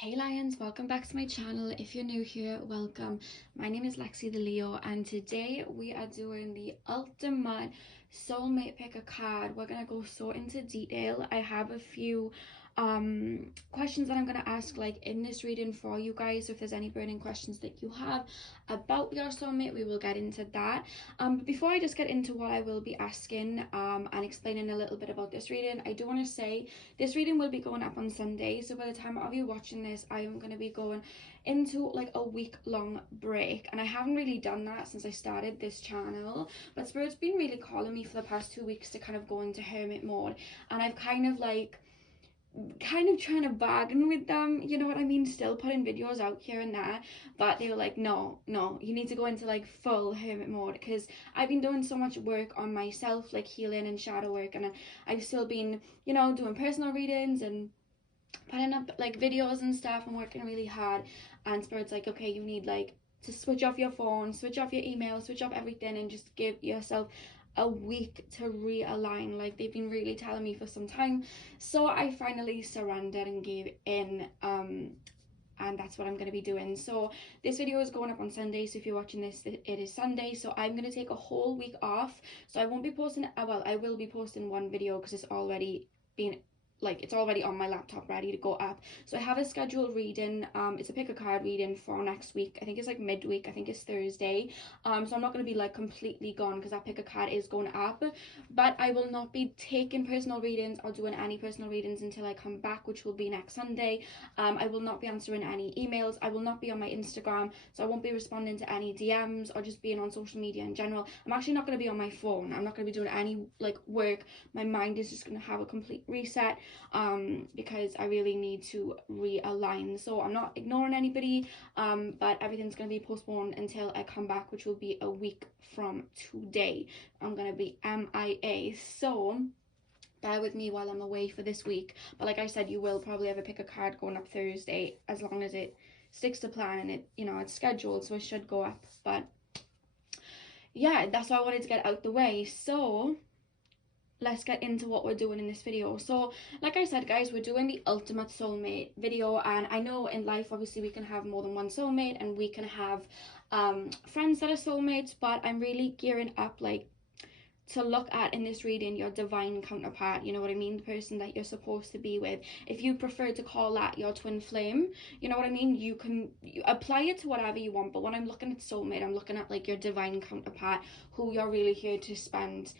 Hey Lions, welcome back to my channel. If you're new here, welcome. My name is Lexi The Leo and today we are doing the ultimate soulmate pick a card. We're going to go so into detail. I have a few questions that I'm going to ask like in this reading for you guys. So if there's any burning questions that you have about your soulmate, we will get into that. But before I just get into what I will be asking and explaining a little bit about this reading, I do want to say this reading will be going up on Sunday, so by the time of you watching this, I am going to be going into like a week-long break, and I haven't really done that since I started this channel, but Spirit's been really calling me for the past 2 weeks to kind of go into hermit mode, and I've kind of trying to bargain with them, you know what I mean, still putting videos out here and there, but they were like, no, you need to go into like full hermit mode, because I've been doing so much work on myself, like healing and shadow work, and I've still been, you know, doing personal readings and putting up like videos and stuff and working really hard. And Spirit's like, okay, you need like to switch off your phone, switch off your email, switch off everything, and just give yourself a week to realign, like they've been really telling me for some time. So I finally surrendered and gave in, and that's what I'm going to be doing. So this video is going up on Sunday, so if you're watching this, it is Sunday. So I'm going to take a whole week off, so I won't be posting, well, I will be posting one video because it's already been it's already on my laptop ready to go up. So I have a scheduled reading. It's a pick a card reading for next week. I think it's like midweek. I think it's Thursday. So I'm not going to be like completely gone because that pick a card is going up, but I will not be taking personal readings or doing any personal readings until I come back, which will be next Sunday. I will not be answering any emails. I will not be on my Instagram, so I won't be responding to any DMs or just being on social media in general. I'm actually not going to be on my phone. I'm not going to be doing any like work. My mind is just going to have a complete reset, because I really need to realign. So I'm not ignoring anybody, but everything's going to be postponed until I come back, which will be a week from today. I'm going to be MIA, so bear with me while I'm away for this week. But like I said, you will probably have a pick a card going up Thursday, as long as it sticks to plan and it, you know, it's scheduled, so it should go up. But yeah, that's why I wanted to get out the way. So let's get into what we're doing in this video. So like I said, guys, we're doing the ultimate soulmate video, and I know in life obviously we can have more than one soulmate and we can have friends that are soulmates, but I'm really gearing up like to look at in this reading your divine counterpart, you know what I mean, the person that you're supposed to be with. If you prefer to call that your twin flame, you know what I mean, you apply it to whatever you want, but when I'm looking at soulmate, I'm looking at like your divine counterpart, who you're really here to spend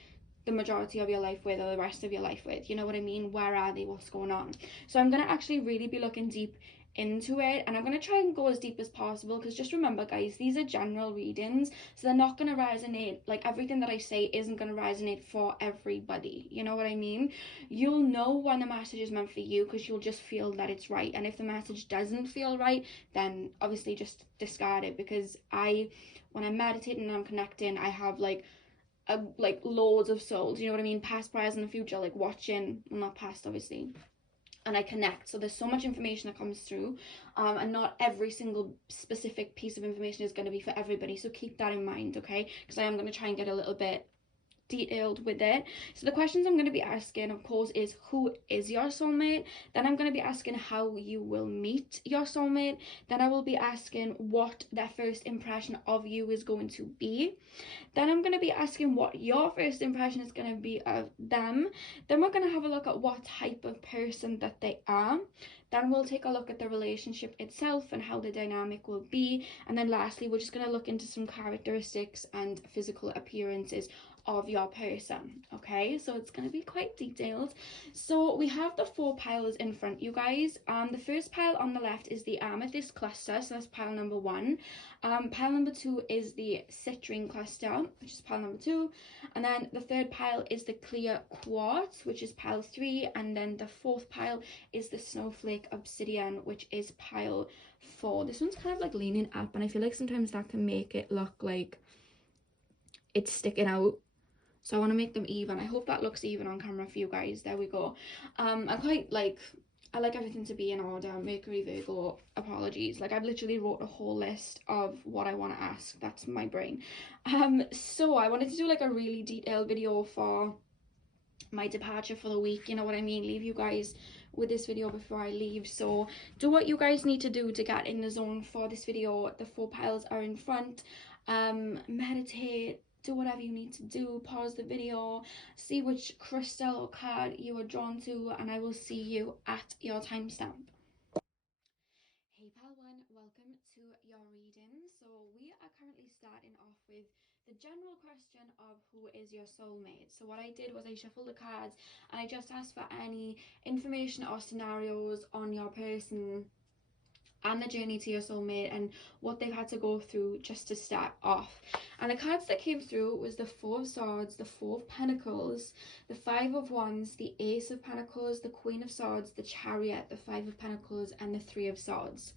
the majority of your life with, or the rest of your life with, you know what I mean. Where are they, what's going on? So I'm going to actually really be looking deep into it, and I'm going to try and go as deep as possible, because just remember, guys, these are general readings, so they're not going to resonate, like everything that I say isn't going to resonate for everybody, you know what I mean. You'll know when the message is meant for you because you'll just feel that it's right, and if the message doesn't feel right, then obviously just discard it, because when I'm meditating and I'm connecting, I have like loads of souls, you know what I mean, past, present, and future, like watching, well, not past obviously, and I connect. So there's so much information that comes through, and not every single specific piece of information is going to be for everybody, so keep that in mind, okay, because I am going to try and get a little bit detailed with it. So the questions I'm going to be asking, of course, is who is your soulmate. Then I'm going to be asking how you will meet your soulmate. Then I will be asking what their first impression of you is going to be. Then I'm going to be asking what your first impression is going to be of them. Then we're going to have a look at what type of person that they are. Then we'll take a look at the relationship itself and how the dynamic will be. And then lastly, we're just going to look into some characteristics and physical appearances of your person, okay? So it's going to be quite detailed. So we have the 4 piles in front, you guys. The first pile on the left is the amethyst cluster, so that's pile number 1. Pile number 2 is the citrine cluster, which is pile number 2, and then the third pile is the clear quartz, which is pile 3, and then the 4th pile is the snowflake obsidian, which is pile 4. This one's kind of like leaning up, and I feel like sometimes that can make it look like it's sticking out, so I want to make them even. I hope that looks even on camera for you guys. There we go. I like everything to be in order. Mercury, Virgo, apologies. Like, I've literally wrote a whole list of what I want to ask. That's my brain. So I wanted to do like a really detailed video for my departure for the week, you know what I mean, leave you guys with this video before I leave. So do what you guys need to do to get in the zone for this video. The 4 piles are in front. Meditate, do whatever you need to do, pause the video, see which crystal or card you are drawn to, and I will see you at your timestamp. Hey pal 1, welcome to your reading. So we are currently starting off with the general question of who is your soulmate. So what I did was I shuffled the cards and I just asked for any information or scenarios on your person and the journey to your soulmate and what they've had to go through just to start off. And the cards that came through was the 4 of Swords, the 4 of Pentacles, the 5 of Wands, the Ace of Pentacles, the Queen of Swords, the Chariot, the 5 of Pentacles, and the 3 of Swords.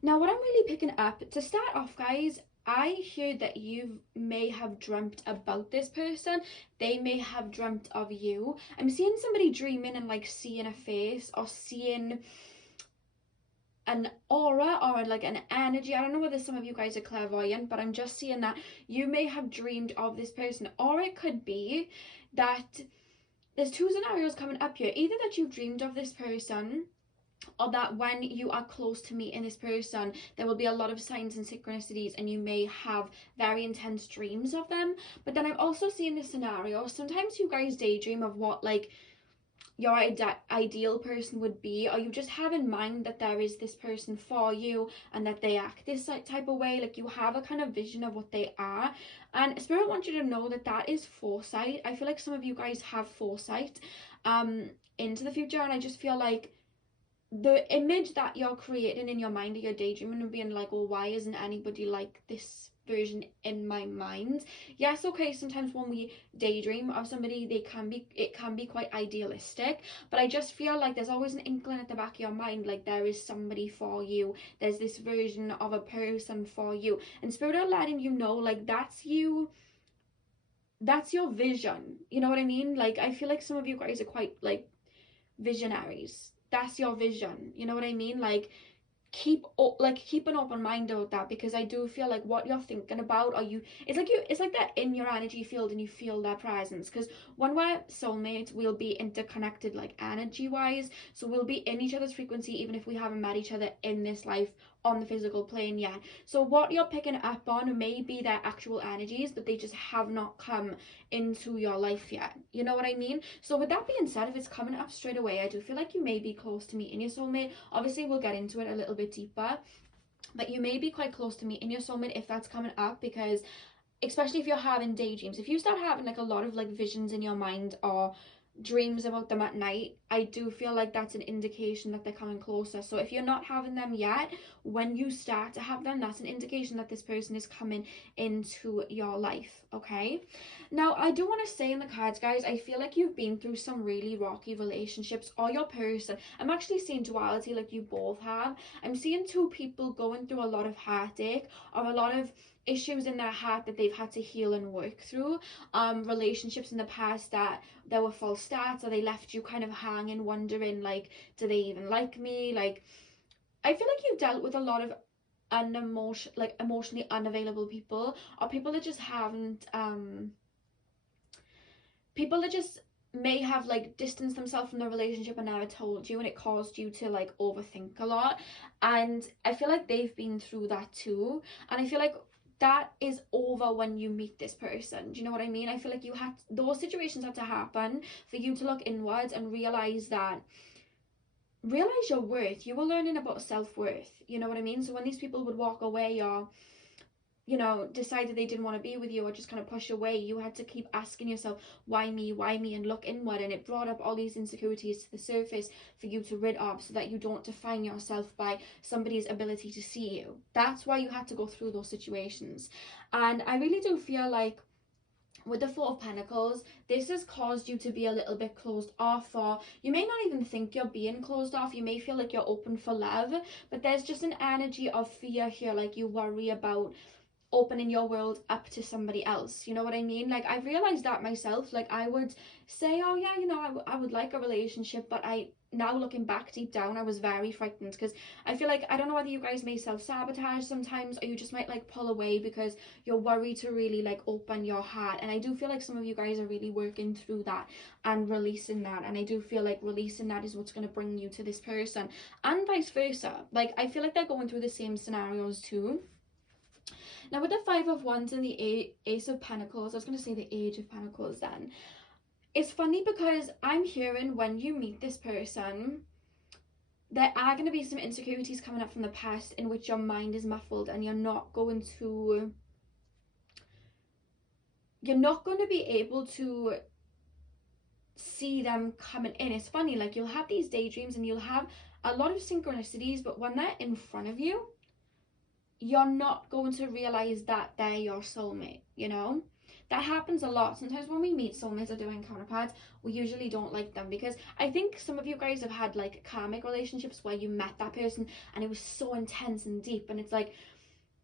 Now what I'm really picking up, to start off guys, I heard that you may have dreamt about this person. They may have dreamt of you. I'm seeing somebody dreaming and like seeing a face or seeing an aura or like an energy. I don't know whether some of you guys are clairvoyant, but I'm just seeing that you may have dreamed of this person, or it could be that there's 2 scenarios coming up here. Either that you've dreamed of this person, or that when you are close to meeting this person, there will be a lot of signs and synchronicities and you may have very intense dreams of them. But then I'm also seeing this scenario, sometimes you guys daydream of what like your ideal person would be, or you just have in mind that there is this person for you and that they act this type of way, like you have a kind of vision of what they are. And Spirit wants you to know that that is foresight. I feel like some of you guys have foresight into the future, and I just feel like the image that you're creating in your mind, or you're daydreaming and being like, well, why isn't anybody like this version in my mind? Yes, okay, sometimes when we daydream of somebody, it can be quite idealistic, but I just feel like there's always an inkling at the back of your mind, like there is somebody for you, there's this version of a person for you, and Spirit are letting you know like that's you, that's your vision, you know what I mean? Like I feel like some of you guys are quite like visionaries. That's your vision, you know what I mean? Like keep an open mind about that, because I do feel like what you're thinking about, or it's like that in your energy field and you feel their presence. Because when we're soulmates, we'll be interconnected like energy wise, so we'll be in each other's frequency even if we haven't met each other in this life on the physical plane yet. So what you're picking up on may be their actual energies, but they just have not come into your life yet, you know what I mean? So with that being said, if it's coming up straight away, I do feel like you may be close to meeting your soulmate. Obviously we'll get into it a little bit deeper, but you may be quite close to meeting your soulmate if that's coming up, because especially if you're having daydreams, if you start having like a lot of like visions in your mind or dreams about them at night, I do feel like that's an indication that they're coming closer. So if you're not having them yet, when you start to have them, that's an indication that this person is coming into your life, okay? Now I do want to say in the cards guys, I feel like you've been through some really rocky relationships, or your person, I'm actually seeing duality, like you both have. I'm seeing 2 people going through a lot of heartache, or a lot of issues in their heart that they've had to heal and work through. Relationships in the past that there were false starts, or they left you kind of hanging, wondering like, do they even like me? Like I feel like you've dealt with a lot of emotionally unavailable people, or people that just haven't people that just may have like distanced themselves from the relationship and never told you, and it caused you to like overthink a lot. And I feel like they've been through that too, and I feel like that is over when you meet this person. Do you know what I mean? I feel like those situations had to happen for you to look inwards and realize your worth. You were learning about self-worth, you know what I mean? So when these people would walk away, or you know, decided they didn't want to be with you, or just kind of push away, you had to keep asking yourself, why me, and look inward. And it brought up all these insecurities to the surface for you to rid of, so that you don't define yourself by somebody's ability to see you. That's why you had to go through those situations. And I really do feel like with the 4 of Pentacles, this has caused you to be a little bit closed off, or you may not even think you're being closed off. You may feel like you're open for love, but there's just an energy of fear here, like you worry about opening your world up to somebody else, you know what I mean? Like I've realized that myself. Like I would say, oh yeah, you know, I would like a relationship, but I now looking back deep down, I was very frightened, because I feel like, I don't know whether you guys may self-sabotage sometimes, or you just might like pull away because you're worried to really like open your heart. And I do feel like some of you guys are really working through that and releasing that, and I do feel like releasing that is what's going to bring you to this person, and vice versa. Like, I feel like they're going through the same scenarios too. Now with the Five of Wands and the Ace of Pentacles, I was going to say the Age of Pentacles then. It's funny because I'm hearing when you meet this person, there are going to be some insecurities coming up from the past in which your mind is muffled, and you're not going to be able to see them coming in. It's funny, like, you'll have these daydreams and you'll have a lot of synchronicities, but when they're in front of you, you're not going to realize that they're your soulmate, you know? That happens a lot. Sometimes when we meet soulmates or divine counterparts, we usually don't like them, because I think some of you guys have had like karmic relationships where you met that person and it was so intense and deep, and it's like,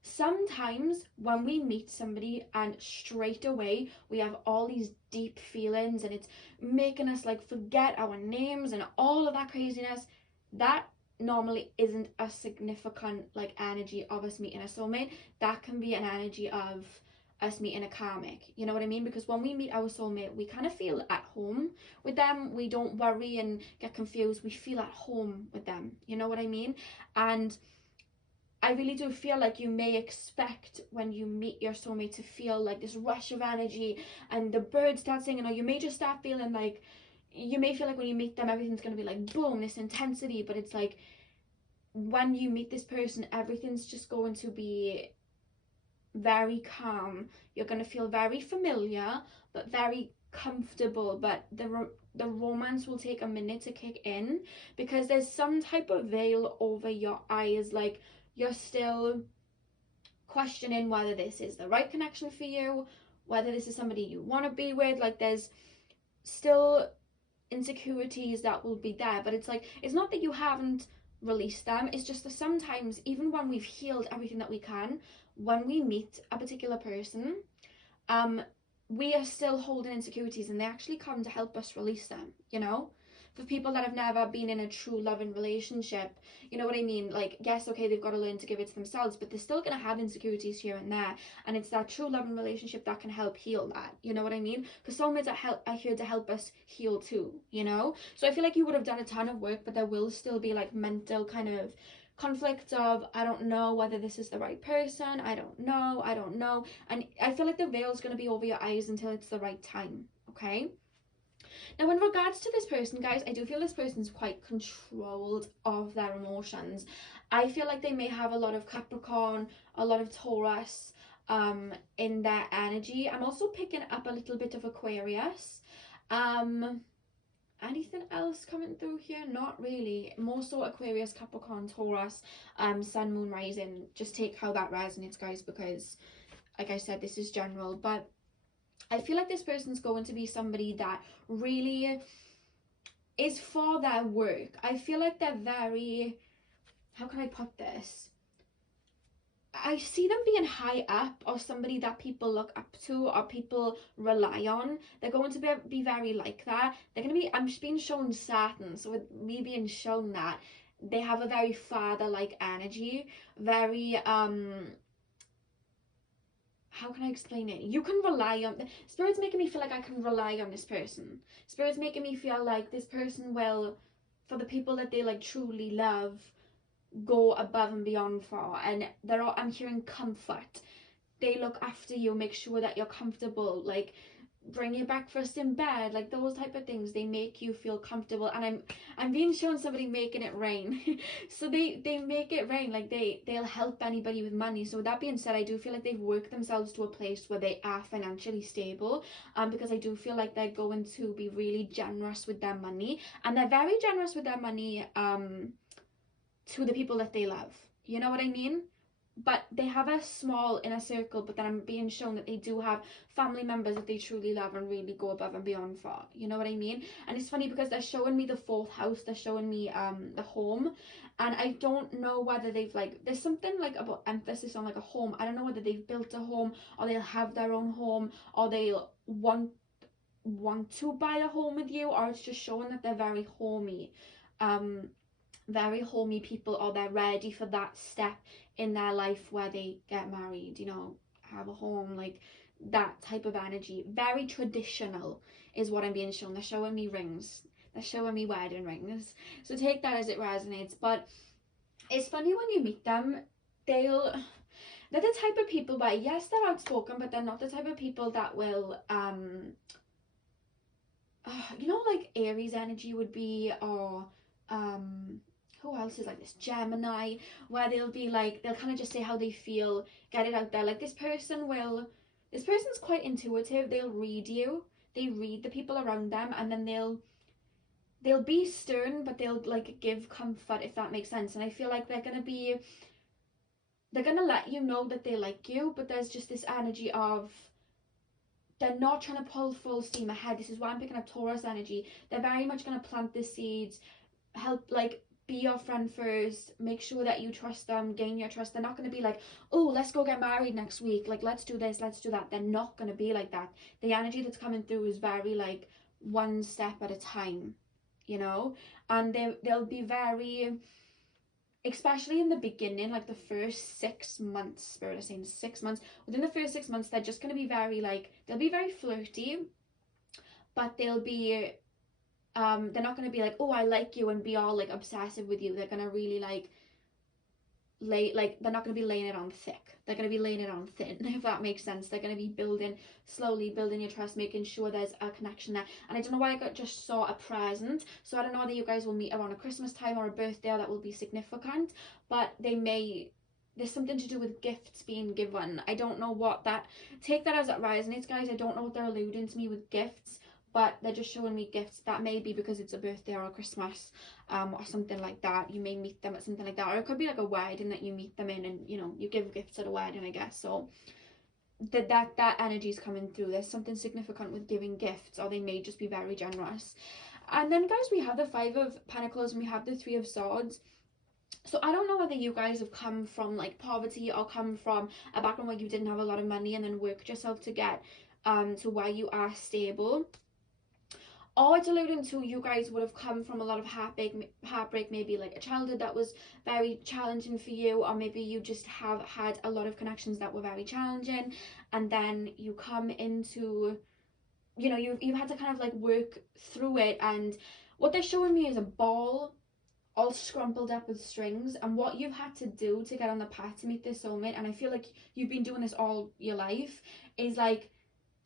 sometimes when we meet somebody and straight away we have all these deep feelings and it's making us like forget our names and all of that craziness, that normally isn't a significant like energy of us meeting a soulmate. That can be an energy of us meeting a karmic, you know what I mean? Because when we meet our soulmate, we kind of feel at home with them. We don't worry and get confused. We feel at home with them, you know what I mean? And I really do feel like you may expect when you meet your soulmate to feel like this rush of energy and the birds start singing, or you may just start feeling like, you may feel like when you meet them everything's going to be like boom, this intensity, but it's like when you meet this person, everything's just going to be very calm. You're going to feel very familiar but very comfortable, but the romance will take a minute to kick in, because there's some type of veil over your eyes. Like, you're still questioning whether this is the right connection for you, whether this is somebody you want to be with. Like, there's still insecurities that will be there, but it's like, it's not that you haven't released them, it's just that sometimes, even when we've healed everything that we can, when we meet a particular person, we are still holding insecurities, and they actually come to help us release them, you know? For people that have never been in a true loving relationship, you know what I mean? Like, yes, okay, they've got to learn to give it to themselves, but they're still going to have insecurities here and there, and it's that true loving relationship that can help heal that, you know what I mean? Because soulmates are here to help us heal too, you know? So I feel like you would have done a ton of work, but there will still be like mental kind of conflict of, I don't know whether this is the right person, I don't know, and I feel like the veil is going to be over your eyes until it's the right time, okay? Now, in regards to this person, guys, I do feel this person's quite controlled of their emotions. I feel like they may have a lot of Capricorn, a lot of Taurus in their energy. I'm also picking up a little bit of Aquarius. Anything else coming through here? Not really. More so Aquarius, Capricorn, Taurus, Sun, Moon, Rising. Just take how that resonates, guys, because like I said, this is general. But I feel like this person's going to be somebody that really is for their work. I feel like they're very, how can I put this? I see them being high up, or somebody that people look up to or people rely on. They're going to be very like that. They're going to be, I'm just being shown Saturn, so with me being shown that, they have a very father-like energy, very, how can I explain it? You can rely on, Spirit's making me feel like I can rely on this person. Spirit's making me feel like this person will, for the people that they like truly love, go above and beyond for. And I'm hearing comfort. They look after you, make sure that you're comfortable, like bring you breakfast in bed, like those type of things. They make you feel comfortable. And I'm being shown somebody making it rain. So they make it rain, like they'll help anybody with money. So with that being said, I do feel like they've worked themselves to a place where they are financially stable, because I do feel like they're going to be really generous with their money, and they're very generous with their money to the people that they love, you know what I mean? But they have a small inner circle, but then I'm being shown that they do have family members that they truly love and really go above and beyond for, you know what I mean? And it's funny because they're showing me the fourth house, they're showing me the home, and I don't know whether they've like, there's something like about emphasis on like a home. I don't know whether they've built a home, or they'll have their own home, or they'll want to buy a home with you, or it's just showing that they're very homey. very homey people, or they're ready for that step in their life where they get married, you know, have a home, like that type of energy. Very traditional is what I'm being shown. They're showing me rings, they're showing me wedding rings, so take that as it resonates. But it's funny when you meet them, they're the type of people where, yes, they're outspoken, but they're not the type of people that will you know, like Aries energy would be, or who else is like this, Gemini, where they'll be like, they'll kind of just say how they feel, get it out there. Like this person's quite intuitive. They'll read you, they read the people around them, and then they'll be stern, but they'll like give comfort, if that makes sense. And I feel like they're gonna let you know that they like you, but there's just this energy of, they're not trying to pull full steam ahead. This is why I'm picking up Taurus energy. They're very much going to plant the seeds, help, like, be your friend first, make sure that you trust them, gain your trust. They're not going to be like, oh, let's go get married next week, like, let's do this, let's do that. They're not going to be like that. The energy that's coming through is very, like, one step at a time, you know. And they'll be very, especially in the beginning, like the first 6 months, Spirit is saying 6 months, within the first 6 months, they're just going to be very, like, they'll be very flirty, but they'll be, they're not going to be like, oh, I like you, and be all, like, obsessive with you. They're going to really, like, they're not going to be laying it on thick. They're going to be laying it on thin, if that makes sense. They're going to be slowly building your trust, making sure there's a connection there. And I don't know why I just saw a present, so I don't know whether you guys will meet around a Christmas time or a birthday, or that will be significant, but there's something to do with gifts being given. I don't know what that, take that as it resonates, guys. I don't know what they're alluding to me with gifts, but they're just showing me gifts. That may be because it's a birthday or a Christmas, or something like that. You may meet them at something like that, or it could be like a wedding that you meet them in, and, you know, you give gifts at a wedding, I guess. So that energy is coming through. There's something significant with giving gifts, or they may just be very generous. And then, guys, we have the 5 of Pentacles, and we have the 3 of Swords. So I don't know whether you guys have come from, like, poverty, or come from a background where you didn't have a lot of money and then worked yourself to get to where you are stable. Or it's alluding to, you guys would have come from a lot of heartbreak, maybe like a childhood that was very challenging for you, or maybe you just have had a lot of connections that were very challenging, and then you come into, you know, you've had to kind of like work through it. And what they're showing me is a ball all scrumpled up with strings, and what you've had to do to get on the path to meet this soulmate, and I feel like you've been doing this all your life, is like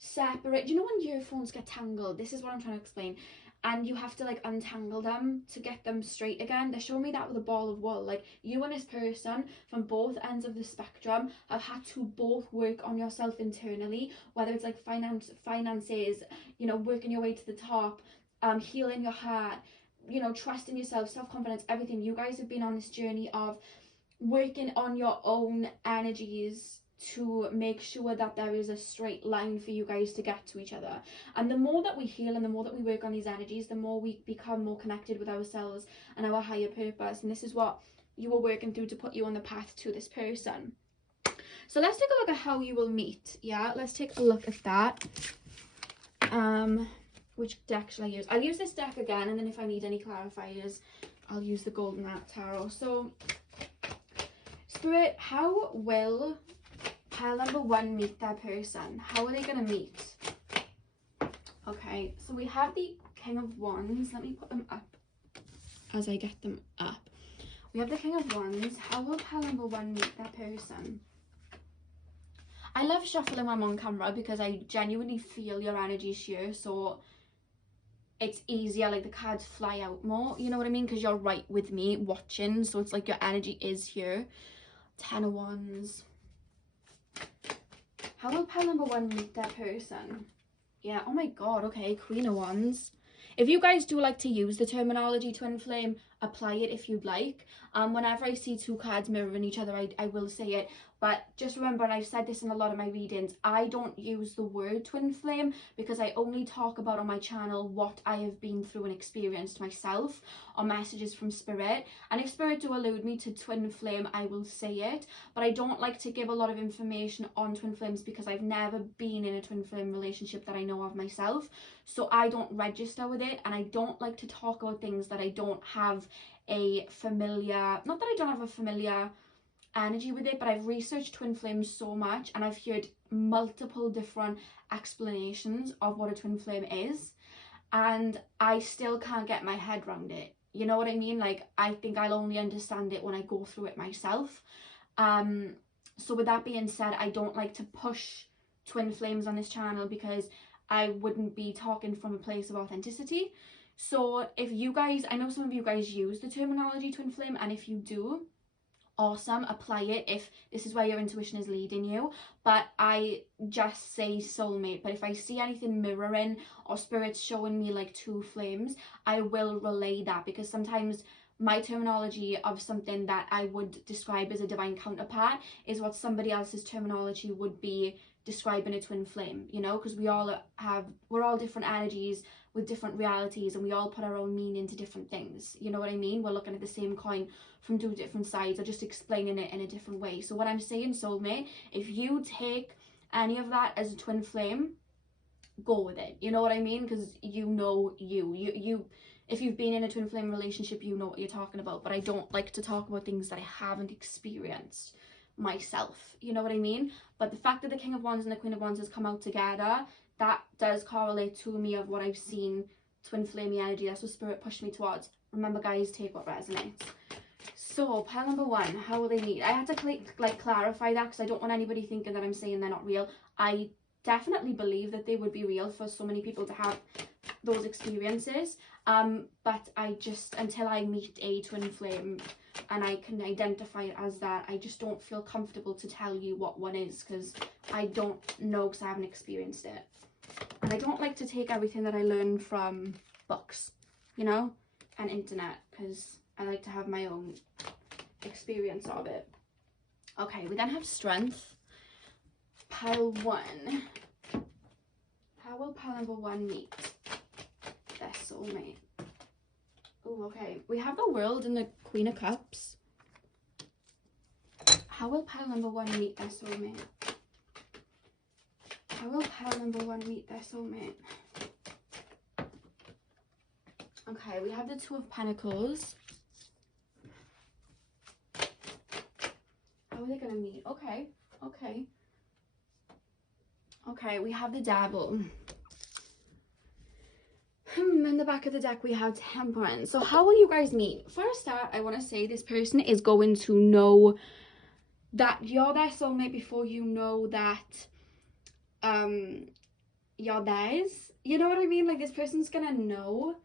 separate. You know when earphones get tangled? This is what I'm trying to explain. And you have to like untangle them to get them straight again. They're showing me that with a ball of wool. Like, you and this person from both ends of the spectrum have had to both work on yourself internally, whether it's like finances, you know, working your way to the top, healing your heart, you know, trusting yourself, self-confidence, everything. You guys have been on this journey of working on your own energies to make sure that there is a straight line for you guys to get to each other. And the more that we heal and the more that we work on these energies, the more we become more connected with ourselves and our higher purpose. And this is what you were working through to put you on the path to this person. So let's take a look at how you will meet. Yeah, let's take a look at that. Which deck shall I use? I'll use this deck again, and then if I need any clarifiers, I'll use the Golden Art Tarot. So, Spirit, how will pile number 1 meet their person? How are they going to meet? Okay, so we have the King of Wands. Let me put them up as I get them up. We have the King of Wands. How will pile number 1 meet their person? I love shuffling when I'm on camera because I genuinely feel your energies here, so it's easier, like the cards fly out more, you know what I mean, because you're right with me watching, so it's like your energy is here. 10 of Wands. How will pile number 1 meet their person? Yeah, oh my god, okay, Queen of Wands. If you guys do like to use the terminology twin flame, apply it if you'd like. Whenever I see two cards mirroring each other, I will say it. But just remember, and I've said this in a lot of my readings, I don't use the word twin flame because I only talk about on my channel what I have been through and experienced myself, or messages from spirit. And if spirit do allude me to twin flame, I will say it. But I don't like to give a lot of information on twin flames because I've never been in a twin flame relationship that I know of myself. So I don't register with it, and I don't like to talk about things that I don't have a familiar, not that I don't have a familiar energy with it, but I've researched twin flames so much and I've heard multiple different explanations of what a twin flame is, and I still can't get my head around it. You know what I mean? Like, I think I'll only understand it when I go through it myself. So with that being said, I don't like to push twin flames on this channel because I wouldn't be talking from a place of authenticity. So if you guys, I know some of you guys use the terminology twin flame, and if you do, awesome, apply it if this is where your intuition is leading you. But I just say soulmate. But if I see anything mirroring or spirits showing me like two flames, I will relay that, because sometimes my terminology of something that I would describe as a divine counterpart is what somebody else's terminology would be describing a twin flame, you know, because we're all different energies with different realities, and we all put our own meaning to different things. You know what I mean? We're looking at the same coin from two different sides, or just explaining it in a different way. So when I'm saying soulmate, if you take any of that as a twin flame, go with it. You know what I mean? Because you know you if you've been in a twin flame relationship, you know what you're talking about. But I don't like to talk about things that I haven't experienced myself. You know what I mean? But the fact that the King of Wands and the Queen of Wands has come out together, that does correlate to me of what I've seen twin flamey energy. That's what spirit pushed me towards. Remember guys, take what resonates. So pile number one, how will they meet? I had to clarify that because I don't want anybody thinking that I'm saying they're not real. I definitely believe that they would be real for so many people to have those experiences, but I just, until I meet a twin flame and I can identify it as that, I just don't feel comfortable to tell you what one is, because I don't know, because I haven't experienced it. And I don't like to take everything that I learn from books, you know, and internet, because I like to have my own experience of it. Okay, we then have strength. Pile one. How will pile number one meet their soulmate? Oh, okay. We have the World and the Queen of Cups. How will pile number one meet their soulmate? How will pile number one meet their soulmate? Okay, we have the Two of Pentacles. How are they going to meet? Okay, okay. Okay, we have the Devil. In the back of the deck, we have Temperance. So how will you guys meet? For a start, I want to say this person is going to know that you're their soulmate before you know that you're theirs. You know what I mean? Like, this person's gonna know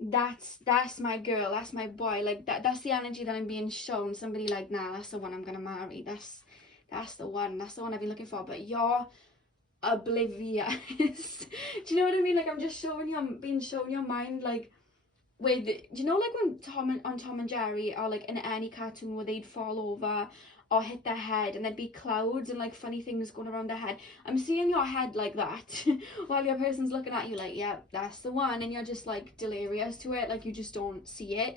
that's my girl, that's my boy. Like, that's the energy that I'm being shown. Somebody like, nah, that's the one I'm gonna marry. That's the one I've been looking for. But you're oblivious. Do you know what I mean? Like, I'm just being shown your mind, like, with, do you know, like when Tom and Jerry, or like in any cartoon where they'd fall over or hit their head and there'd be clouds and like funny things going around their head? I'm seeing your head like that while your person's looking at you like, yeah, that's the one, and you're just like delirious to it, like you just don't see it.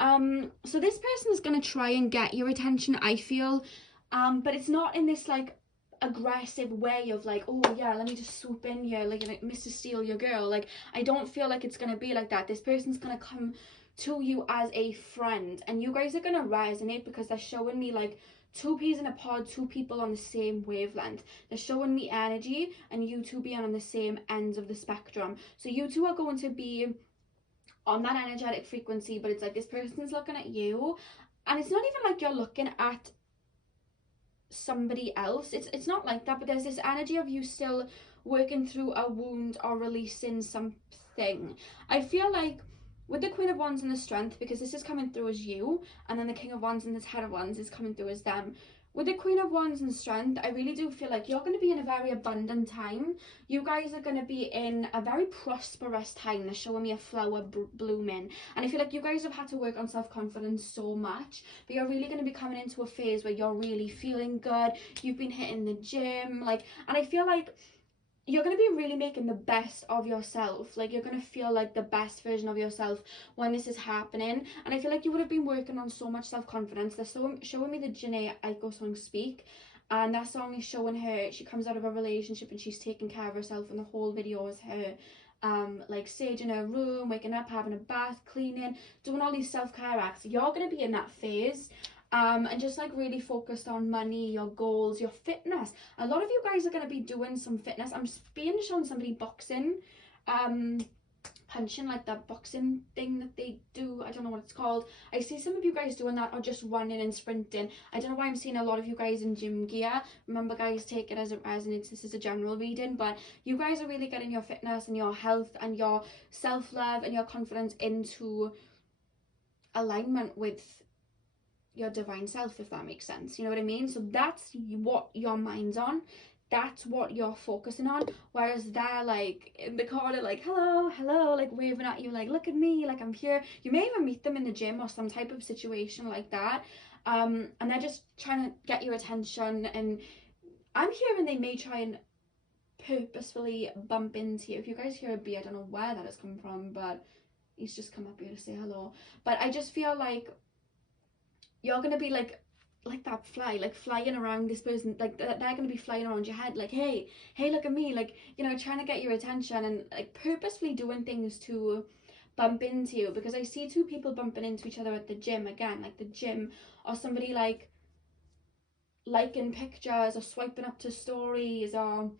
So this person is going to try and get your attention, I feel, but it's not in this like aggressive way of like, oh yeah, let me just swoop in here, like Mr. Steal your girl. Like, I don't feel like it's gonna be like that. This person's gonna come to you as a friend, and you guys are gonna resonate because they're showing me like two peas in a pod, two people on the same wavelength. They're showing me energy, and you two being on the same ends of the spectrum. So you two are going to be on that energetic frequency, but it's like this person's looking at you, and it's not even like you're looking at somebody else. It's not like that, but there's this energy of you still working through a wound or releasing something. I feel like with the Queen of Wands and the Strength, because this is coming through as you, and then the King of Wands and the Ten of Wands is coming through as them, with the Queen of Wands and Strength, I really do feel like you're going to be in a very abundant time. You guys are going to be in a very prosperous time. They're showing me a flower blooming. And I feel like you guys have had to work on self-confidence so much. But you're really going to be coming into a phase where you're really feeling good. You've been hitting the gym. Like, and I feel like you're going to be really making the best of yourself. Like, you're going to feel like the best version of yourself when this is happening. And I feel like you would have been working on so much self-confidence. They're showing me the Janae Aiko song Speak, and that song is showing her, she comes out of a relationship and she's taking care of herself, and the whole video is her like saging her room, waking up, having a bath, cleaning, doing all these self-care acts. You're going to be in that phase. And just like really focused on money, your goals, your fitness. A lot of you guys are going to be doing some fitness. I'm being shown somebody boxing, punching, like that boxing thing that they do. I don't know what it's called. I see some of you guys doing that, or just running and sprinting. I don't know why I'm seeing a lot of you guys in gym gear. Remember guys, take it as this is a general reading, but you guys are really getting your fitness and your health and your self-love and your confidence into alignment with your divine self, if that makes sense. You know what I mean? So that's what your mind's on, that's what you're focusing on. Whereas they're like in the corner, like hello, like waving at you, like look at me, like I'm here. You may even meet them in the gym or some type of situation like that, and they're just trying to get your attention. And I'm hearing they may try and purposefully bump into you. If you guys hear a bee, I don't know where that has come from, but he's just come up here to say hello. But I just feel like you're gonna be like that fly, like flying around this person, like they're gonna be flying around your head, like hey, look at me, like, you know, trying to get your attention, and like purposefully doing things to bump into you. Because I see two people bumping into each other at the gym again, like the gym, or somebody like liking pictures or swiping up to stories, or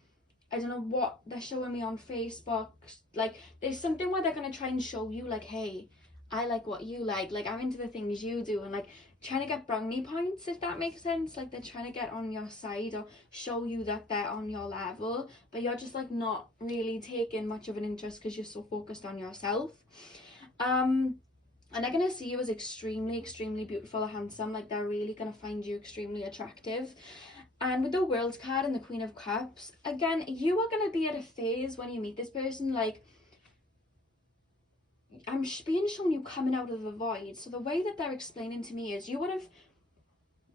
I don't know what they're showing me on Facebook. Like there's something where they're gonna try and show you like, hey, I like what you like I'm into the things you do, and like trying to get brownie points, if that makes sense. Like they're trying to get on your side or show you that they're on your level, but you're just like not really taking much of an interest because you're so focused on yourself. And they're gonna see you as extremely beautiful or handsome. Like they're really gonna find you extremely attractive. And with the World card and the Queen of Cups, again, you are gonna be at a phase when you meet this person, like I'm being shown you coming out of the void. So the way that they're explaining to me is you would have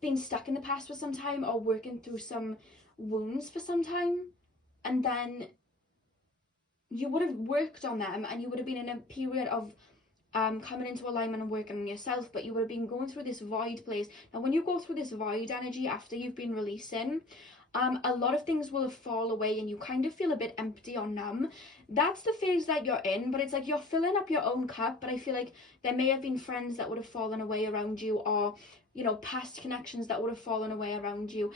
been stuck in the past for some time, or working through some wounds for some time, and then you would have worked on them, and you would have been in a period of coming into alignment and working on yourself, but you would have been going through this void place. Now when you go through this void energy after you've been releasing, a lot of things will fall away and you kind of feel a bit empty or numb. That's the phase that you're in, but it's like you're filling up your own cup. But I feel like there may have been friends that would have fallen away around you, or, you know, past connections that would have fallen away around you,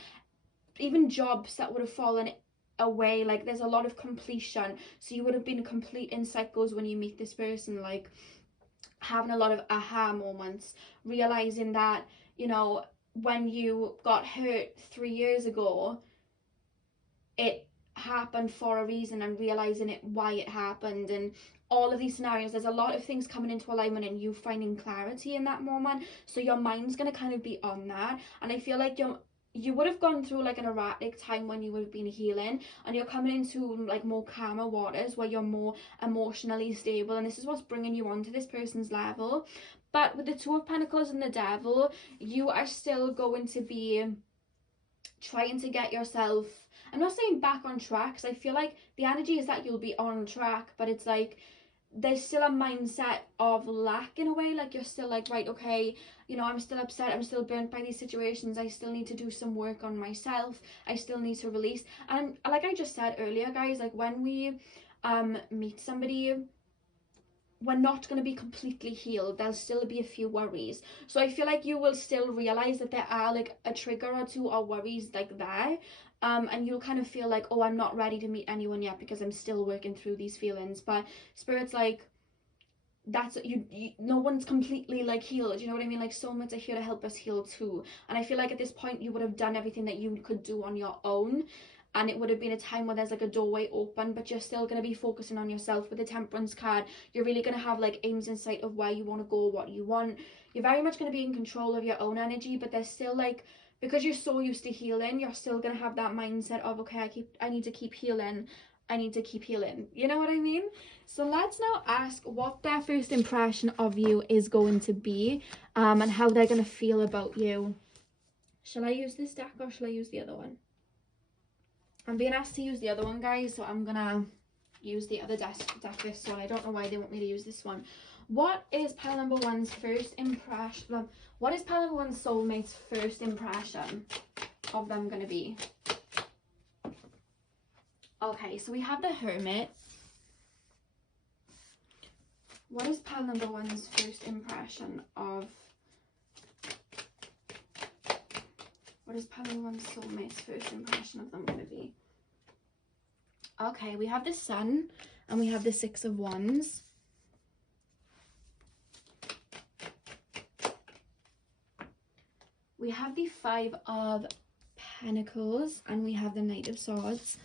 even jobs that would have fallen away. Like there's a lot of completion, so you would have been complete in cycles when you meet this person, like having a lot of aha moments, realizing that, you know, when you got hurt 3 years ago, it happened for a reason, and realizing it, why it happened, and all of these scenarios. There's a lot of things coming into alignment and you finding clarity in that moment. So your mind's gonna kind of be on that, and I feel like you would have gone through like an erratic time when you would have been healing, and you're coming into like more calmer waters where you're more emotionally stable, and this is what's bringing you onto this person's level. But with the Two of Pentacles and the Devil, you are still going to be trying to get yourself, I'm not saying back on track, because I feel like the energy is that you'll be on track, but it's like there's still a mindset of lack in a way. Like you're still like, right, okay, you know, I'm still upset, I'm still burnt by these situations, I still need to do some work on myself, I still need to release. And like I just said earlier, guys, like when we meet somebody, we're not going to be completely healed. There'll still be a few worries. So I feel like you will still realize that there are like a trigger or two or worries like there. And you'll kind of feel like, oh, I'm not ready to meet anyone yet because I'm still working through these feelings. But Spirit's like, that's you no one's completely like healed, you know what I mean? Like soulmates are here to help us heal too. And I feel like at this point you would have done everything that you could do on your own. and it would have been a time where there's like a doorway open, but you're still going to be focusing on yourself. With the Temperance card, you're really going to have like aims in sight of where you want to go, what you want. You're very much going to be in control of your own energy, but there's still like, because you're so used to healing, you're still going to have that mindset of, okay, I need to keep healing. I need to keep healing. You know what I mean? So let's now ask what their first impression of you is going to be, and how they're going to feel about you. Shall I use this deck or shall I use the other one? I'm being asked to use the other one, guys, so I'm gonna use the other deck this one. I don't know why they want me to use this one. What is pile number one's first impression? What is pile number one's soulmate's first impression of them gonna be? Okay, so we have the Hermit. What is pile number one's first impression of... What is pile number one's soulmate's first impression of them going to be? Okay, we have the Sun and we have the Six of Wands. We have the Five of Pentacles and we have the Knight of Swords.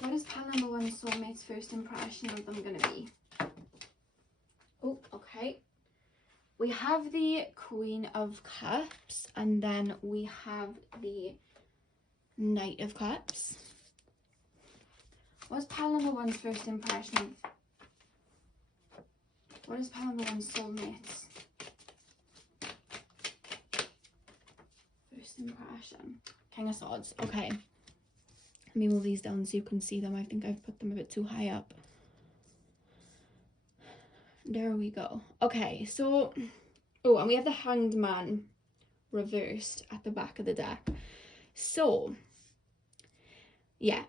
What is pile number one's soulmate's first impression of them going to be? Oh, okay. We have the Queen of Cups and then we have the Knight of Cups. What's pile number one's first impression of... What is pile number one's soulmate's first impression? King of Swords. Okay. Let me move these down so you can see them. I think I've put them a bit too high up. There we go. Okay, so... Oh, and we have the Hanged Man reversed at the back of the deck. So, yeah.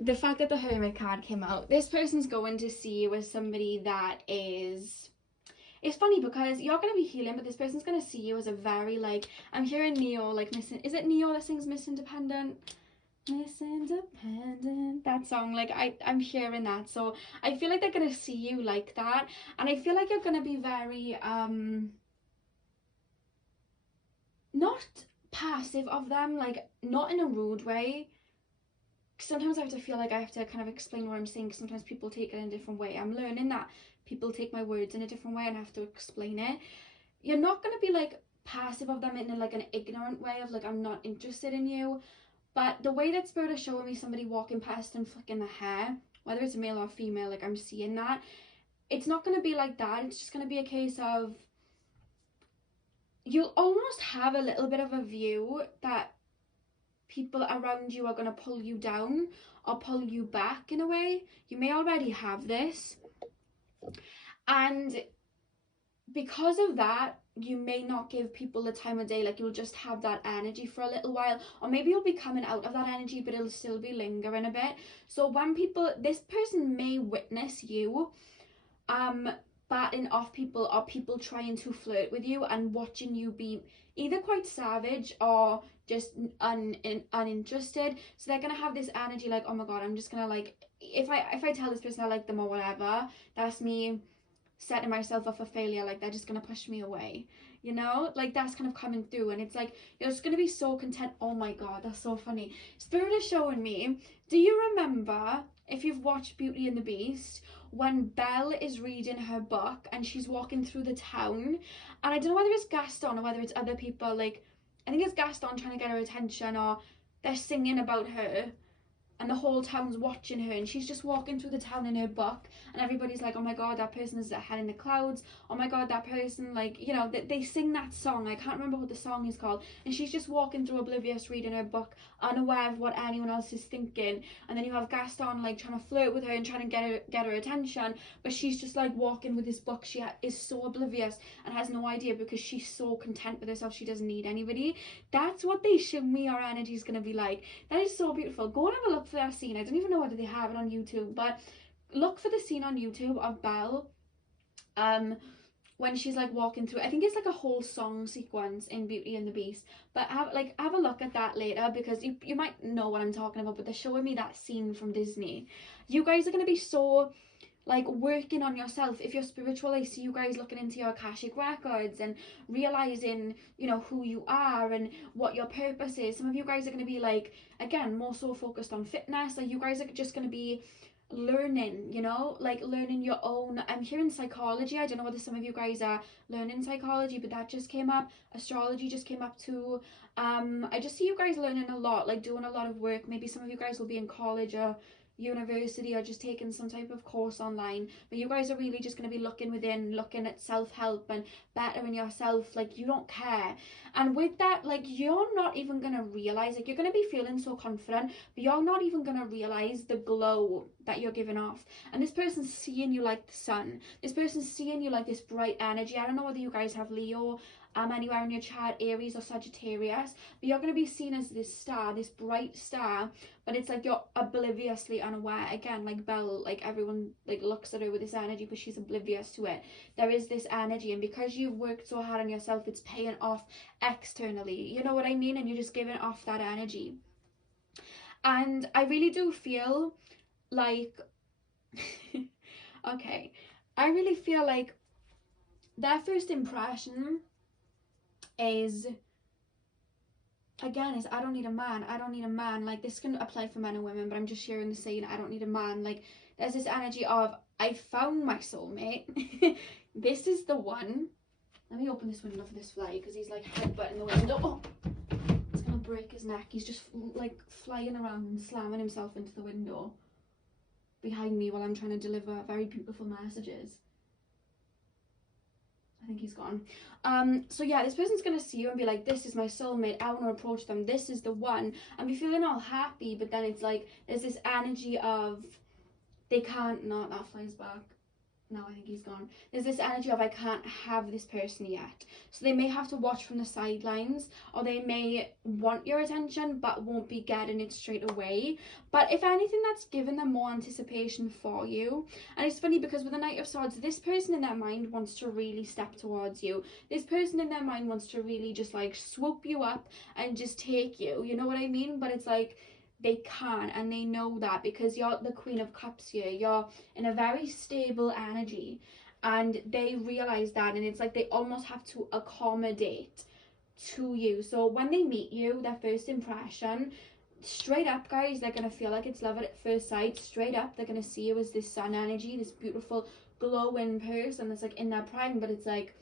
The fact that the Hermit card came out, this person's going to see you as somebody that is... It's funny because you're going to be healing, but this person's going to see you as a very, like... I'm hearing Neo, like, missing... Is it Neo that sings Miss Independent? Miss Independent, that song, like I'm hearing that, so I feel like they're gonna see you like that, and I feel like you're gonna be very not passive of them, like not in a rude way. Sometimes I have to feel like I have to kind of explain what I'm saying, because sometimes people take it in a different way. I'm learning that people take my words in a different way and I have to explain it. You're not gonna be like passive of them in like an ignorant way of like, I'm not interested in you. But the way that Spirit is showing me somebody walking past and flicking the hair, whether it's male or female, like I'm seeing that, it's not going to be like that. It's just going to be a case of, you'll almost have a little bit of a view that people around you are going to pull you down or pull you back in a way. You may already have this. And because of that, you may not give people the time of day. Like you'll just have that energy for a little while, or maybe you'll be coming out of that energy but it'll still be lingering a bit. So when people, this person may witness you batting off people, or people trying to flirt with you and watching you be either quite savage or just uninterested. So they're gonna have this energy like, oh my god, I'm just gonna like, if I tell this person I like them or whatever, that's me setting myself up for failure. Like they're just gonna push me away, you know, like that's kind of coming through. And it's like you're just gonna be so content. Oh my god, that's so funny. Spirit is showing me, do you remember, if you've watched Beauty and the Beast, when Belle is reading her book and she's walking through the town, and I don't know whether it's Gaston or whether it's other people, like I think it's Gaston trying to get her attention, or they're singing about her and the whole town's watching her, and she's just walking through the town in her book, and everybody's like, oh my god, that person is ahead in the clouds, oh my god, that person, like, you know, they sing that song. I can't remember what the song is called, and she's just walking through oblivious, reading her book, unaware of what anyone else is thinking. And then you have Gaston like trying to flirt with her and trying to get her attention, but she's just like walking with this book. She is so oblivious and has no idea, because she's so content with herself, she doesn't need anybody. That's what they show me our energy is going to be like. That is so beautiful. Go and have a look for that scene. I don't even know whether they have it on YouTube, but look for the scene on YouTube of Belle when she's like walking through. I think it's like a whole song sequence in Beauty and the Beast, but have a look at that later, because you might know what I'm talking about. But they're showing me that scene from Disney. You guys are going to be so like working on yourself. If you're spiritual, I see you guys looking into your Akashic records and realizing, you know, who you are and what your purpose is. Some of you guys are going to be like, again, more so focused on fitness. Like you guys are just going to be learning, you know, like learning your own. I'm hearing psychology. I don't know whether some of you guys are learning psychology, but that just came up. Astrology just came up too. I just see you guys learning a lot, like doing a lot of work. Maybe some of you guys will be in college or university or just taking some type of course online, but you guys are really just going to be looking within, looking at self-help and bettering yourself. Like you don't care, and with that, like you're not even going to realize, like you're going to be feeling so confident, but you're not even going to realize the glow that you're giving off. And this person's seeing you like the sun. This person's seeing you like this bright energy. I don't know whether you guys have Leo anywhere in your chart, Aries or Sagittarius, but you're going to be seen as this star, this bright star, but it's like you're obliviously unaware. Again, like Belle, like everyone like looks at her with this energy, but she's oblivious to it. There is this energy, and because you've worked so hard on yourself, it's paying off externally, you know what I mean? And you're just giving off that energy. And I really do feel like okay, I really feel like their first impression is, again, is I don't need a man. I don't need a man. Like this can apply for men and women, but I'm just sharing the saying, I don't need a man. Like there's this energy of, I found my soulmate. This is the one. Let me open this window for this fly, because he's like headbutting the window. Oh, it's gonna break his neck. He's just like flying around and slamming himself into the window behind me while I'm trying to deliver very beautiful messages. I think he's gone. So yeah, this person's gonna see you and be like, this is my soulmate, I want to approach them, this is the one, and be feeling all happy, but then it's like there's this energy of they can't. No, that flies back. No, I think he's gone. There's this energy of I can't have this person yet. So they may have to watch from the sidelines, or they may want your attention but won't be getting it straight away. But if anything, that's given them more anticipation for you. And it's funny because with the Knight of Swords, this person in their mind wants to really step towards you. This person in their mind wants to really just like swoop you up and just take you. You know what I mean? But it's like they can, and they know that because you're the Queen of Cups here. You're in a very stable energy, and they realize that, and it's like they almost have to accommodate to you. So when they meet you, their first impression, straight up, guys, they're gonna feel like it's love at first sight. Straight up, they're gonna see you as this sun energy, this beautiful glowing person that's like in their prime, but it's like,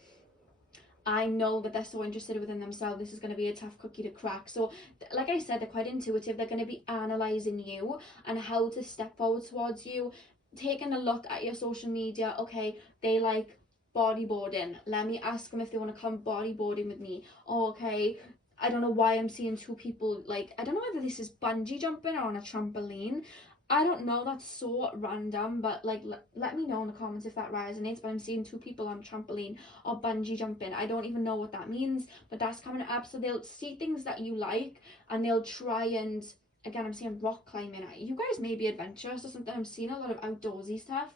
I know that they're so interested within themselves. This is going to be a tough cookie to crack. So like I said, they're quite intuitive. They're going to be analysing you and how to step forward towards you, taking a look at your social media. Okay, they like bodyboarding. Let me ask them if they want to come bodyboarding with me. Oh, okay, I don't know why I'm seeing two people, like, I don't know whether this is bungee jumping or on a trampoline. I don't know, that's so random, but like let me know in the comments if that resonates. But I'm seeing two people on trampoline or bungee jumping. I don't even know what that means, but that's coming up. So they'll see things that you like and they'll try and, again, I'm seeing rock climbing. You guys may be adventurous or something. I'm seeing a lot of outdoorsy stuff,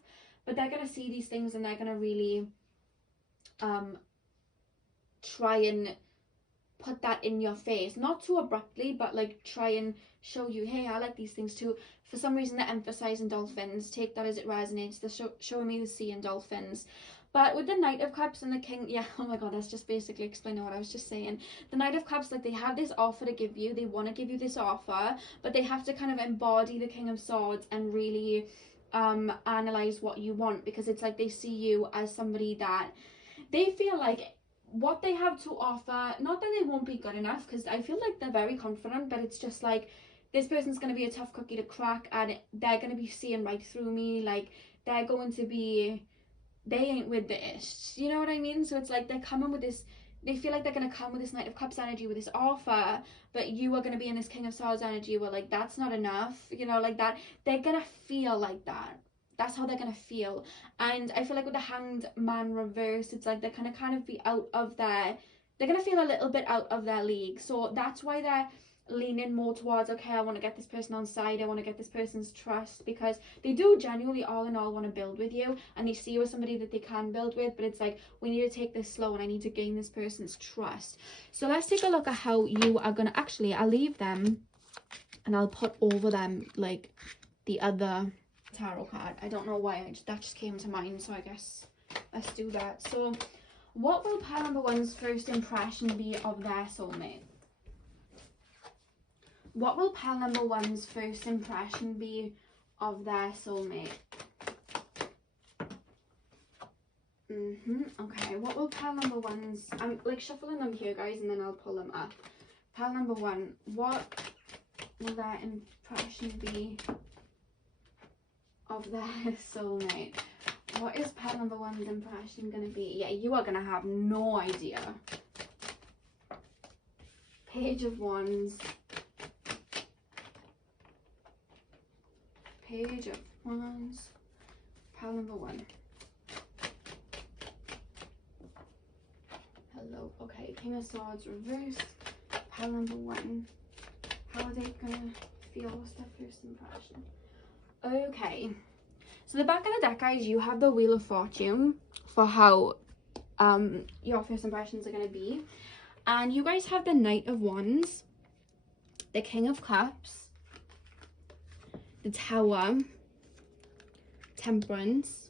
but they're gonna see these things and they're gonna really try and put that in your face, not too abruptly, but like try and show you, hey, I like these things too. For some reason they're emphasizing dolphins. Take that as it resonates. They're showing me the sea and dolphins. But with the Knight of Cups and the King, yeah, oh my god, that's just basically explaining what I was just saying. The Knight of Cups, like, they have this offer to give you. They want to give you this offer, but they have to kind of embody the King of Swords and really analyze what you want, because it's like they see you as somebody that they feel like what they have to offer, not that they won't be good enough, because I feel like they're very confident, but it's just like this person's going to be a tough cookie to crack, and they're going to be seeing right through me. Like, they're going to be, they ain't with the ish, you know what I mean? So it's like they're coming with this, they feel like they're going to come with this Knight of Cups energy, with this offer, but you are going to be in this King of Swords energy where like that's not enough, you know, like that. They're going to feel like that. That's how they're going to feel. And I feel like with the Hanged Man reverse, it's like they're going to kind of be out of their, they're going to feel a little bit out of their league. So that's why they're leaning more towards, okay, I want to get this person on side, I want to get this person's trust, because they do genuinely all in all want to build with you, and they see you as somebody that they can build with, but it's like, we need to take this slow and I need to gain this person's trust. So let's take a look at how you are going to, actually, I'll leave them and I'll put over them like the other tarot card. I don't know why, that just came to mind, so I guess let's do that. So what will pile number one's first impression be of their soulmate? What will pile number one's first impression be of their soulmate? Okay, what will pile number one's... I'm like shuffling them here, guys, and then I'll pull them up. Pile number one, what will their impression be of their soulmate? What is pile number one's impression going to be? Yeah, you are going to have no idea. Page of Wands. Page of Wands. Pile number one. Hello. Okay, King of Swords reversed. Pile number one. How are they going to feel? What's their first impression? Okay. So the back of the deck, guys, you have the Wheel of Fortune for how your first impressions are going to be. And you guys have the Knight of Wands, the King of Cups, the Tower, Temperance,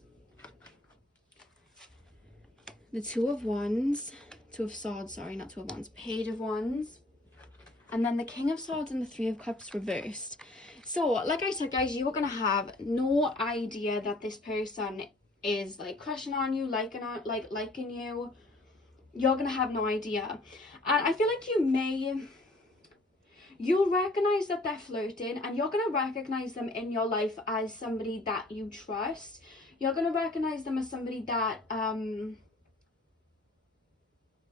the Two of Wands, Two of Swords, sorry, not Two of Wands, Page of Wands, and then the King of Swords and the Three of Cups reversed. So, like I said, guys, you are going to have no idea that this person is, like, crushing on you, liking you. You're going to have no idea. And I feel like you'll recognise that they're flirting, and you're going to recognise them in your life as somebody that you trust. You're going to recognise them as somebody that,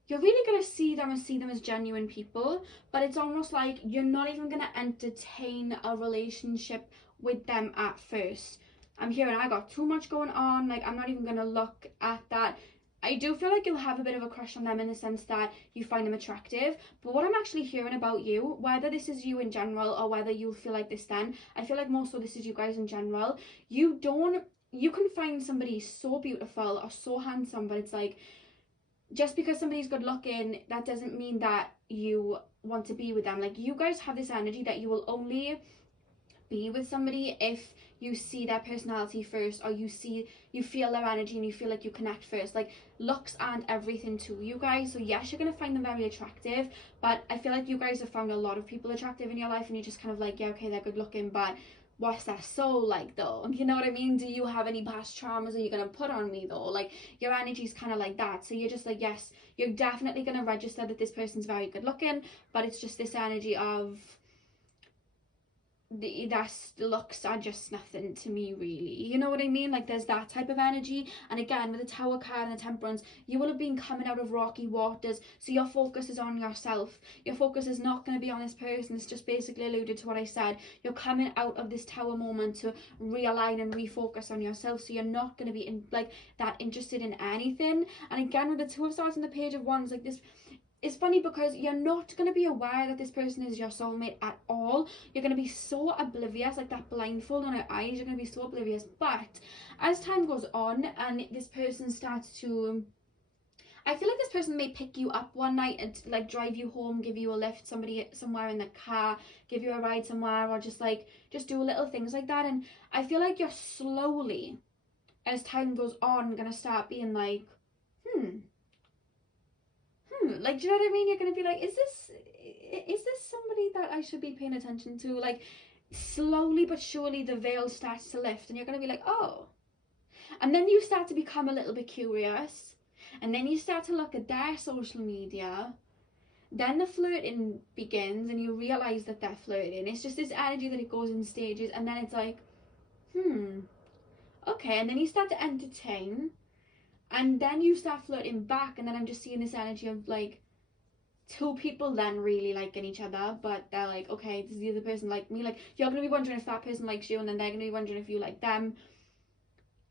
you're really going to see them as genuine people, but it's almost like you're not even going to entertain a relationship with them at first. I'm hearing I got too much going on, like I'm not even going to look at that. I do feel like you'll have a bit of a crush on them in the sense that you find them attractive, but what I'm actually hearing about you, whether this is you in general or whether you feel like this then, I feel like more so this is you guys in general. You can find somebody so beautiful or so handsome, but it's like, just because somebody's good looking, that doesn't mean that you want to be with them. Like, you guys have this energy that you will only be with somebody if you see their personality first, or you feel their energy and you feel like you connect first. Like, looks aren't everything to you guys. So yes, you're going to find them very attractive, but I feel like you guys have found a lot of people attractive in your life and you're just kind of like, yeah, okay, they're good looking, but what's their soul like though? You know what I mean? Do you have any past traumas that you're going to put on me though? Like, your energy's kind of like that. So you're just like, yes, you're definitely going to register that this person's very good looking, but it's just this energy of their looks are just nothing to me, really. You know what I mean? Like, there's that type of energy. And again, with the Tower card and the Temperance, you will have been coming out of rocky waters, so your focus is on yourself. Your focus is not going to be on this person. It's just basically alluded to what I said. You're coming out of this Tower moment to realign and refocus on yourself, so you're not going to be that interested in anything. And again, with the Two of Swords and the Page of Wands, like this, it's funny because you're not going to be aware that this person is your soulmate at all. You're going to be so oblivious, like that blindfold on your eyes, you're going to be so oblivious. But as time goes on and this person starts to, I feel like this person may pick you up one night and like drive you home, give you a lift somewhere in the car, give you a ride somewhere, or just do little things like that. And I feel like you're slowly, as time goes on, going to start being like, like, do you know what I mean? You're going to be like, is this somebody that I should be paying attention to? Like, slowly but surely the veil starts to lift and you're going to be like, oh. And then you start to become a little bit curious, and then you start to look at their social media. Then the flirting begins and you realise that they're flirting. It's just this energy that it goes in stages, and then it's like, okay. And then you start to entertain. And then you start flirting back, and then I'm just seeing this energy of like two people then really liking each other, but they're like, okay, does the other person like me? Like, you're going to be wondering if that person likes you, and then they're going to be wondering if you like them.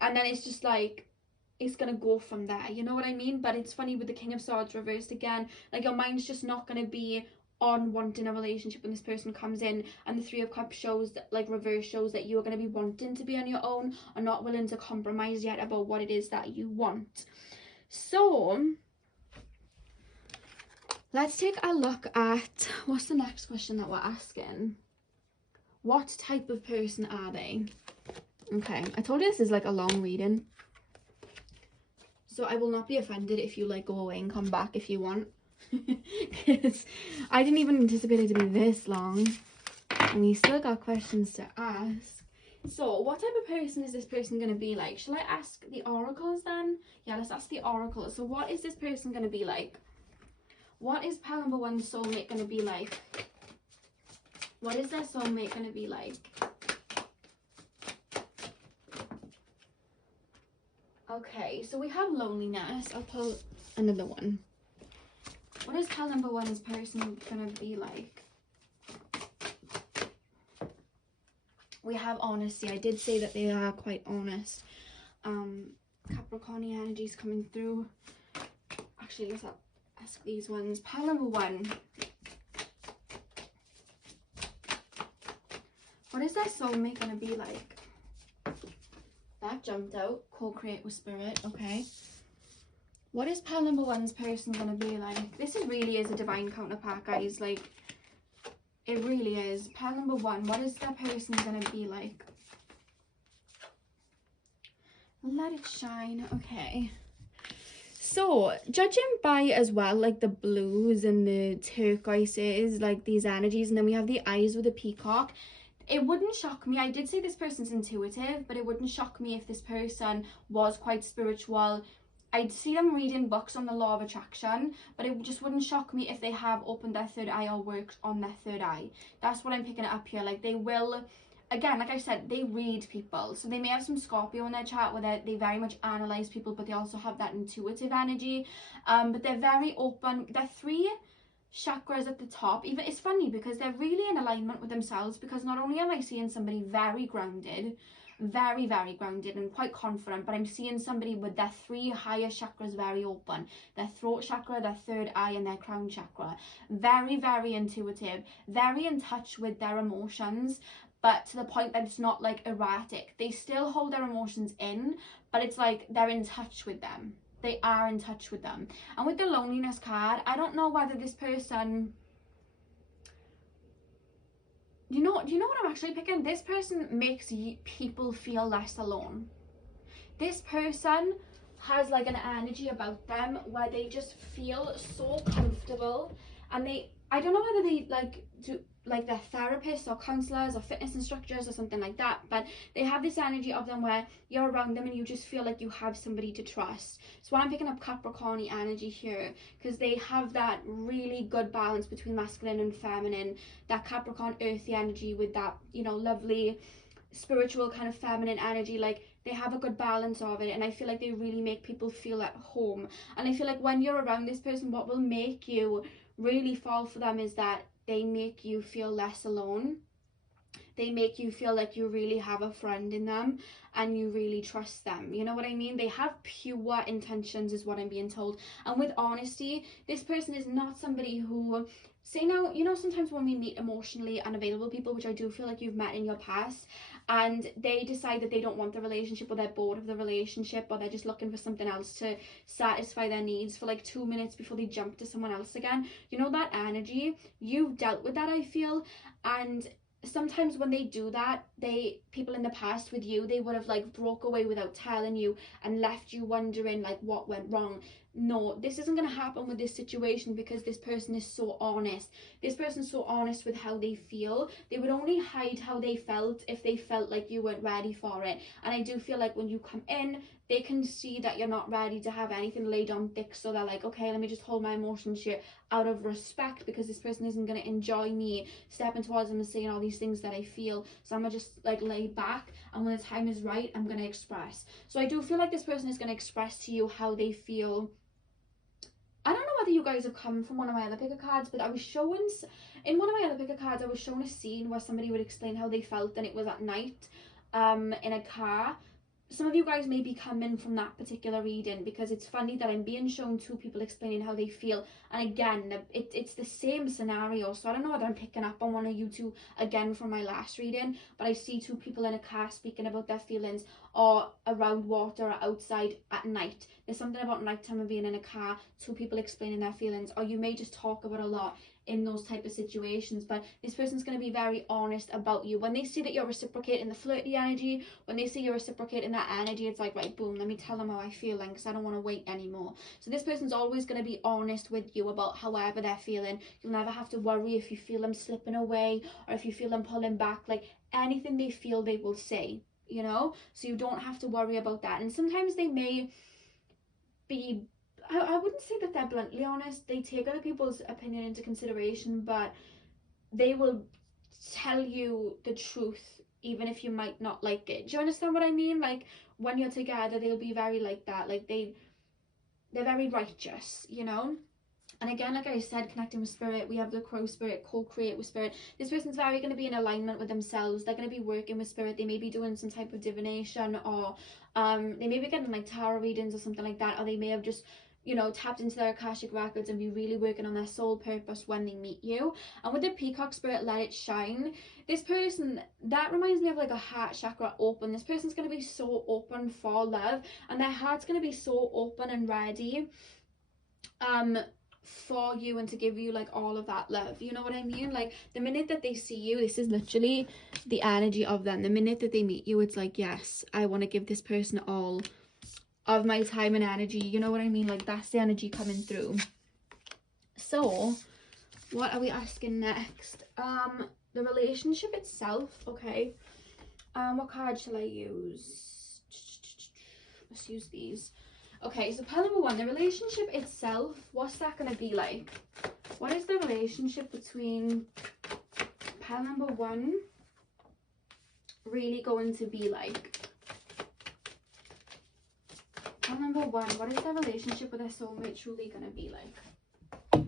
And then it's just like, it's going to go from there, you know what I mean? But it's funny with the King of Swords reversed again, like your mind's just not going to be on wanting a relationship when this person comes in, and the Three of Cups shows that, like, reverse shows that you're going to be wanting to be on your own, or not willing to compromise yet about what it is that you want. So let's take a look at what's the next question that we're asking. What type of person are they? Okay, I told you this is like a long reading, so I will not be offended if you like go away and come back if you want. Because I didn't even anticipate it to be this long, and we still got questions to ask. So what type of person is this person going to be like? Shall I ask the oracles then? Yeah, let's ask the oracles. So what is this person going to be like? What is pile number one's soulmate going to be like? What is their soulmate going to be like? Okay, so we have loneliness. I'll pull another one. What is pile number one's person going to be like? We have honesty. I did say that they are quite honest. Capricorn energies coming through. Actually, let's ask these ones. Pile number one. What is their soulmate going to be like? That jumped out. Co-create with spirit. Okay. What is pile number one's person going to be like? This really is a divine counterpart, guys. Like, it really is. Pile number one. What is that person going to be like? Let it shine. Okay. So, judging by as well, like the blues and the turquoises, like these energies, and then we have the eyes with the peacock. It wouldn't shock me. I did say this person's intuitive, but it wouldn't shock me if this person was quite spiritual. I'd see them reading books on the law of attraction, but it just wouldn't shock me if they have opened their third eye or worked on their third eye. That's what I'm picking up here. Like, they will, again, like I said, they read people. So they may have some Scorpio in their chart where they very much analyze people, but they also have that intuitive energy. But they're very open. They're three chakras at the top. Even it's funny because they're really in alignment with themselves, because not only am I seeing somebody very grounded, very grounded and quite confident, but I'm seeing somebody with their three higher chakras very open: their throat chakra, their third eye, and their crown chakra. Very intuitive, very in touch with their emotions, but to the point that it's not like erratic. They still hold their emotions in, but it's like they're in touch with them. They are in touch with them. And with the loneliness card, I don't know whether this person, you know what I'm actually picking? This person makes people feel less alone. This person has like an energy about them where they just feel so comfortable, and I don't know whether they do like they're therapists or counselors or fitness instructors or something like that, but they have this energy of them where you're around them and you just feel like you have somebody to trust. So I'm picking up Capricorn energy here, because they have that really good balance between masculine and feminine, that Capricorn earthy energy with that, you know, lovely spiritual kind of feminine energy. Like, they have a good balance of it, and I feel like they really make people feel at home. And I feel like when you're around this person, what will make you really fall for them is that they make you feel less alone. They make you feel like you really have a friend in them and you really trust them. You know what I mean? They have pure intentions is what I'm being told. And with honesty, this person is not somebody who, say now, you know, sometimes when we meet emotionally unavailable people, which I do feel like you've met in your past, and they decide that they don't want the relationship, or they're bored of the relationship, or they're just looking for something else to satisfy their needs for like 2 minutes before they jump to someone else again. You know, that energy, you've dealt with that, I feel. And sometimes when they do that, people in the past with you, they would have like broke away without telling you and left you wondering like what went wrong. No, this isn't going to happen with this situation, because this person is so honest. This person's so honest with how they feel. They would only hide how they felt if they felt like you weren't ready for it. And I do feel like when you come in, they can see that you're not ready to have anything laid on thick, so they're like, okay, let me just hold my emotions here out of respect, because this person isn't going to enjoy me stepping towards them and saying all these things that I feel. So I'm going to just like lay back, and when the time is right, I'm going to express. So I do feel like this person is going to express to you how they feel. I don't know whether you guys have come from one of my other picker cards, but I was showing, in one of my other picker cards, I was shown a scene where somebody would explain how they felt, and it was at night in a car. Some of you guys may be coming from that particular reading, because it's funny that I'm being shown two people explaining how they feel, and again, it's the same scenario. So I don't know whether I'm picking up on one of you two again from my last reading, but I see two people in a car speaking about their feelings or around water or outside at night. There's something about nighttime and being in a car, two people explaining their feelings, or you may just talk about a lot in those type of situations. But this person's going to be very honest about you. When they see that you're reciprocating the flirty energy, when they see you're reciprocating that energy, it's like, right, boom, let me tell them how I feel, because I don't want to wait anymore. So this person's always going to be honest with you about however they're feeling. You'll never have to worry if you feel them slipping away or if you feel them pulling back. Like, anything they feel, they will say, you know, so you don't have to worry about that. And sometimes they may be, I wouldn't say that they're bluntly honest. They take other people's opinion into consideration, but they will tell you the truth even if you might not like it. Do you understand what I mean? Like, when you're together, they'll be very like that. Like, they're very righteous, you know. And again, like I said, connecting with spirit, we have the crow spirit, co-create with spirit. This person's very going to be in alignment with themselves. They're going to be working with spirit. They may be doing some type of divination, or they may be getting like tarot readings or something like that, or they may have just, you know, tapped into their Akashic records and be really working on their soul purpose when they meet you. And with the peacock spirit, let it shine, this person, that reminds me of like a heart chakra open. This person's going to be so open for love, and their heart's going to be so open and ready for you and to give you like all of that love. You know what I mean? Like, the minute that they see you, this is literally the energy of them. The minute that they meet you, it's like, yes, I want to give this person all of my time and energy. You know what I mean? Like, that's the energy coming through. So what are we asking next? The relationship itself. Okay, what card shall I use? Let's use these. Okay, so pile number one, the relationship itself, what's that going to be like? What is the relationship between pile number one really going to be like? Pile number one, what is their relationship with their soulmate truly going to be like?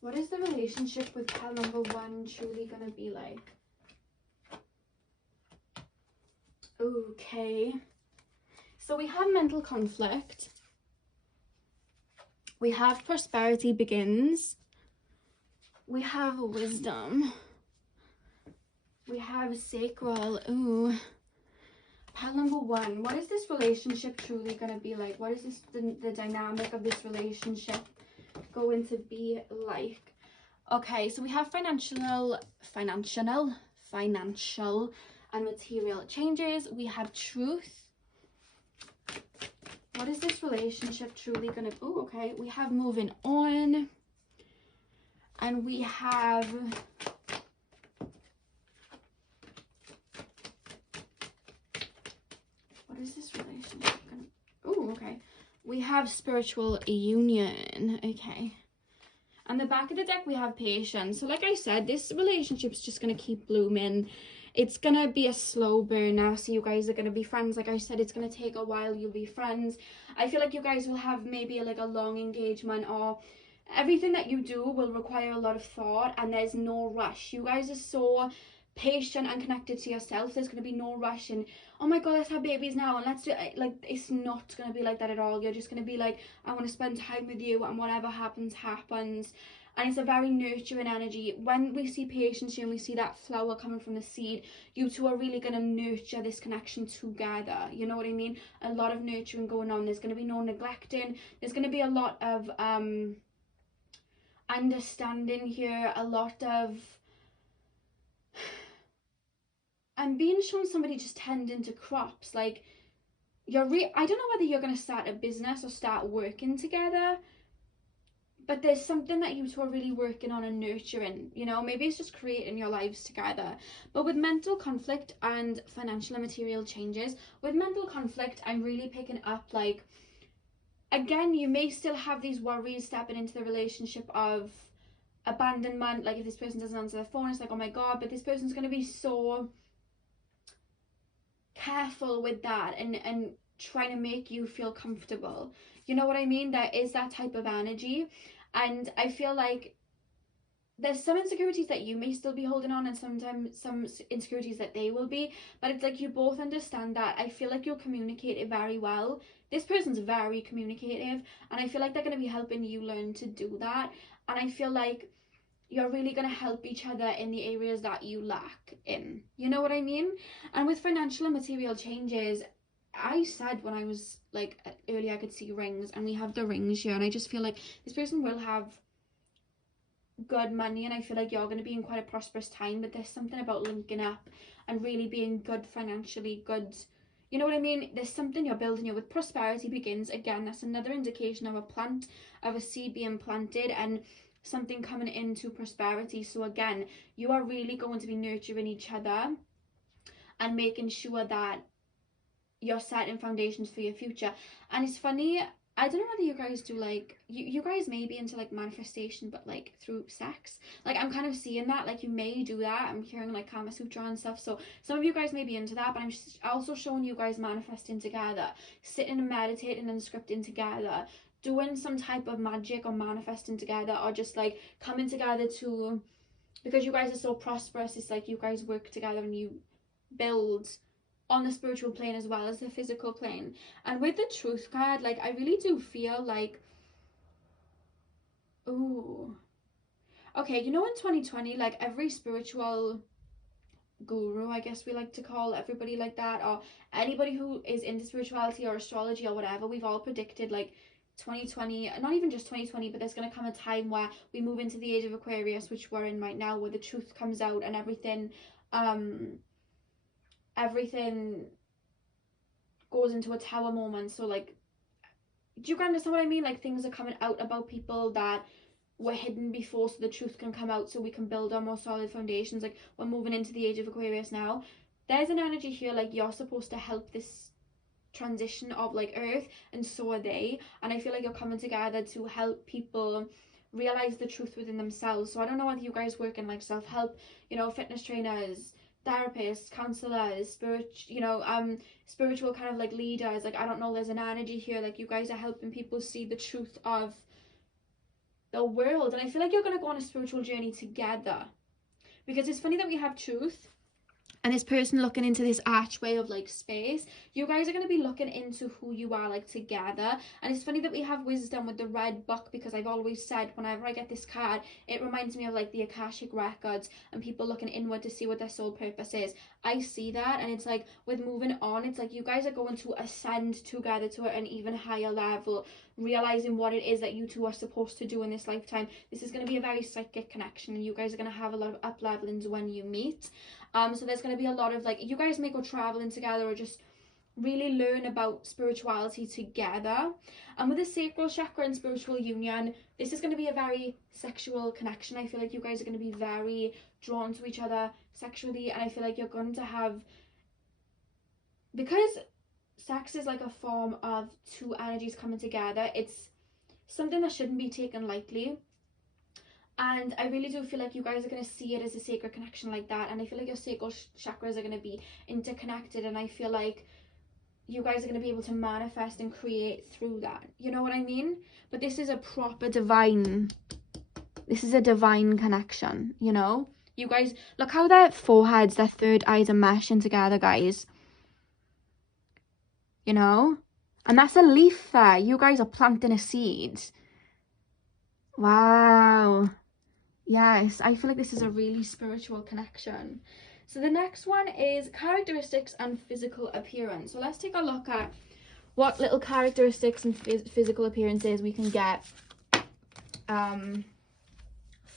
What is the relationship with pile number one truly going to be like? Okay. So we have mental conflict. We have prosperity begins. We have wisdom. We have sacral. Ooh. Pile number one. What is this relationship truly going to be like? What is this, the dynamic of this relationship going to be like? Okay, so we have financial and material changes. We have truth. What is this relationship truly gonna, oh, okay, we have moving on, and we have what is this relationship gonna, oh, okay, we have spiritual union. Okay, and the back of the deck we have patience. So like I said, this relationship's just gonna keep blooming. It's gonna be a slow burn now, so you guys are gonna be friends. Like I said, it's gonna take a while. You'll be friends. I feel like you guys will have maybe like a long engagement, or everything that you do will require a lot of thought, and there's no rush. You guys are so patient and connected to yourself. There's gonna be no rush and, oh my god, let's have babies now and let's do it. Like, it's not gonna be like that at all. You're just gonna be like, I want to spend time with you, and whatever happens happens. And it's a very nurturing energy. When we see patience here and we see that flower coming from the seed, you two are really going to nurture this connection together. You know what I mean? A lot of nurturing going on. There's going to be no neglecting. There's going to be a lot of understanding here. A lot of... I'm being shown somebody just tending to crops. Like, I don't know whether you're going to start a business or start working together, but there's something that you two are really working on and nurturing, you know. Maybe it's just creating your lives together. But with mental conflict and financial and material changes, with mental conflict, I'm really picking up, like, again, you may still have these worries stepping into the relationship of abandonment. Like, if this person doesn't answer their phone, it's like, oh my god. But this person's going to be so careful with that and trying to make you feel comfortable. You know what I mean? There is that type of energy. And I feel like there's some insecurities that you may still be holding on, and sometimes some insecurities that they will be. But it's like you both understand that. I feel like you'll communicate it very well. This person's very communicative, and I feel like they're going to be helping you learn to do that. And I feel like you're really going to help each other in the areas that you lack in. You know what I mean? And with financial and material changes, I said when I was like earlier, I could see rings, and we have the rings here, and I just feel like this person will have good money, and I feel like you're going to be in quite a prosperous time, but there's something about linking up and really being good financially, good, you know what I mean? There's something you're building here. With prosperity begins, again, that's another indication of a plant, of a seed being planted and something coming into prosperity. So again, you are really going to be nurturing each other and making sure that you're setting foundations for your future. And it's funny, I don't know whether you guys do like, you guys may be into like manifestation, but like through sex. Like I'm kind of seeing that, like you may do that. I'm hearing like Kama Sutra and stuff. So some of you guys may be into that, but I'm also showing you guys manifesting together, sitting and meditating and scripting together, doing some type of magic or manifesting together, or just like coming together to, because you guys are so prosperous, it's like you guys work together and you build on the spiritual plane as well as the physical plane. And with the Truth card, like I really do feel like, oh, okay, you know, in 2020, like every spiritual guru, I guess we like to call everybody like that, or anybody who is into spirituality or astrology or whatever, we've all predicted like 2020, not even just 2020, but there's going to come a time where we move into the age of Aquarius, which we're in right now, where the truth comes out and everything goes into a tower moment. So like, do you understand what I mean? Like things are coming out about people that were hidden before, so the truth can come out, so we can build on more solid foundations. Like we're moving into the age of Aquarius now. There's an energy here like you're supposed to help this transition of like Earth, and so are they. And I feel like you're coming together to help people realize the truth within themselves. So I don't know whether you guys work in like self-help, you know, fitness trainers, therapists, counselors, spiritual kind of like leaders. Like I don't know, there's an energy here like you guys are helping people see the truth of the world. And I feel like you're going to go on a spiritual journey together, because it's funny that we have Truth and this person looking into this archway of like space. You guys are going to be looking into who you are like together. And it's funny that we have Wisdom with the red book, because I've always said whenever I get this card, it reminds me of like the Akashic records and people looking inward to see what their soul purpose is. I see that, and it's like with moving on, it's like you guys are going to ascend together to an even higher level, realizing what it is that you two are supposed to do in this lifetime. This is going to be a very psychic connection, and you guys are going to have a lot of up levelings when you meet. So there's going to be a lot of like, you guys may go traveling together or just really learn about spirituality together. And with the sacral chakra and spiritual union, this is going to be a very sexual connection. I feel like you guys are going to be very drawn to each other sexually, and I feel like you're going to have, because sex is like a form of two energies coming together, it's something that shouldn't be taken lightly. And I really do feel like you guys are going to see it as a sacred connection like that. And I feel like your sacral chakras are going to be interconnected, and I feel like you guys are going to be able to manifest and create through that. You know what I mean? But this is a proper divine, this is a divine connection, you know? You guys, look how their foreheads, their third eyes are meshing together, guys. You know? And that's a leaf there. You guys are planting a seed. Wow. Yes, I feel like this is a really spiritual connection. So the next one is characteristics and physical appearance. So let's take a look at what little characteristics and physical appearances we can get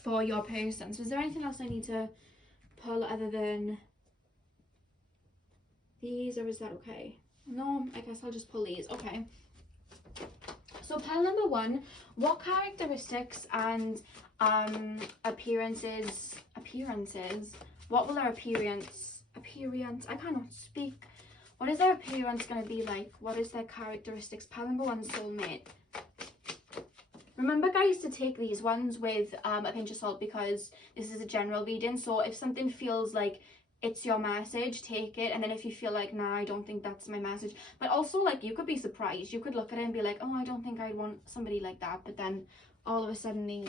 for your person. So is there anything else I need to pull other than these, or is that okay? No, I guess I'll just pull these. Okay. So pile number one, what characteristics and appearances, what will their appearance, I cannot speak. What is their appearance going to be like? What is their characteristics? Pile number one, soulmate. Remember, guys, to take these ones with a pinch of salt, because this is a general reading. So if something feels like it's your message, take it. And then if you feel like, nah, I don't think that's my message. But also, like, you could be surprised. You could look at it and be like, oh, I don't think I'd want somebody like that. But then all of a sudden they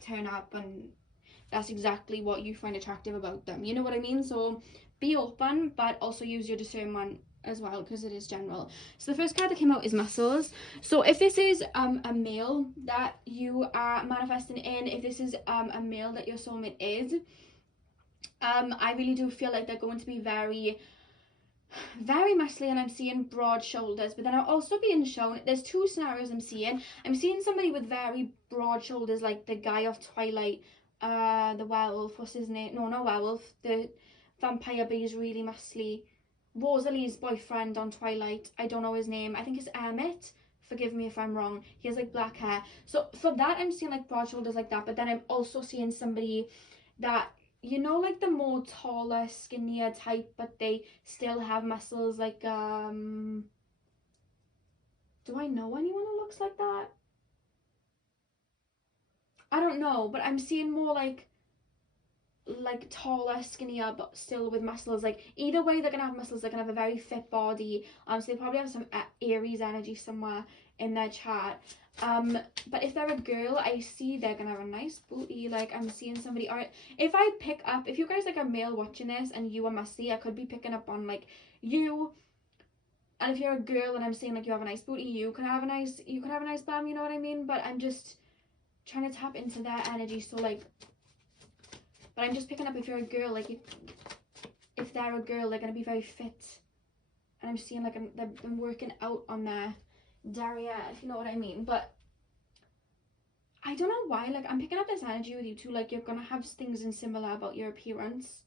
turn up and that's exactly what you find attractive about them. You know what I mean? So be open, but also use your discernment as well, because it is general. So the first card that came out is muscles. So if this is a male that you are manifesting in, if this is a male that your soulmate is, I really do feel like they're going to be very muscly, and I'm seeing broad shoulders. But then I'm also being shown, there's two scenarios I'm seeing. I'm seeing somebody with very broad shoulders, like the guy of Twilight, the werewolf, what's his name? No, not werewolf, the vampire, but he's really muscly. Rosalie's boyfriend on Twilight, I don't know his name, I think it's Emmett, forgive me if I'm wrong. He has like black hair. So for that I'm seeing like broad shoulders like that. But then I'm also seeing somebody that, you know, like the more taller, skinnier type, but they still have muscles, like do I know anyone who looks like that? I don't know, but I'm seeing more like taller, skinnier, but still with muscles. Like either way, they're gonna have muscles. They're gonna have a very fit body. So they probably have some Aries energy somewhere in their chart. But if they're a girl, I see they're gonna have a nice booty. Like I'm seeing somebody, or if I pick up, if you guys like a male watching this and you are muscly, I could be picking up on like you. And if you're a girl and I'm saying like you have a nice booty, you could have a nice bum, you know what I mean? But I'm just trying to tap into their energy. So like, but I'm just picking up, if you're a girl, like if they're a girl, they're going to be very fit. And I'm seeing like them working out on their derriere, if you know what I mean. But I don't know why, like I'm picking up this energy with you too. Like you're going to have things in similar about your appearance.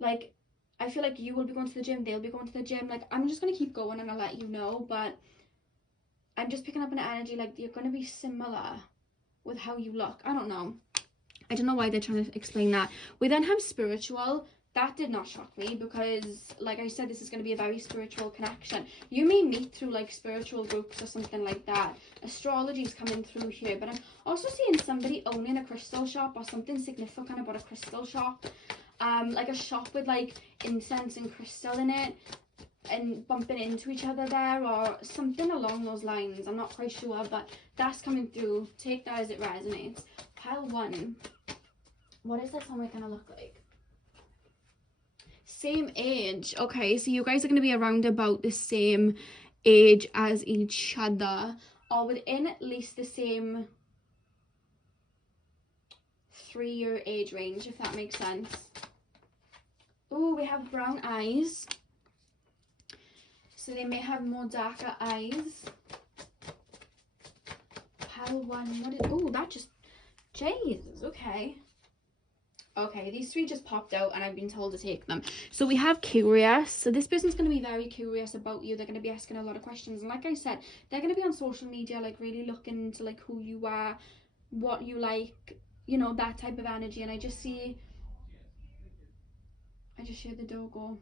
Like I feel like you will be going to the gym, they'll be going to the gym. Like I'm just going to keep going and I'll let you know. But I'm just picking up an energy like you're going to be similar with how you look. I don't know why they're trying to explain that. We then have spiritual. That did not shock me because, like I said, this is going to be a very spiritual connection. You may meet through like spiritual groups or something like that. Astrology is coming through here, but I'm also seeing somebody owning a crystal shop or something significant about a crystal shop. Like a shop with like incense and crystal in it and bumping into each other there or something along those lines. I'm not quite sure, but that's coming through. Take that as it resonates. Pile 1. What is this someone gonna look like? Same age. Okay, so you guys are gonna be around about the same age as each other, or within at least the same 3-year age range, if that makes sense. Oh, we have brown eyes, so they may have more darker eyes. Pile 1. What is? Oh, that just. Jesus. Okay. Okay, these 3 just popped out and I've been told to take them. So we have curious. So this person's going to be very curious about you. They're going to be asking a lot of questions. And like I said, they're going to be on social media, like really looking into like who you are, what you like, you know, that type of energy. And I just heard the door go.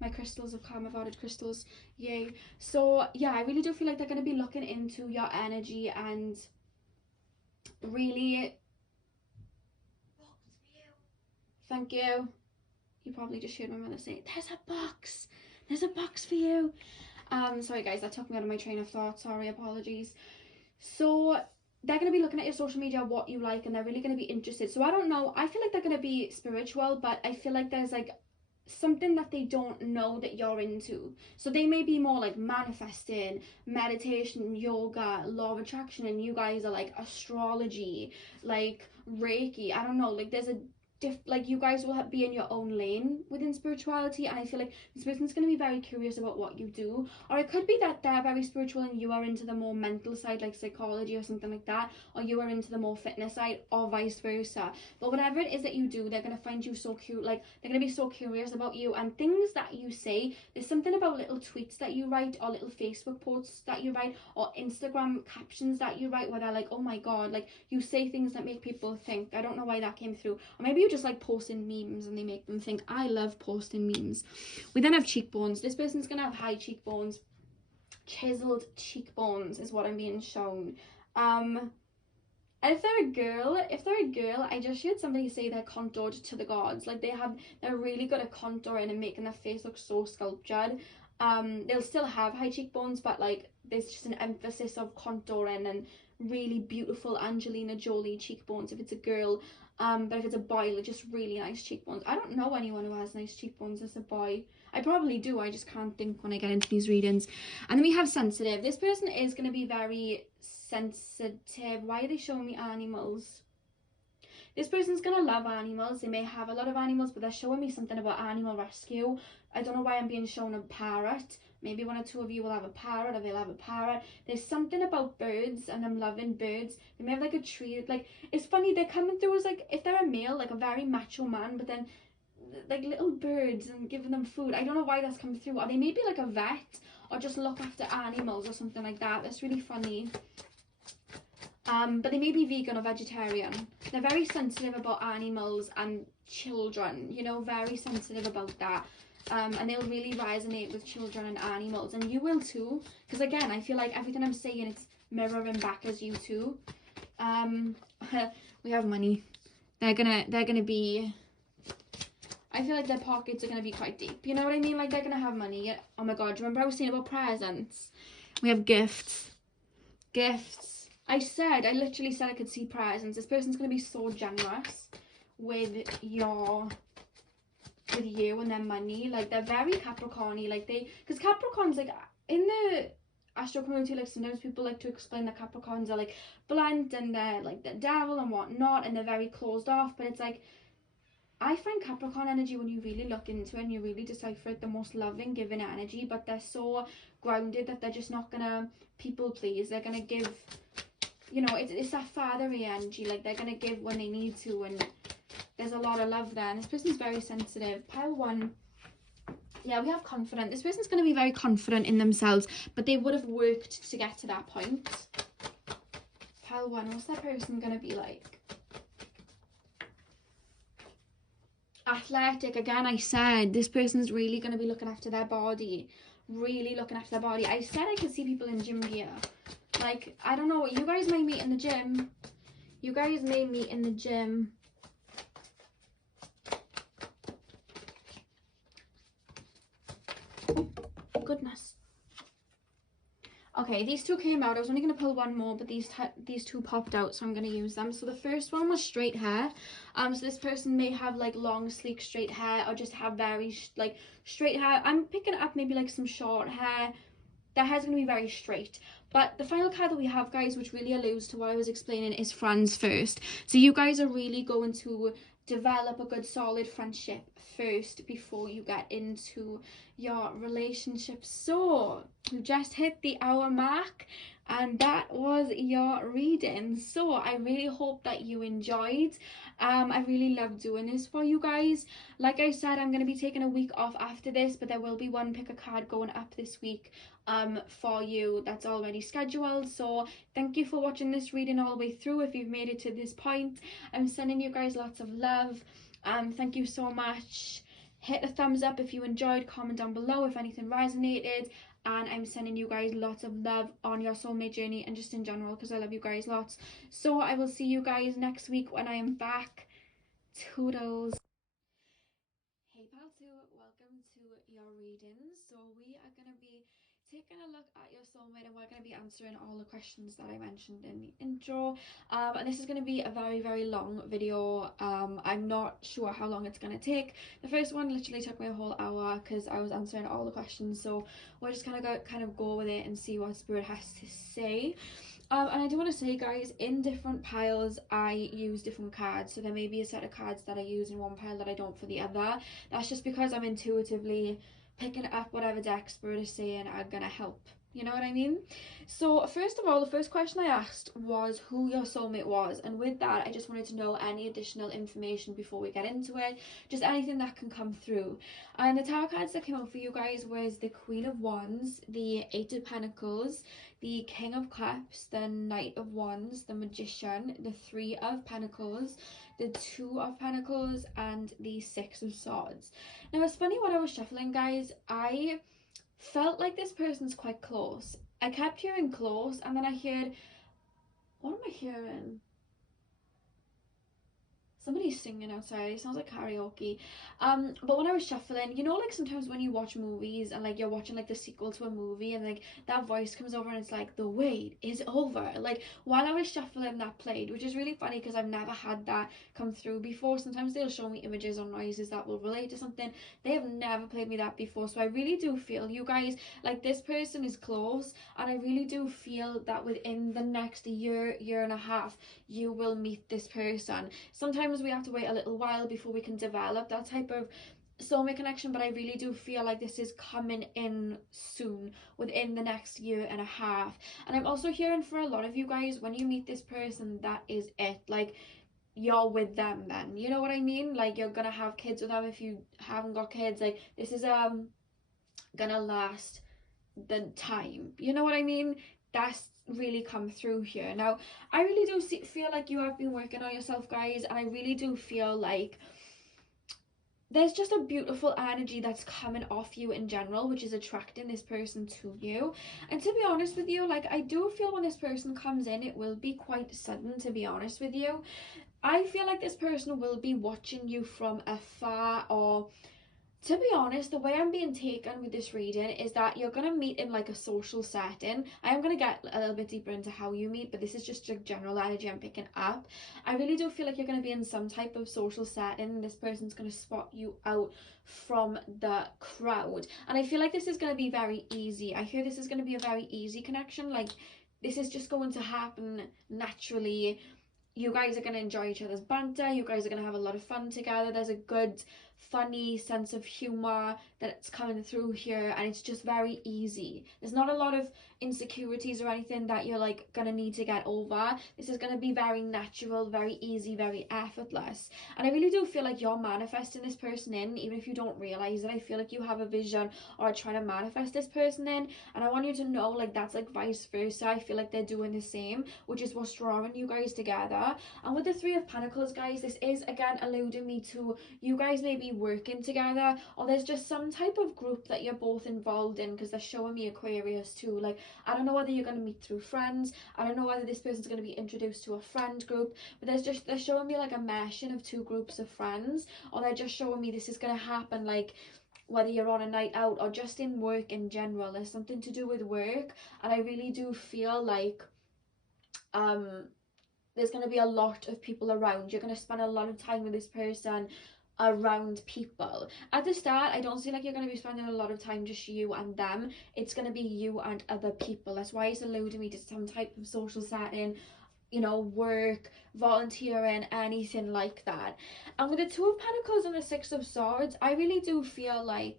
My crystals have come. I've ordered crystals. Yay. So yeah, I really do feel like they're going to be looking into your energy and really. Thank you. You probably just heard my mother say, there's a box for you. Sorry guys, that took me out of my train of thought. Sorry, apologies. So they're going to be looking at your social media, what you like, and they're really going to be interested. So I don't know, I feel like they're going to be spiritual, but I feel like there's like something that they don't know that you're into. So they may be more like manifesting, meditation, yoga, law of attraction, and you guys are like astrology, like Reiki. I don't know, like there's a like you guys will be in your own lane within spirituality, and I feel like this person's going to be very curious about what you do. Or it could be that they're very spiritual and you are into the more mental side, like psychology or something like that, or you are into the more fitness side, or vice versa. But whatever it is that you do, they're going to find you so cute. Like they're going to be so curious about you and things that you say. There's something about little tweets that you write, or little Facebook posts that you write, or Instagram captions that you write where they're like, oh my god, like you say things that make people think. I don't know why that came through. Or maybe you just like posting memes and they make them think. I love posting memes. We then have cheekbones. This person's gonna have high cheekbones, chiseled cheekbones is what I'm being shown. And if they're a girl, I just heard somebody say they're contoured to the gods. Like they're really good at contouring and making their face look so sculptured. They'll still have high cheekbones, but like there's just an emphasis of contouring and really beautiful Angelina Jolie cheekbones if it's a girl. But if it's a boy, like just really nice cheekbones. I don't know anyone who has nice cheekbones as a boy. I probably do, I just can't think when I get into these readings. And then we have sensitive. This person is going to be very sensitive. Why are they showing me animals? This person's going to love animals. They may have a lot of animals, but they're showing me something about animal rescue. I don't know why I'm being shown a parrot. Maybe one or two of you will have a parrot, or they'll have a parrot. There's something about birds, and I'm loving birds. They may have like a tree. Like, it's funny, they're coming through as like, if they're a male, like a very macho man, but then like little birds and giving them food. I don't know why that's come through. Or they may be like a vet, or just look after animals or something like that. That's really funny. But they may be vegan or vegetarian. They're very sensitive about animals and children, you know, very sensitive about that. And they'll really resonate with children and animals, and you will too, because again, I feel like everything I'm saying, it's mirroring back as you too. We have money. They're gonna be, I feel like their pockets are gonna be quite deep, you know what I mean? Like, they're gonna have money. Oh my god, do you remember I was saying about presents? We have gifts. I literally said I could see presents. This person's gonna be so generous with you and their money. Like, they're very Capricorn-y, like because Capricorns, like, in the astro community, like, sometimes people like to explain that Capricorns are like blunt and they're like the devil and whatnot, and they're very closed off. But it's like, I find Capricorn energy, when you really look into it and you really decipher it, the most loving, giving energy. But they're so grounded that they're just not gonna people please. They're gonna give, you know, it's that fatherly energy. Like, they're gonna give when they need to, and there's a lot of love there. And this person's very sensitive. Pile 1. Yeah, we have confident. This person's going to be very confident in themselves, but they would have worked to get to that point. Pile 1. What's that person going to be like? Athletic. Again, I said this person's really going to be looking after their body. Really looking after their body. I said I could see people in gym gear. Like, I don't know. You guys may meet in the gym. Goodness. Okay, these two came out. I was only going to pull one more, but these two popped out, so I'm going to use them. So the first one was straight hair. So this person may have like long, sleek, straight hair, or just have very like straight hair. I'm picking up maybe like some short hair. Their hair's going to be very straight. But the final card that we have, guys, which really alludes to what I was explaining, is friends first. So you guys are really going to develop a good solid friendship first before you get into your relationship. So you just hit the hour mark, and that was your reading. So I really hope that you enjoyed. I really love doing this for you guys. Like I said, I'm going to be taking a week off after this, but there will be one pick a card going up this week for you that's already scheduled. So thank you for watching this reading all the way through. If you've made it to this point, I'm sending you guys lots of love. Thank you so much. Hit a thumbs up if you enjoyed, comment down below if anything resonated, and I'm sending you guys lots of love on your soulmate journey and just in general, because I love you guys lots. So I will see you guys next week when I am back. Toodles. Hey pal 2, welcome to your readings. So we are going to be taking a look at your soulmate, and we're going to be answering all the questions that I mentioned in the intro. And this is going to be a very, very long video. I'm not sure how long it's going to take. The first one literally took me a whole hour because I was answering all the questions, so we're just kind of go with it and see what Spirit has to say. And I do want to say, guys, in different piles I use different cards, so there may be a set of cards that I use in one pile that I don't for the other. That's just because I'm intuitively picking up whatever deck Spirit is saying are gonna help, you know what I mean? So first of all, the first question I asked was who your soulmate was, and with that I just wanted to know any additional information before we get into it, just anything that can come through. And the tarot cards that came out for you guys was the Queen of Wands, the Eight of Pentacles, the King of Cups, the Knight of Wands, the Magician, the Three of Pentacles, the Two of Pentacles, and the Six of Swords. Now it's funny, when I was shuffling, guys, I felt like this person's quite close. I kept hearing close, and then I heard, what am I hearing? Somebody's singing outside. It sounds like karaoke. But when I was shuffling, you know, like sometimes when you watch movies and like you're watching like the sequel to a movie and like that voice comes over and it's like, the wait is over. Like while I was shuffling, that played, which is really funny because I've never had that come through before. Sometimes they'll show me images or noises that will relate to something. They have never played me that before. So I really do feel, you guys, like this person is close, and I really do feel that within the next year and a half, you will meet this person. Sometimes we have to wait a little while before we can develop that type of soulmate connection, but I really do feel like this is coming in soon, within the next year and a half. And I'm also hearing for a lot of you guys, when you meet this person, that is it. Like you're with them then, you know what I mean? Like you're gonna have kids with them if you haven't got kids. Like this is gonna last the time, you know what I mean? That's really come through here. Now I really do feel like you have been working on yourself, guys, and I really do feel like there's just a beautiful energy that's coming off you in general, which is attracting this person to you. And to be honest with you, like I do feel when this person comes in, it will be quite sudden, to be honest with you. I feel like this person will be watching you from afar, or to be honest, the way I'm being taken with this reading is that you're going to meet in like a social setting. I am going to get a little bit deeper into how you meet, but this is just a general energy I'm picking up. I really do feel like you're going to be in some type of social setting, and this person's going to spot you out from the crowd. And I feel like this is going to be very easy. I hear this is going to be a very easy connection. Like this is just going to happen naturally. You guys are going to enjoy each other's banter. You guys are going to have a lot of fun together. There's a good, funny sense of humor that's coming through here, and it's just very easy. There's not a lot of insecurities or anything that you're like gonna need to get over. This is gonna be very natural, very easy, very effortless. And I really do feel like you're manifesting this person in, even if you don't realize it. I feel like you have a vision or are trying to manifest this person in, and I want you to know like that's like vice versa. I feel like they're doing the same, which is what's drawing you guys together. And with the Three of Pentacles, guys, this is again alluding me to you guys maybe working together, or there's just some type of group that you're both involved in, because they're showing me Aquarius too. Like I don't know whether you're going to meet through friends, I don't know whether this person's going to be introduced to a friend group, but they're showing me like a meshing of two groups of friends, or they're just showing me this is going to happen like whether you're on a night out or just in work in general. There's something to do with work, and I really do feel like there's going to be a lot of people around. You're going to spend a lot of time with this person around people. At the start, I don't see like you're going to be spending a lot of time just you and them. It's going to be you and other people. That's why it's alluding me to some type of social setting, you know, work, volunteering, anything like that. And with the Two of Pentacles and the Six of Swords, I really do feel like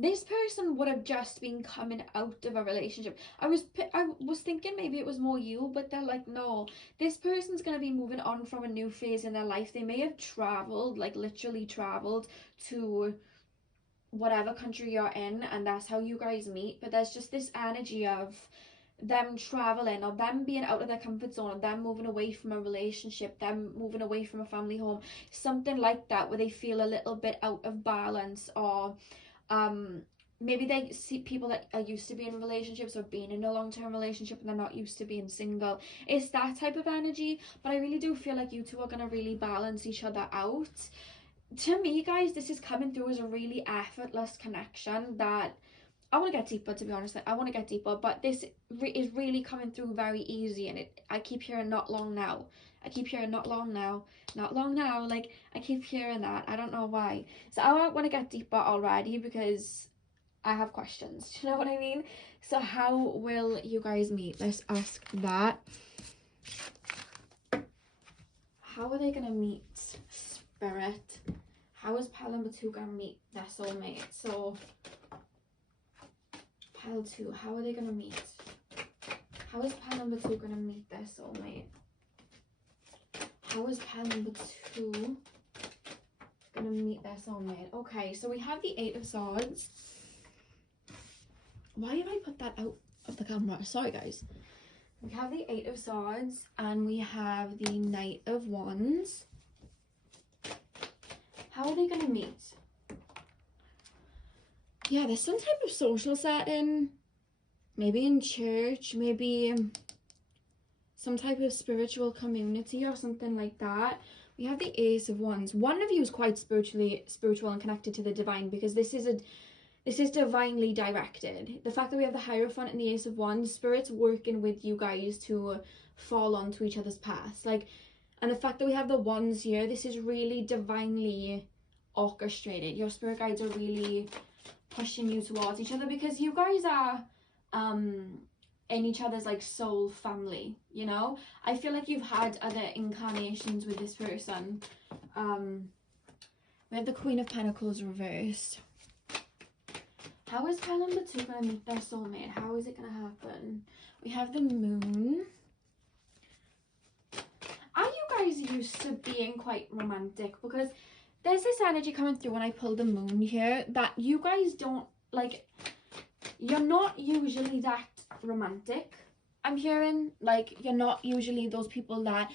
this person would have just been coming out of a relationship. I was thinking maybe it was more you, but they're like, no, this person's going to be moving on from a new phase in their life. They may have traveled, like literally traveled to whatever country you're in, and that's how you guys meet. But there's just this energy of them traveling, or them being out of their comfort zone, or them moving away from a relationship, them moving away from a family home, something like that, where they feel a little bit out of balance, or maybe they see people that are used to being in relationships or being in a long-term relationship and they're not used to being single. It's that type of energy, but I really do feel like you two are going to really balance each other out. To me, guys, this is coming through as a really effortless connection that I want to get deeper, to be honest. I want to get deeper, but this is really coming through very easy, and I keep hearing not long now. I keep hearing not long now, not long now. Like, I keep hearing that. I don't know why. So I want to get deeper already because I have questions. Do you know what I mean? So how will you guys meet? Let's ask that. How are they going to meet, Spirit? How is pile number 2 going to meet their soulmate? So, pile 2, how are they going to meet? How is pile number 2 going to meet their soulmate? How is pile number 2 going to meet their soulmate? Okay, so we have the 8 of Swords. Why have I put that out of the camera? Sorry, guys. We have the 8 of Swords, and we have the Knight of Wands. How are they going to meet? Yeah, there's some type of social setting. Maybe in church, maybe some type of spiritual community or something like that. We have the Ace of Wands. One of you is quite spiritual and connected to the divine, because this is divinely directed. The fact that we have the Hierophant and the Ace of Wands, Spirit's working with you guys to fall onto each other's paths. Like, and the fact that we have the Wands here, this is really divinely orchestrated. Your spirit guides are really pushing you towards each other, because you guys are in each other's like soul family, you know. I feel like you've had other incarnations with this person. We have the Queen of Pentacles reversed. How is pile number 2 going to meet their soulmate? How is it going to happen? We have the Moon. Are you guys used to being quite romantic? Because there's this energy coming through when I pull the Moon here that you guys don't, like, you're not usually that romantic. I'm hearing, like, you're not usually those people that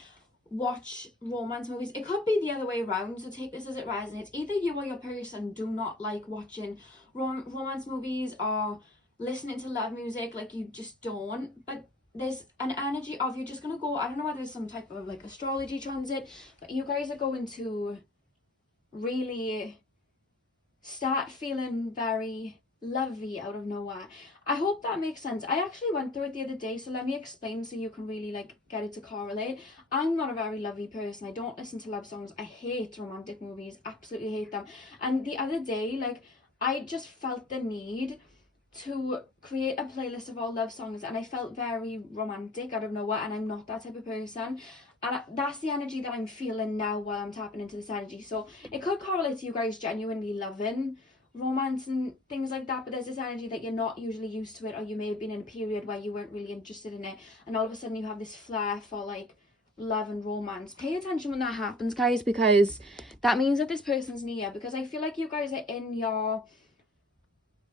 watch romance movies. It could be the other way around, so take this as it resonates. Either you or your person do not like watching romance movies or listening to love music, like, you just don't. But there's an energy of you're just gonna go, I don't know whether there's some type of like astrology transit, but you guys are going to really start feeling very lovey out of nowhere. I hope that makes sense. I actually went through it the other day, so let me explain so you can really like get it to correlate. I'm not a very lovey person. I don't listen to love songs. I hate romantic movies, absolutely hate them. And the other day, like, I just felt the need to create a playlist of all love songs, and I felt very romantic out of nowhere, and I'm not that type of person. And that's the energy that I'm feeling now while I'm tapping into this energy. So it could correlate to you guys genuinely loving romance and things like that, but there's this energy that you're not usually used to it, or you may have been in a period where you weren't really interested in it, and all of a sudden you have this flair for like love and romance. Pay attention when that happens, guys, because that means that this person's near. Because I feel like you guys are in your,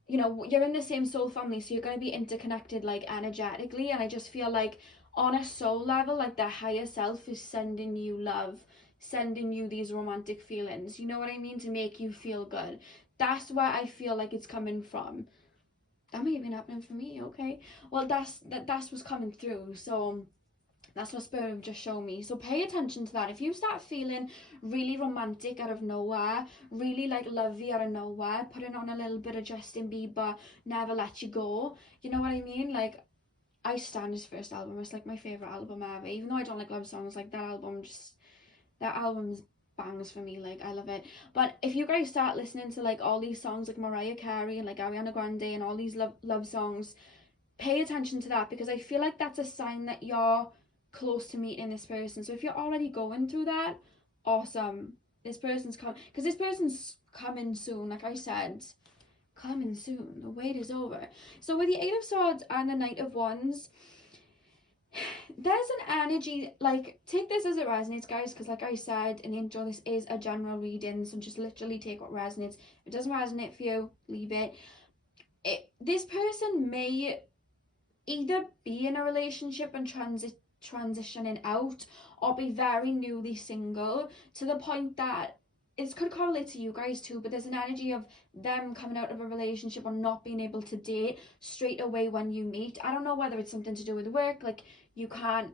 you know, you're in the same soul family, so you're going to be interconnected like energetically, and I just feel like on a soul level, like their higher self is sending you love, sending you these romantic feelings, you know what I mean, to make you feel good. That's where I feel like it's coming from. That may have been happening for me, okay? Well, that's what's coming through. So that's what Spirit just showed me. So pay attention to that. If you start feeling really romantic out of nowhere, really like lovey out of nowhere, putting on a little bit of Justin Bieber, Never Let You Go, you know what I mean? Like, I stand his first album. It's like my favourite album ever. Even though I don't like love songs, like that album's bangs for me. Like, I love it. But if you guys start listening to like all these songs like Mariah Carey and like Ariana Grande and all these love songs, pay attention to that, because I feel like that's a sign that you're close to meeting this person. So if you're already going through that, awesome. This person's coming, because this person's coming soon. Like I said, coming soon. The wait is over. So with the Eight of Swords and the Knight of Wands, there's an energy, like, take this as it resonates, guys, because like I said in the intro, this is a general reading, so just literally take what resonates. If it doesn't resonate for you, leave it. This person may either be in a relationship and transitioning out, or be very newly single, to the point that it could correlate to you guys too, but there's an energy of them coming out of a relationship or not being able to date straight away when you meet. I don't know whether it's something to do with work, like you can't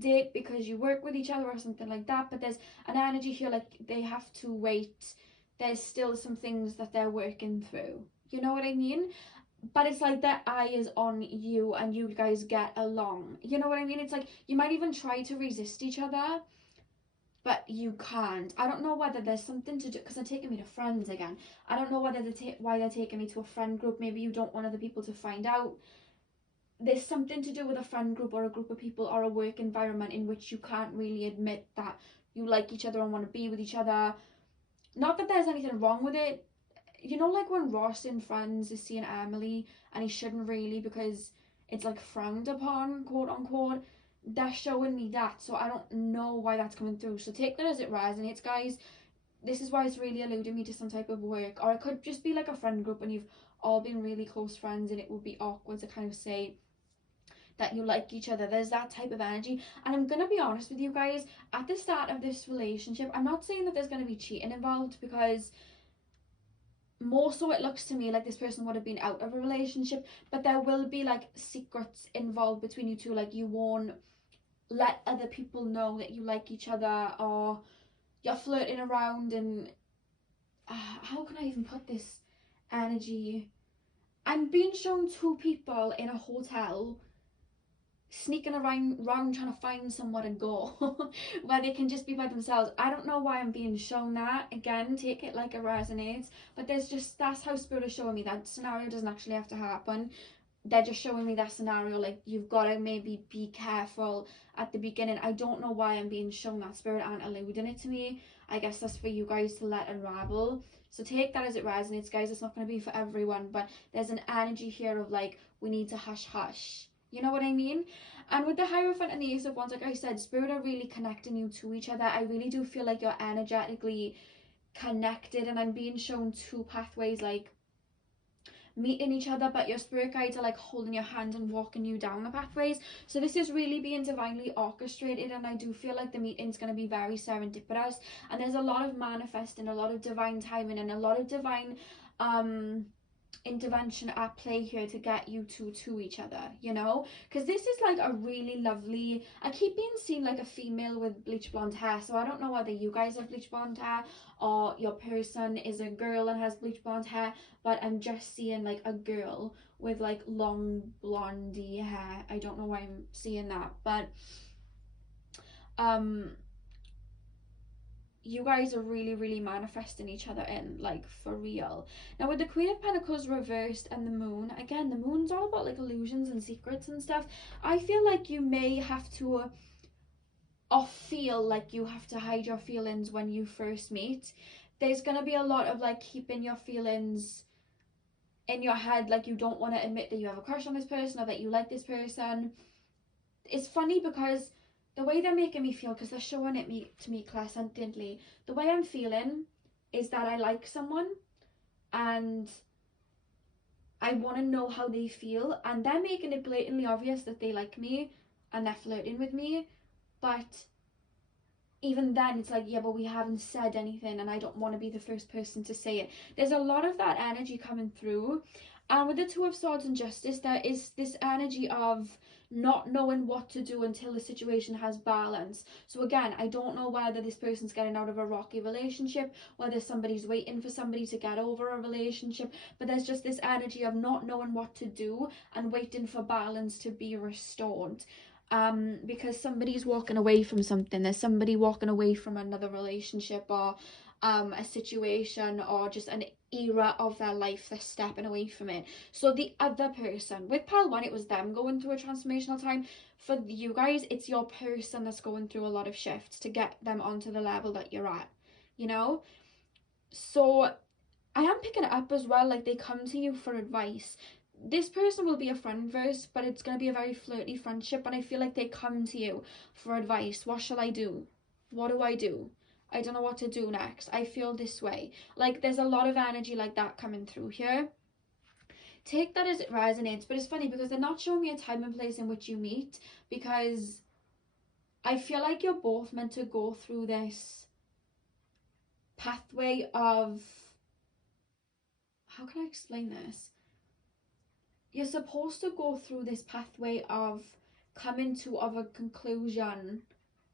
date because you work with each other or something like that, but there's an energy here like they have to wait. There's still some things that they're working through, you know what I mean? But it's like their eye is on you and you guys get along, you know what I mean? It's like you might even try to resist each other, but you can't. I don't know whether there's something to do, because they're taking me to friends again. I don't know whether why they're taking me to a friend group. Maybe you don't want other people to find out. There's something to do with a friend group or a group of people or a work environment in which you can't really admit that you like each other and want to be with each other. Not that there's anything wrong with it. You know, like when Ross in Friends is seeing Emily and he shouldn't really because it's like frowned upon, quote unquote. They're showing me that, so I don't know why that's coming through. So take that as it resonates, guys. This is why it's really alluding me to some type of work, or it could just be like a friend group and you've all been really close friends and it would be awkward to kind of say that you like each other. There's that type of energy. And I'm gonna be honest with you guys, at the start of this relationship, I'm not saying that there's gonna be cheating involved, because more so it looks to me like this person would have been out of a relationship, but there will be like secrets involved between you two. Like you won't let other people know that you like each other, or you're flirting around. And how can I even put this energy? I'm being shown two people in a hotel sneaking around trying to find somewhere to go where they can just be by themselves. I don't know why I'm being shown that. Again, take it like it resonates, but there's just, that's how spirit is showing me. That scenario doesn't actually have to happen. They're just showing me that scenario, like you've got to maybe be careful at the beginning. I don't know why I'm being shown that. Spirit aren't alluding it to me. I guess that's for you guys to let unravel. So take that as it resonates, guys. It's not going to be for everyone, but there's an energy here of like, we need to hush hush. You know what I mean? And with the Hierophant and the Ace of Wands, like I said, spirit are really connecting you to each other. I really do feel like you're energetically connected, and I'm being shown two pathways, like meeting each other, but your spirit guides are like holding your hand and walking you down the pathways. So this is really being divinely orchestrated, and I do feel like the meeting's going to be very serendipitous, and there's a lot of manifesting, a lot of divine timing, and a lot of divine intervention at play here to get you two to each other, you know, because this is like a really lovely, I keep being seen like a female with bleach blonde hair, so I don't know whether you guys have bleach blonde hair or your person is a girl and has bleach blonde hair, but I'm just seeing like a girl with like long blondie hair. I don't know why I'm seeing that, but you guys are really manifesting each other in, like, for real. Now with the Queen of Pentacles reversed and the Moon, again, the Moon's all about like illusions and secrets and stuff. I feel like you may have to or feel like you have to hide your feelings when you first meet. There's gonna be a lot of like keeping your feelings in your head, like you don't want to admit that you have a crush on this person or that you like this person. It's funny because the way they're making me feel, because they're showing it to me clairsentiently, the way I'm feeling is that I like someone and I want to know how they feel, and they're making it blatantly obvious that they like me and they're flirting with me, but even then it's like, yeah, but we haven't said anything and I don't want to be the first person to say it. There's a lot of that energy coming through. And with the Two of Swords and Justice, there is this energy of not knowing what to do until the situation has balance. So again, I don't know whether this person's getting out of a rocky relationship, whether somebody's waiting for somebody to get over a relationship, but there's just this energy of not knowing what to do and waiting for balance to be restored. Because somebody's walking away from something. There's somebody walking away from another relationship or a situation or just an era of their life. They're stepping away from it. So the other person, with pile one, it was them going through a transformational time. For you guys, it's your person that's going through a lot of shifts to get them onto the level that you're at, you know. So I am picking it up as well, like they come to you for advice. This person will be a friend first, but it's going to be a very flirty friendship, and I feel like they come to you for advice. What shall I do? What do I do? I don't know what to do next. I feel this way. Like there's a lot of energy like that coming through here. Take that as it resonates, but it's funny because they're not showing me a time and place in which you meet, because I feel like you're both meant to go through this pathway of, how can I explain this? You're supposed to go through this pathway of coming to a conclusion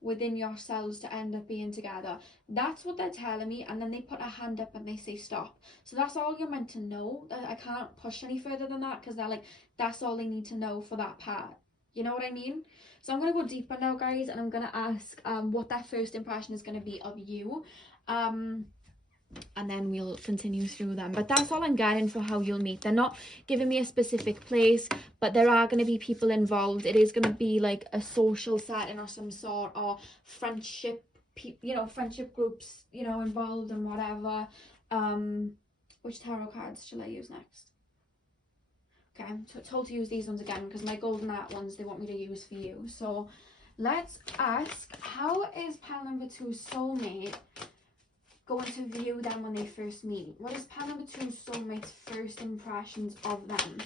within yourselves to end up being together. That's what they're telling me, and then they put a hand up and they say stop. So that's all you're meant to know. I can't push any further than that, because they're like, that's all they need to know for that part. You know what I mean? So I'm going to go deeper now, guys, and I'm going to ask what their first impression is going to be of you. And then we'll continue through them. But that's all I'm getting for how you'll meet. They're not giving me a specific place, but there are going to be people involved. It is going to be like a social setting or some sort, or friendship, you know, friendship groups, you know, involved and whatever. Which tarot cards shall I use next? Okay, I'm told to use these ones again because my golden art ones they want me to use for you. So let's ask, how is pile number 2 soulmate going to view them when they first meet? What is pile number 2 soulmate's first impressions of them?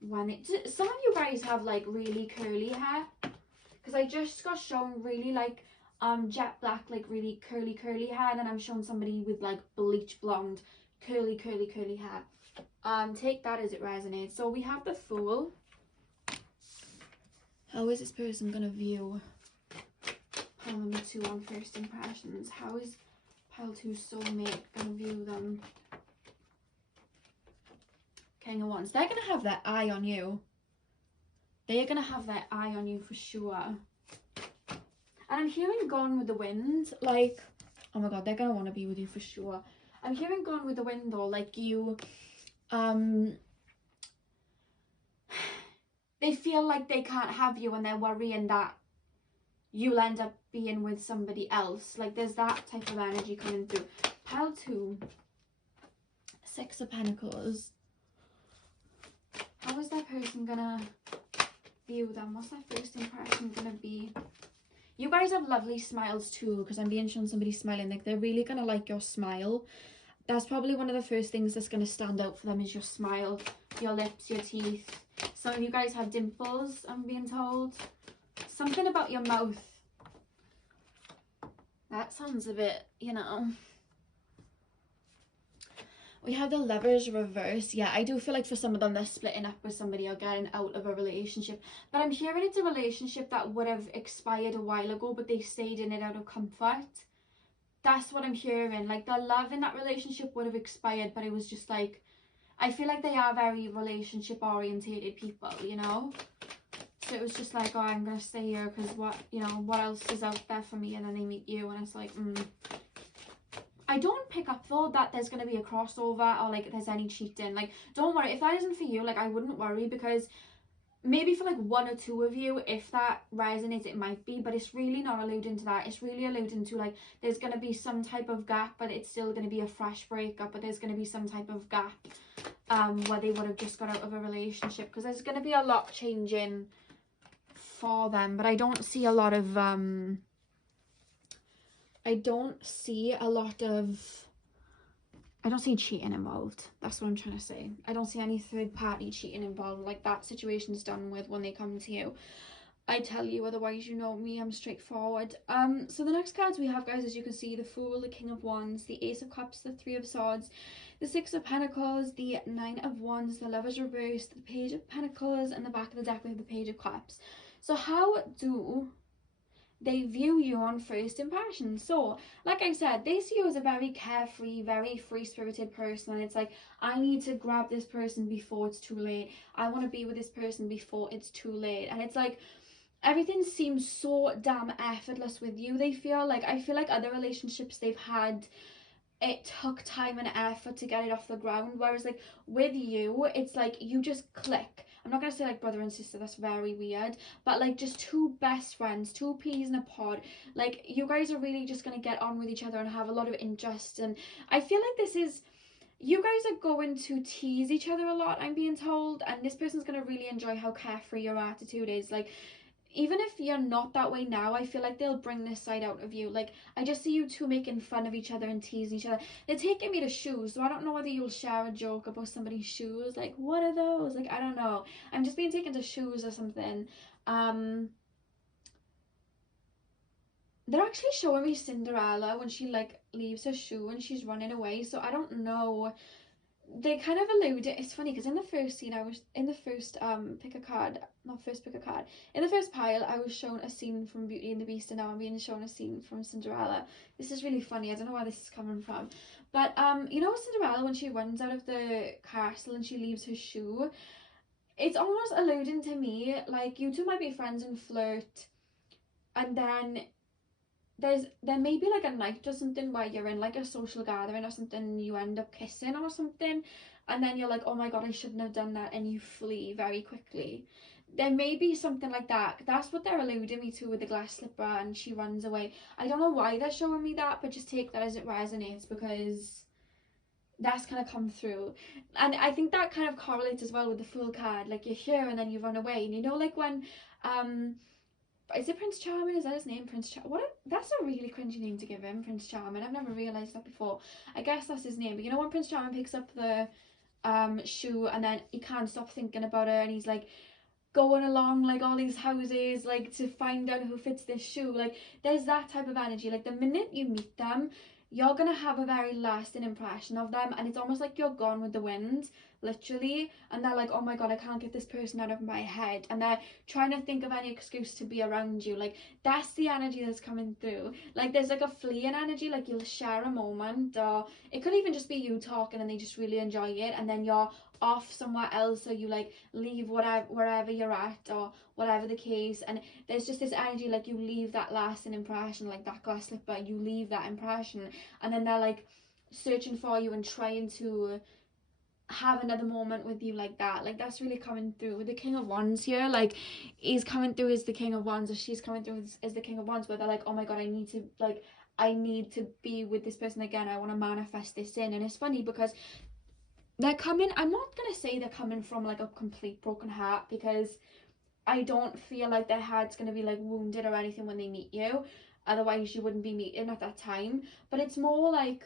When it, some of you guys have like really curly hair, because I just got shown really like jet black, like really curly hair, and then I'm showing somebody with like bleach blonde curly hair. Take that as it resonates. So we have the Fool. How is this person going to view pile number 2 on first impressions? How is pile 2's soulmate going to view them? King of Wands. They're going to have their eye on you. They're going to have their eye on you for sure. And I'm hearing Gone with the Wind. Like, oh my god, they're going to want to be with you for sure. I'm hearing Gone with the Wind though. Like you, they feel like they can't have you and they're worrying that you'll end up being with somebody else. Like there's that type of energy coming through. Pile 2. 6 of Pentacles. How is that person gonna view them? What's that first impression gonna be? You guys have lovely smiles too, because I'm being shown somebody smiling. Like they're really gonna like your smile. That's probably one of the first things that's gonna stand out for them is your smile, your lips, your teeth. Some of you guys have dimples, I'm being told. Something about your mouth. That sounds a bit, you know. We have the Lovers reverse. Yeah, I do feel like for some of them they're splitting up with somebody or getting out of a relationship. But I'm hearing it's a relationship that would have expired a while ago, but they stayed in it out of comfort. That's what I'm hearing. Like the love in that relationship would have expired, but it was just like, I feel like they are very relationship orientated people, you know. So it was just like, oh, I'm gonna stay here because what, you know, what else is out there for me? And then they meet you and it's like, I don't pick up though that there's going to be a crossover or like there's any cheating. Like don't worry if that isn't for you. Like I wouldn't worry, because maybe for like 1 or 2 of you, if that resonates, it might be, but it's really not alluding to that. It's really alluding to like there's going to be some type of gap, but it's still going to be a fresh breakup, but there's going to be some type of gap where they would have just got out of a relationship, because there's going to be a lot changing for them. But I don't see a lot of I don't see cheating involved. That's what I'm trying to say. I don't see any third party cheating involved. Like that situation's done with when they come to you. I tell you, otherwise you know me, I'm straightforward. So the next cards we have, guys, as you can see, the Fool, the King of Wands, the Ace of Cups, the 3 of Swords, the 6 of Pentacles, the 9 of Wands, the Lovers reversed, the Page of Pentacles, and the back of the deck we have the Page of Cups. So how do they view you on first impression? So like I said, they see you as a very carefree, very free-spirited person, and it's like, I need to grab this person before it's too late. I want to be with this person before it's too late. And it's like everything seems so damn effortless with you. They feel like, I feel like other relationships they've had, it took time and effort to get it off the ground, whereas like with you, it's like you just click. I'm not gonna say like brother and sister, that's very weird, but like just 2 best friends, 2 peas in a pod. Like you guys are really just gonna get on with each other and have a lot of interest. And I feel like this is, you guys are going to tease each other a lot, I'm being told, and this person's gonna really enjoy how carefree your attitude is. Like even if you're not that way now, I feel like they'll bring this side out of you. Like I just see you 2 making fun of each other and teasing each other. They're taking me to shoes, so I don't know whether you'll share a joke about somebody's shoes. Like, what are those? Like, I don't know. I'm just being taken to shoes or something. They're actually showing me Cinderella when she like leaves her shoe and she's running away. So I don't know. They kind of allude it. It's funny because in the first scene, I was in the first pick a card, not first pick a card, in the first pile I was shown a scene from Beauty and the Beast, and now I'm being shown a scene from Cinderella. This is really funny. I don't know where this is coming from, but you know Cinderella, when she runs out of the castle and she leaves her shoe, it's almost alluding to me like you 2 might be friends and flirt, and then there may be like a night or something where you're in like a social gathering or something and you end up kissing or something, and then you're like, oh my god, I shouldn't have done that, and you flee very quickly. There may be something like that. That's what they're alluding me to with the glass slipper and she runs away. I don't know why they're showing me that, but just take that as it resonates, because that's kind of come through. And I think that kind of correlates as well with the Fool card. Like you're here and then you run away, and you know, like when is it Prince Charming? Is that his name? Prince Charming? That's a really cringy name to give him, Prince Charming. I've never realised that before. I guess that's his name. But you know when Prince Charming picks up the shoe and then he can't stop thinking about her, and he's like going along like all these houses like to find out who fits this shoe. Like there's that type of energy. Like the minute you meet them, you're going to have a very lasting impression of them, and it's almost like you're gone with the wind, literally, and they're like, oh my god, I can't get this person out of my head, and they're trying to think of any excuse to be around you. Like, that's the energy that's coming through. Like, there's like a fleeing energy, like you'll share a moment, or it could even just be you talking and they just really enjoy it, and then you're off somewhere else, or you like leave wherever you're at, or whatever the case, and there's just this energy like you leave that lasting impression, like that glass slipper, you leave that impression, and then they're like searching for you and trying to have another moment with you like that. Like, that's really coming through with the King of Wands here. Like, he's coming through as the King of Wands, or she's coming through as the King of Wands, where they're like, oh my god, I need to be with this person again, I want to manifest this in. And it's funny because they're coming, I'm not gonna say they're coming from like a complete broken heart, because I don't feel like their heart's gonna be like wounded or anything when they meet you, otherwise you wouldn't be meeting at that time. But it's more like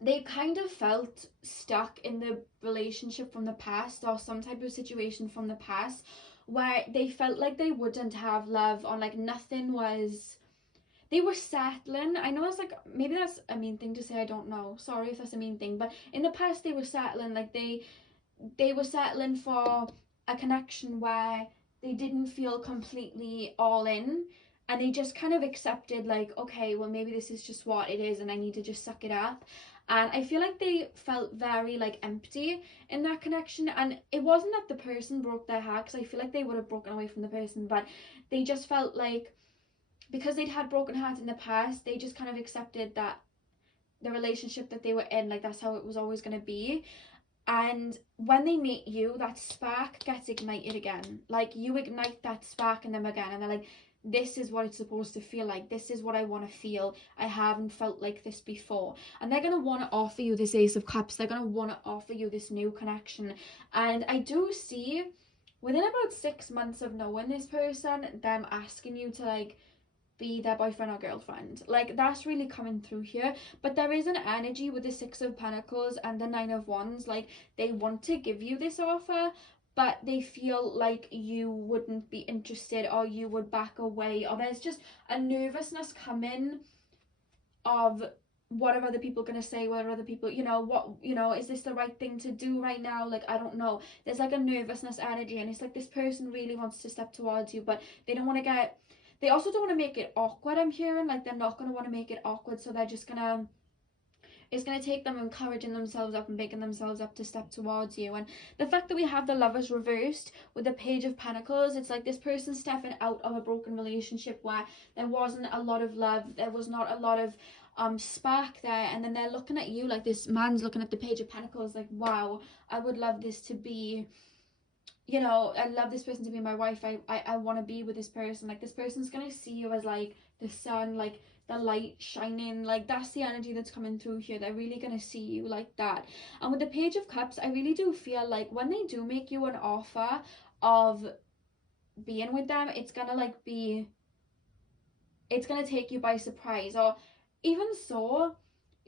they kind of felt stuck in the relationship from the past, or some type of situation from the past, where they felt like they wouldn't have love, or like nothing was, they were settling. I know it's like, maybe that's a mean thing to say, I don't know, sorry if that's a mean thing, but in the past they were settling, like they were settling for a connection where they didn't feel completely all in, and they just kind of accepted like, okay, well maybe this is just what it is and I need to just suck it up. And I feel like they felt very like empty in that connection, and it wasn't that the person broke their heart, because I feel like they would have broken away from the person, but they just felt like, because they'd had broken hearts in the past, they just kind of accepted that the relationship that they were in, like that's how it was always going to be. And when they meet you, that spark gets ignited again. Like, you ignite that spark in them again, and they're like, this is what it's supposed to feel like, this is what I want to feel, I haven't felt like this before. And they're going to want to offer you this Ace of Cups, they're going to want to offer you this new connection. And I do see within about 6 months of knowing this person, them asking you to like be their boyfriend or girlfriend. Like, that's really coming through here. But there is an energy with the Six of Pentacles and the Nine of Wands, like they want to give you this offer, but they feel like you wouldn't be interested, or you would back away, or there's just a nervousness coming of, what are other people going to say, what are other people, you know, what, you know, is this the right thing to do right now, like I don't know. There's like a nervousness energy, and it's like this person really wants to step towards you, but they don't want to get, they also don't want to make it awkward, I'm hearing. Like, they're not going to want to make it awkward, so they're just going to, it's going to take them encouraging themselves up and making themselves up to step towards you. And the fact that we have the Lovers reversed with the Page of Pentacles, it's like this person stepping out of a broken relationship where there wasn't a lot of love, there was not a lot of spark there, and then they're looking at you, like this man's looking at the Page of Pentacles like, wow, I would love this to be, you know, I love this person to be my wife, I want to be with this person. Like, this person's gonna see you as like the sun, like the light shining, like that's the energy that's coming through here. They're really gonna see you like that. And with the Page of Cups, I really do feel like when they do make you an offer of being with them, it's gonna like be, it's gonna take you by surprise. Or even so,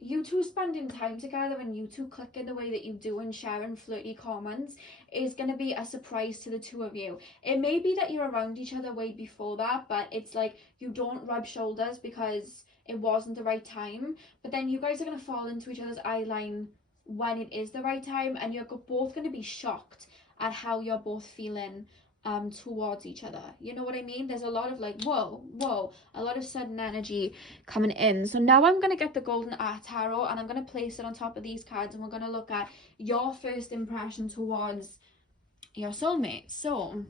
you two spending time together and you two clicking the way that you do and sharing flirty comments is going to be a surprise to the two of you. It may be that you're around each other way before that, but it's like you don't rub shoulders because it wasn't the right time, but then you guys are going to fall into each other's eye line when it is the right time, and you're both going to be shocked at how you're both feeling towards each other. You know what I mean? There's a lot of like, whoa, a lot of sudden energy coming in. So now I'm going to get the Golden Art Tarot, and I'm going to place it on top of these cards, and we're going to look at your first impression towards your soulmate. So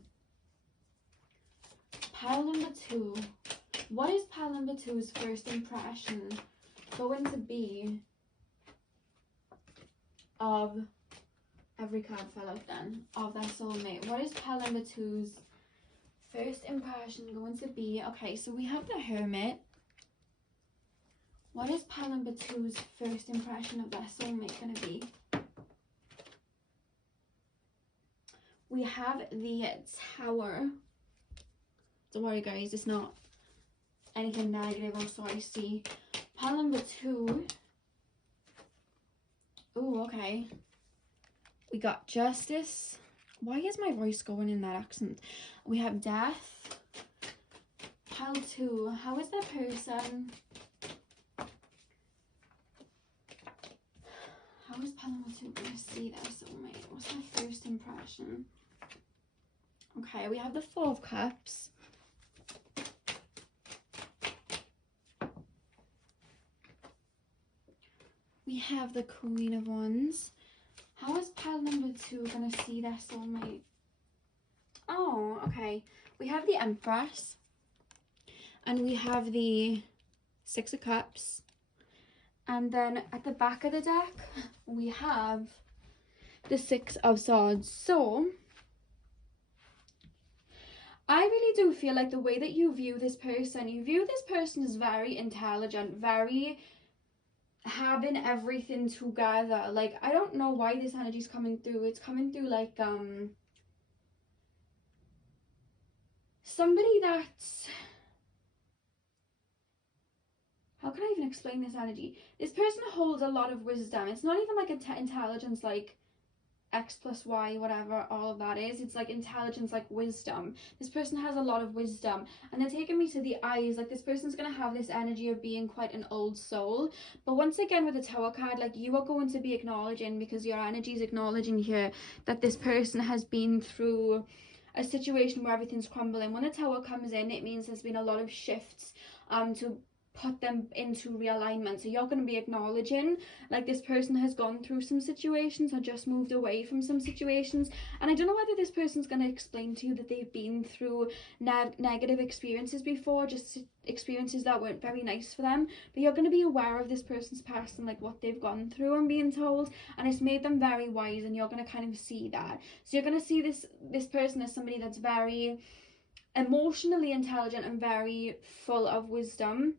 pile number 2, what is pile number 2's first impression going to be of, every card fell out then, of their soulmate? What is pile number 2's first impression going to be? Okay, so we have the Hermit. What is pile number 2's first impression of their soulmate going to be? We have the Tower. Don't worry guys, it's not anything negative or so I see. Pile number 2. Oh, okay. We got Justice. Why is my voice going in that accent? We have Death. Pile 2. How is that person How is pile number 2 going to see their soulmate? What's their first impression? Okay, we have the 4 of Cups. We have the Queen of Wands. How is pile number 2 going to see their soulmate? Oh, okay. We have the Empress. And we have the 6 of Cups. And then at the back of the deck, we have the 6 of Swords. So, I really do feel like the way that you view this person as very intelligent, very having everything together. Like, I don't know why this energy is coming through. It's coming through like somebody that's, how can I even explain this energy? This person holds a lot of wisdom. It's not even like intelligence like X plus Y, whatever all of that is. It's like intelligence, like wisdom. This person has a lot of wisdom. And then taking me to the eyes, like this person's going to have this energy of being quite an old soul. But once again with the Tower card, like you are going to be acknowledging, because your energy is acknowledging here, that this person has been through a situation where everything's crumbling. When the Tower comes in, it means there's been a lot of shifts to put them into realignment. So you're going to be acknowledging like this person has gone through some situations or just moved away from some situations. And I don't know whether this person's going to explain to you that they've been through negative experiences before, just experiences that weren't very nice for them, but you're going to be aware of this person's past and like what they've gone through and being told, and it's made them very wise, and you're going to kind of see that. So you're going to see this person as somebody that's very emotionally intelligent and very full of wisdom.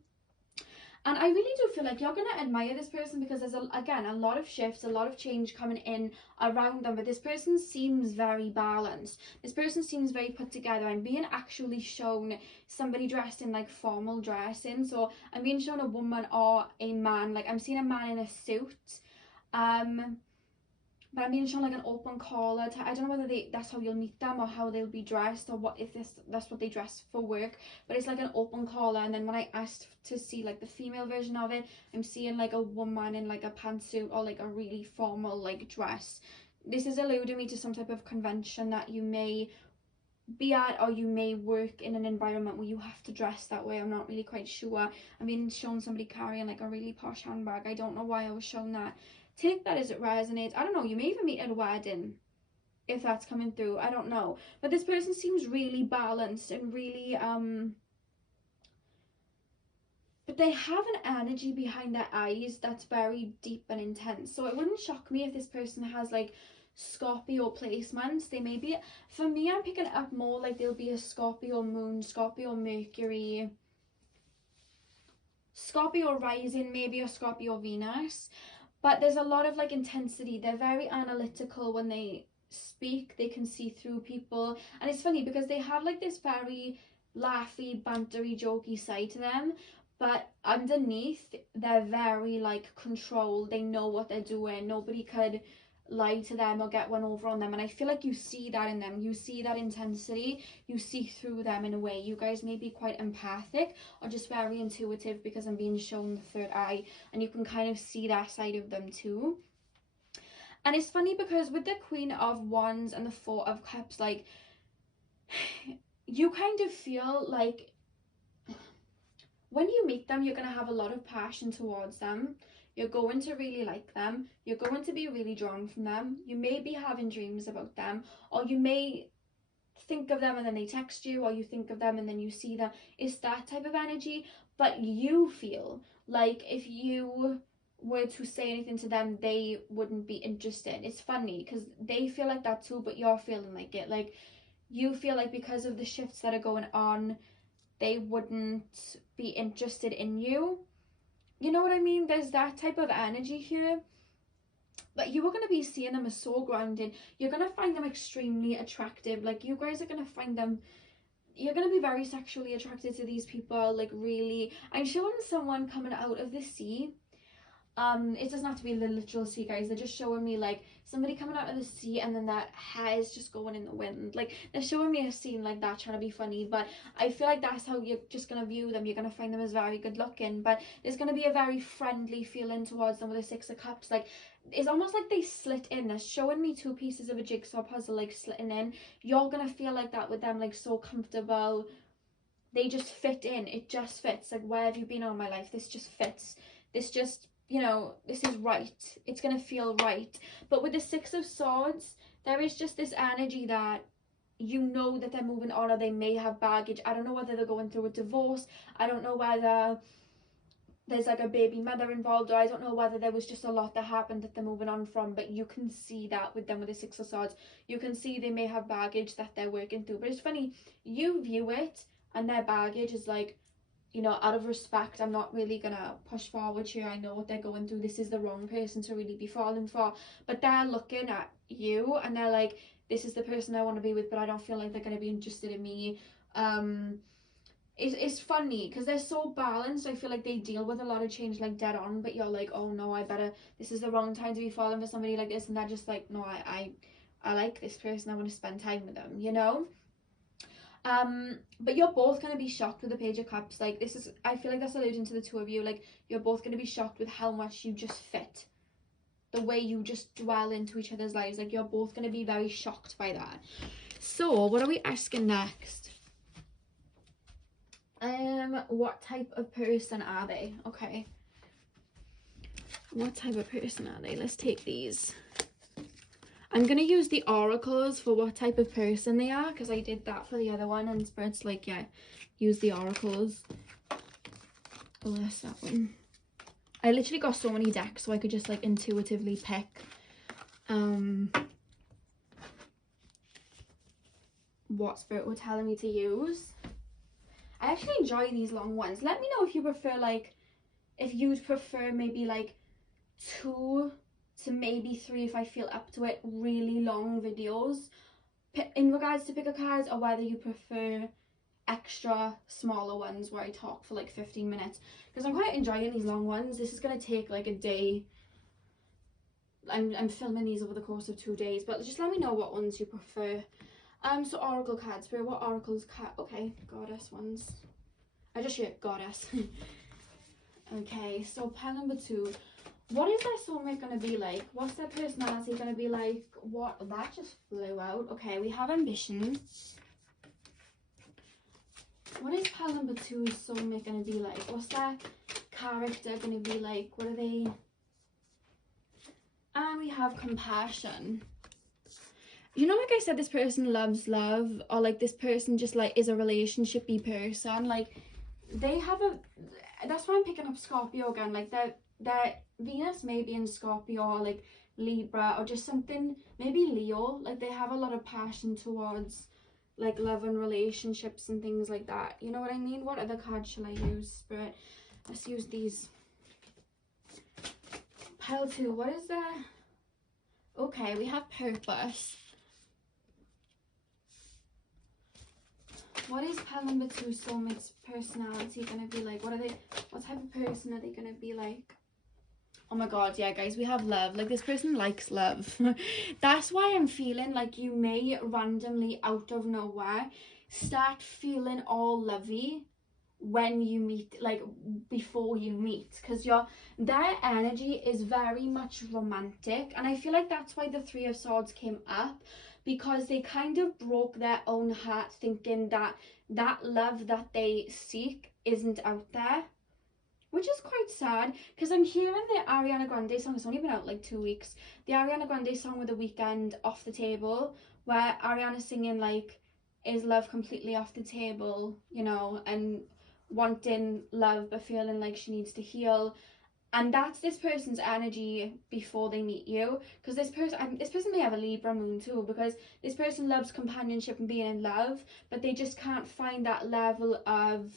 And I really do feel like you're going to admire this person because there's, again, a lot of shifts, a lot of change coming in around them. But this person seems very balanced. This person seems very put together. I'm being actually shown somebody dressed in like formal dressing. So I'm being shown a woman or a man. Like I'm seeing a man in a suit. But I'm being shown like an open collar. I don't know whether that's how you'll meet them or how they'll be dressed, or what if that's what they dress for work. But it's like an open collar, and then when I asked to see like the female version of it, I'm seeing like a woman in like a pantsuit or like a really formal like dress. This is alluding me to some type of convention that you may be at, or you may work in an environment where you have to dress that way. I'm not really quite sure. I'm being shown somebody carrying like a really posh handbag. I don't know why I was shown that. Take that as it resonates. I don't know, you may even meet at a wedding if that's coming through. I don't know. But this person seems really balanced and really but they have an energy behind their eyes that's very deep and intense. So it wouldn't shock me if this person has like Scorpio placements. They may be, for me, I'm picking it up more like there'll be a Scorpio moon, Scorpio Mercury, Scorpio rising, maybe a Scorpio Venus. But there's a lot of like intensity. They're very analytical when they speak. They can see through people. And it's funny because they have like this very laughy, bantery, jokey side to them. But underneath, they're very like controlled. They know what they're doing. Nobody could lie to them or get one over on them. And I feel like you see that in them. You see that intensity. You see through them in a way. You guys may be quite empathic or just very intuitive, because I'm being shown the third eye, and you can kind of see that side of them too. And it's funny because with the Queen of Wands and the Four of Cups, like you kind of feel like when you meet them, you're going to have a lot of passion towards them. You're going to really like them. You're going to be really drawn from them. You may be having dreams about them, or you may think of them and then they text you, or you think of them and then you see them. It's that type of energy. But you feel like if you were to say anything to them, they wouldn't be interested. It's funny because they feel like that too, but you're feeling like it. Like you feel like because of the shifts that are going on, they wouldn't be interested in you. You know what I mean? There's that type of energy here. But you are going to be seeing them as so grounded. You're going to find them extremely attractive. Like you guys are going to find them, you're going to be very sexually attracted to these people. Like really, I'm showing someone coming out of the sea. It doesn't have to be the literal sea, guys. They're just showing me like somebody coming out of the sea and then that hair is just going in the wind. Like they're showing me a scene like that, trying to be funny, but I feel like that's how you're just gonna view them. You're gonna find them as very good looking, but there's gonna be a very friendly feeling towards them with the Six of Cups. Like it's almost like they slit in. They're showing me two pieces of a jigsaw puzzle like slitting in. You're gonna feel like that with them, like so comfortable. They just fit in. It just fits. Like, where have you been all my life? This just fits. This just, you know, this is right. It's gonna feel right. But with the Six of Swords, there is just this energy that you know that they're moving on, or they may have baggage. I don't know whether they're going through a divorce. I don't know whether there's like a baby mother involved, or I don't know whether there was just a lot that happened that they're moving on from. But you can see that with them with the Six of Swords. You can see they may have baggage that they're working through. But it's funny, you view it and their baggage is like, you know, out of respect, I'm not really gonna push forward here. I know what they're going through. This is the wrong person to really be falling for. But they're looking at you and they're like, this is the person I want to be with, but I don't feel like they're gonna be interested in me. It's funny because they're so balanced. I feel like they deal with a lot of change like dead on, but you're like, oh no, I better, this is the wrong time to be falling for somebody like this. And they're just like, no, I like this person, I want to spend time with them, you know. But you're both going to be shocked with the Page of Cups. Like, this is, I feel like that's alluding to the two of you. Like, you're both going to be shocked with how much you just fit, the way you just dwell into each other's lives. Like, you're both going to be very shocked by that. So what are we asking next? What type of person are they? Okay, what type of person are they? Let's take these. I'm going to use the oracles for what type of person they are, because I did that for the other one and Spirit's like, yeah, use the oracles. Oh, that's that one. I literally got so many decks so I could just like intuitively pick what Spirit were telling me to use. I actually enjoy these long ones. Let me know if you prefer, like, if you'd prefer maybe like 2 to maybe 3 if I feel up to it, really long videos in regards to pick a card, or whether you prefer extra smaller ones where I talk for like 15 minutes, because I'm quite enjoying these long ones. This is going to take like a day. I'm filming these over the course of 2 days, but just let me know what ones you prefer. So oracle cards, Spirit, what oracles card? Okay, goddess ones. I just hear goddess. Okay, so pile number 2. What is their soulmate going to be like? What's their personality going to be like? What? That just flew out. Okay, we have ambition. What is pile number 2's soulmate going to be like? What's their character going to be like? What are they? And we have compassion. You know, like I said, this person loves love, or like this person just like is a relationship-y person. Like, they have a, that's why I'm picking up Scorpio again. Like, their Venus may be in Scorpio, or like Libra, or just something, maybe Leo. Like, they have a lot of passion towards like love and relationships and things like that. You know what I mean? What other cards shall I use, Spirit? Let's use these. Pile 2, what is there? Okay, we have purpose. What is pile number 2 soulmate's personality going to be like? What are they? What type of person are they going to be like? Oh my god, yeah, guys, we have love. Like, this person likes love. That's why I'm feeling like you may randomly, out of nowhere, start feeling all lovey when you meet, like before you meet, because their energy is very much romantic. And I feel like that's why the 3 of Swords came up, because they kind of broke their own heart, thinking that that love that they seek isn't out there, which is quite sad. Because I'm hearing the Ariana Grande song, it's only been out like 2 weeks, the Ariana Grande song with The Weeknd, Off the Table, where Ariana's singing like, is love completely off the table, you know, and wanting love but feeling like she needs to heal. And that's this person's energy before they meet you, because this person may have a Libra moon too, because this person loves companionship and being in love, but they just can't find that level of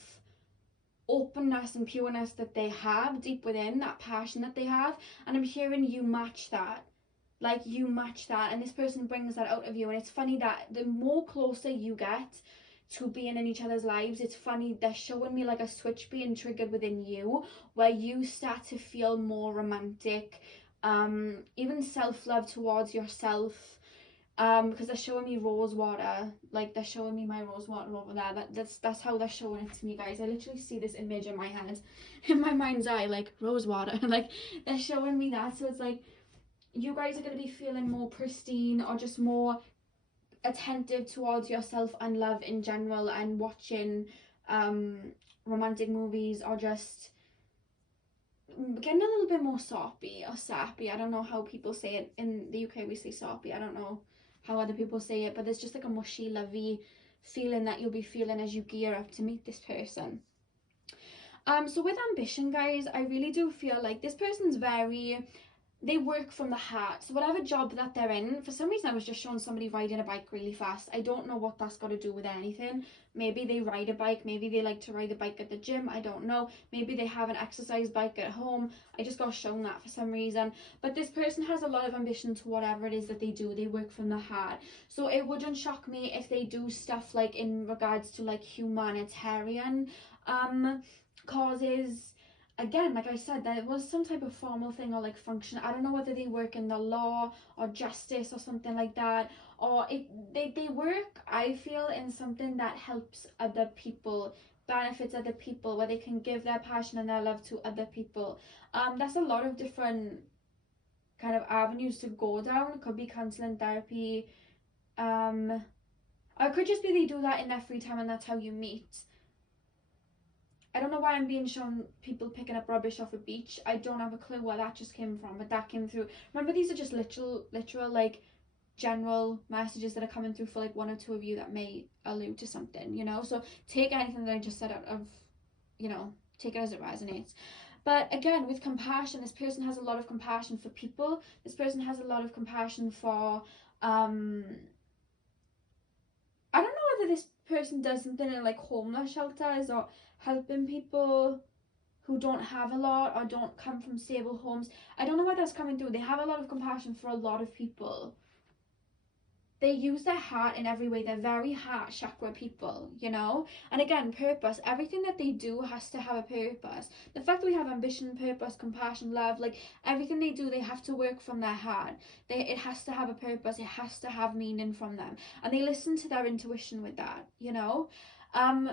openness and pureness that they have deep within, that passion that they have. And I'm hearing you match that. Like, you match that, and this person brings that out of you. And it's funny that the more closer you get to being in each other's lives, it's funny, they're showing me like a switch being triggered within you, where you start to feel more romantic, even self-love towards yourself, because they're showing me rose water. Like, they're showing me my rose water over there. That's how they're showing it to me, guys. I literally see this image in my head, in my mind's eye, like rose water. Like, they're showing me that. So it's like, you guys are going to be feeling more pristine or just more attentive towards yourself and love in general, and watching romantic movies, or just getting a little bit more soppy or sappy. I don't know how people say it. In the UK we say soppy. I don't know how other people say it, but there's just like a mushy, lovey feeling that you'll be feeling as you gear up to meet this person. So with ambition, guys, I really do feel like this person's they work from the heart. So whatever job that they're in, for some reason I was just showing somebody riding a bike really fast. I don't know what that's got to do with anything. Maybe they ride a bike, maybe they like to ride a bike at the gym, I don't know. Maybe they have an exercise bike at home. I just got shown that for some reason. But this person has a lot of ambition to whatever it is that they do. They work from the heart. So it wouldn't shock me if they do stuff like in regards to like humanitarian causes. Again, like I said, there was some type of formal thing or like function. I don't know whether they work in the law or justice or something like that, or they work, I feel, in something that helps other people, benefits other people, where they can give their passion and their love to other people. That's a lot of different kind of avenues to go down. It could be counseling, therapy, or it could just be they do that in their free time and that's how you meet. I don't know why I'm being shown people picking up rubbish off a beach. I don't have a clue where that just came from, but that came through. Remember, these are just literal like general messages that are coming through for like one or two of you that may allude to something, you know? So take anything that I just said out of, you know, take it as it resonates. But again, with compassion, this person has a lot of compassion for people. This person has a lot of compassion for, I don't know whether this person does something in like homeless shelters or helping people who don't have a lot or don't come from stable homes. I don't know why that's coming through. They have a lot of compassion for a lot of people. They use their heart in every way. They're very heart chakra people, you know? And again, purpose. Everything that they do has to have a purpose. The fact that we have ambition, purpose, compassion, love, like everything they do, they have to work from their heart. It has to have a purpose. It has to have meaning from them. And they listen to their intuition with that, you know?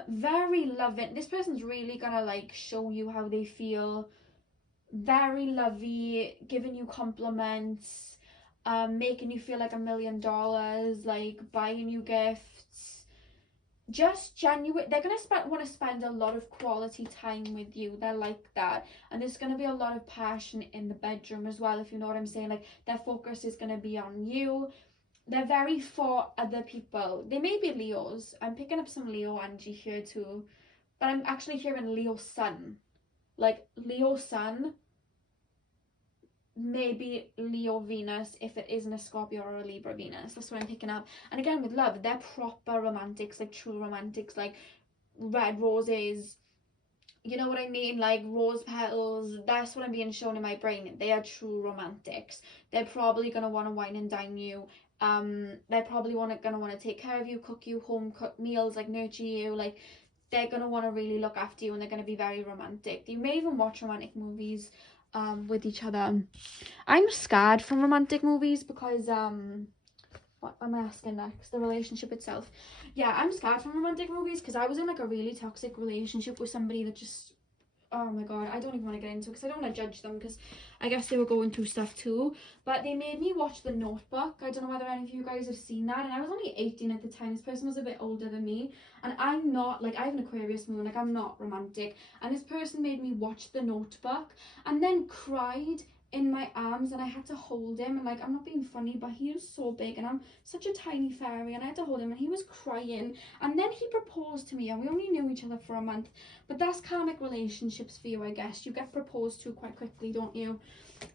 Very loving. This person's really gonna like show you how they feel. Very lovey, giving you compliments, making you feel like $1 million, like buying you gifts, just genuine. They're gonna want to spend a lot of quality time with you. They're like that. And there's gonna be a lot of passion in the bedroom as well, if you know what I'm saying. Like their focus is gonna be on you. They're very for other people. They may be Leos. I'm picking up some Leo energy here too, but I'm actually hearing Leo sun. Like Leo sun, maybe Leo Venus if it isn't a Scorpio or a Libra Venus. That's what I'm picking up. And again, with love, they're proper romantics, like true romantics, like red roses, you know what I mean, like rose petals. That's what I'm being shown in my brain. They are true romantics. They're probably gonna want to wine and dine you. They're probably gonna want to take care of you, cook you home cooked meals, like nurture you. Like they're gonna want to really look after you, and they're gonna be very romantic. You may even watch romantic movies with each other. I'm scared from romantic movies because what am I asking next? The relationship itself. Yeah, I'm scared from romantic movies because I was in like a really toxic relationship with somebody that just, oh my god, I don't even want to get into it because I don't want to judge them, because I guess they were going through stuff too. But they made me watch The Notebook. I don't know whether any of you guys have seen that, and I was only 18 at the time. This person was a bit older than me, and I'm not, like, I have an Aquarius moon, like I'm not romantic, and this person made me watch The Notebook and then cried in my arms, and I had to hold him, and like, I'm not being funny, but he was so big and I'm such a tiny fairy, and I had to hold him, and he was crying, and then he proposed to me, and we only knew each other for a month. But that's karmic relationships for you, I guess. You get proposed to quite quickly, don't you?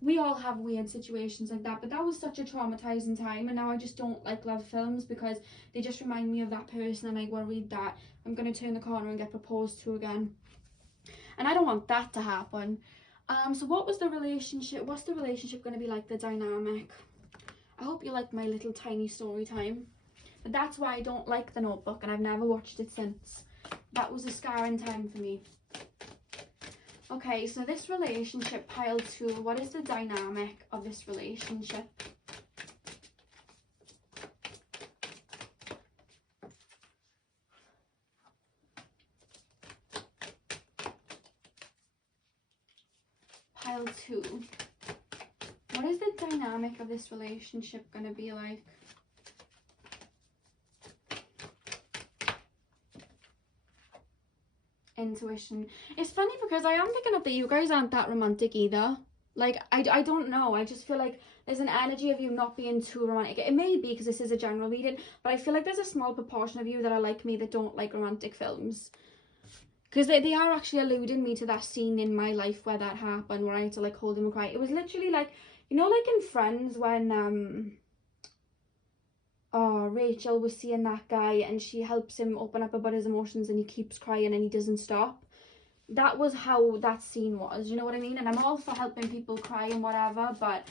We all have weird situations like that, but that was such a traumatizing time, and now I just don't like love films because they just remind me of that person, and I worried that I'm going to turn the corner and get proposed to again, and I don't want that to happen. So what's the relationship going to be like, the dynamic? I hope you like my little tiny story time. But that's why I don't like The Notebook, and I've never watched it since. That was a scarring time for me. Okay, so this relationship, pile 2, what is the dynamic of this relationship? Pile 2. What is the dynamic of this relationship going to be like? Intuition. It's funny because I am picking up that you guys aren't that romantic either. Like, I don't know. I just feel like there's an energy of you not being too romantic. It may be because this is a general reading, but I feel like there's a small proportion of you that are like me that don't like romantic films. Because they are actually alluding me to that scene in my life where that happened, where I had to like hold him and cry. It was literally like, you know, like in Friends when Rachel was seeing that guy and she helps him open up about his emotions and he keeps crying and he doesn't stop. That was how that scene was, you know what I mean? And I'm all for helping people cry and whatever, but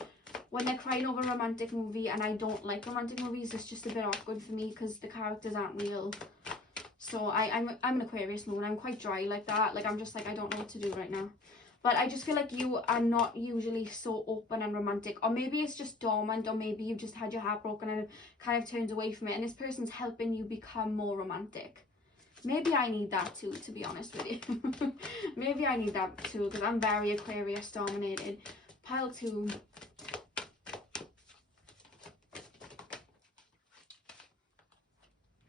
when they're crying over a romantic movie, and I don't like romantic movies, it's just a bit awkward for me because the characters aren't real. So I'm an Aquarius moon. I'm quite dry like that. Like, I'm just like, I don't know what to do right now. But I just feel like you are not usually so open and romantic. Or maybe it's just dormant, or maybe you've just had your heart broken and kind of turned away from it. And this person's helping you become more romantic. Maybe I need that too, to be honest with you. Maybe I need that too, because I'm very Aquarius dominated. Pile 2.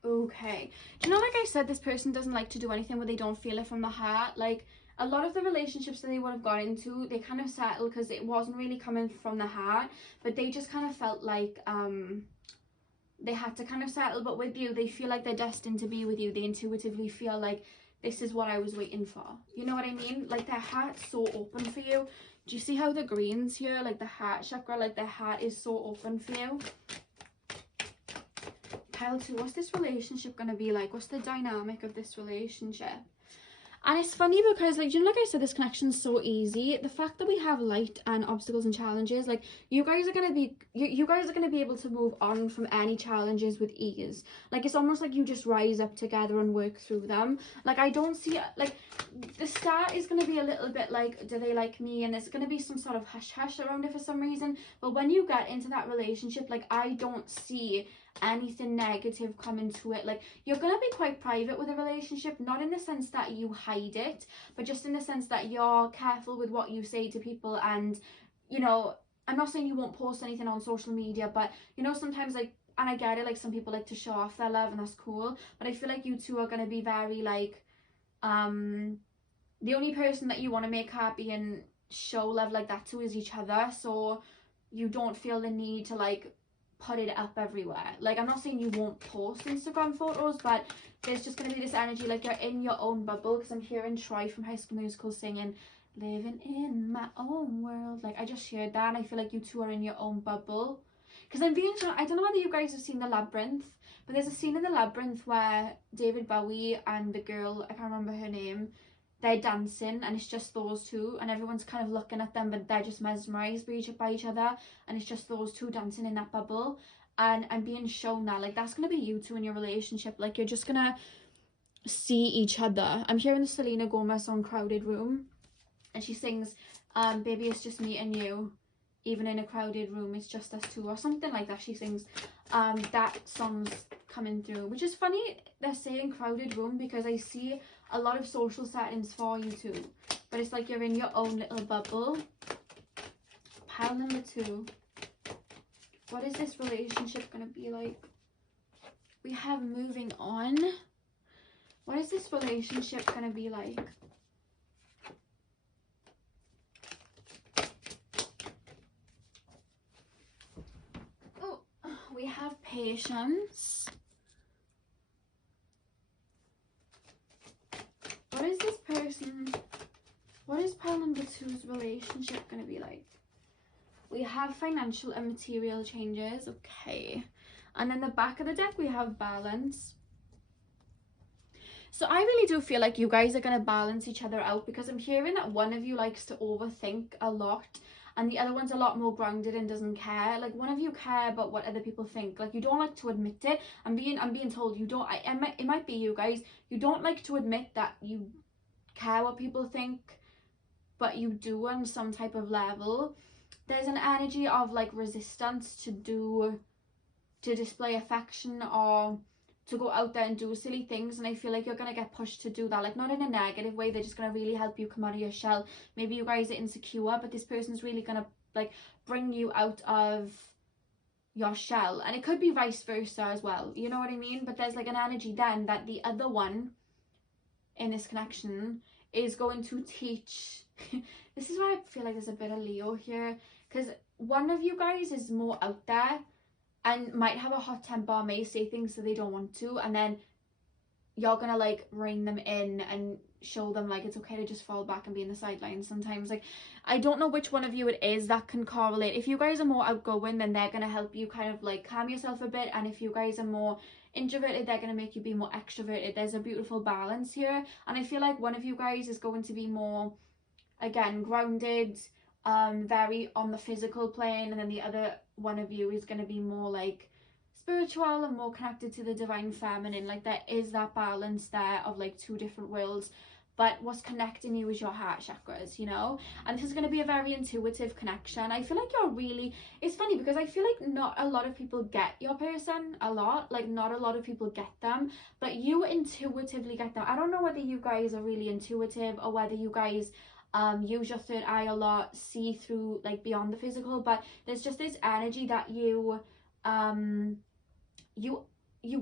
Okay. Do you know, like I said, this person doesn't like to do anything where they don't feel it from the heart. Like, a lot of the relationships that they would have got into, they kind of settled because it wasn't really coming from the heart, but they just kind of felt like they had to kind of settle. But with you, they feel like they're destined to be with you. They intuitively feel like this is what I was waiting for. You know what I mean? Like, their heart's so open for you. Do you see how the green's here? Like, the heart chakra, like, their heart is so open for you. Pile 2, what's this relationship going to be like? What's the dynamic of this relationship? And it's funny because, like, you know, like I said, this connection's so easy. The fact that we have light and obstacles and challenges, like, you guys are going to be, you guys are going to be able to move on from any challenges with ease. Like, it's almost like you just rise up together and work through them. Like, I don't see, like, the start is going to be a little bit like, do they like me? And there's going to be some sort of hush-hush around it for some reason. But when you get into that relationship, like, I don't see anything negative coming to it. Like, you're gonna be quite private with a relationship, not in the sense that you hide it, but just in the sense that you're careful with what you say to people. And, you know, I'm not saying you won't post anything on social media, but, you know, sometimes, like, and I get it, like, some people like to show off their love, and that's cool, but I feel like you two are gonna be very, like, the only person that you want to make happy and show love like that to is each other, so you don't feel the need to, like, put it up everywhere. Like, I'm not saying you won't post Instagram photos, but there's just going to be this energy like you're in your own bubble, because I'm hearing Troy from High School Musical singing living in my own world. Like, I just heard that, and I feel like you two are in your own bubble. Because I don't know whether you guys have seen The Labyrinth, but there's a scene in The Labyrinth where David Bowie and the girl, I can't remember her name, they're dancing, and it's just those two, and everyone's kind of looking at them, but they're just mesmerized by each other, and it's just those two dancing in that bubble. And I'm being shown that, like, that's gonna be you two in your relationship. Like, you're just gonna see each other. I'm hearing the Selena Gomez song Crowded Room, and she sings baby, it's just me and you, even in a crowded room it's just us two, or something like that. She sings that song's coming through, which is funny they're saying crowded room, because I see a lot of social settings for you two, but it's like you're in your own little bubble. Pile number 2, what is this relationship gonna be like? We have moving on. What is this relationship gonna be like? Oh, we have patience. What is this person, what is pile number 2's relationship going to be like? We have financial and material changes, okay. And then the back of the deck, we have balance. So I really do feel like you guys are going to balance each other out, because I'm hearing that one of you likes to overthink a lot, and the other one's a lot more grounded and doesn't care. Like, one of you care about what other people think. Like, you don't like to admit it. I'm being told you don't. It might be you guys. You don't like to admit that you care what people think, but you do on some type of level. There's an energy of, like, resistance to display affection or to go out there and do silly things, and I feel like you're gonna get pushed to do that. Like, not in a negative way, they're just gonna really help you come out of your shell. Maybe you guys are insecure, but this person's really gonna like bring you out of your shell. And it could be vice versa as well, you know what I mean? But there's like an energy then that the other one in this connection is going to teach. This is why I feel like there's a bit of Leo here, because one of you guys is more out there and might have a hot temper, may say things that they don't want to, and then you're gonna like rein them in and show them like it's okay to just fall back and be in the sidelines sometimes. Like, I don't know which one of you it is that can correlate. If you guys are more outgoing, then they're gonna help you kind of like calm yourself a bit, and if you guys are more introverted, they're going to make you be more extroverted. There's a beautiful balance here, and I feel like one of you guys is going to be more, again, grounded, very on the physical plane, and then the other one of you is going to be more like spiritual and more connected to the divine feminine. Like, there is that balance there of like two different worlds, but what's connecting you is your heart chakras, you know? And this is going to be a very intuitive connection. I feel like you're really, it's funny because I feel like not a lot of people get your person a lot, like not a lot of people get them, but you intuitively get them. I don't know whether you guys are really intuitive or whether you guys use your third eye a lot, see through like beyond the physical, but there's just this energy that you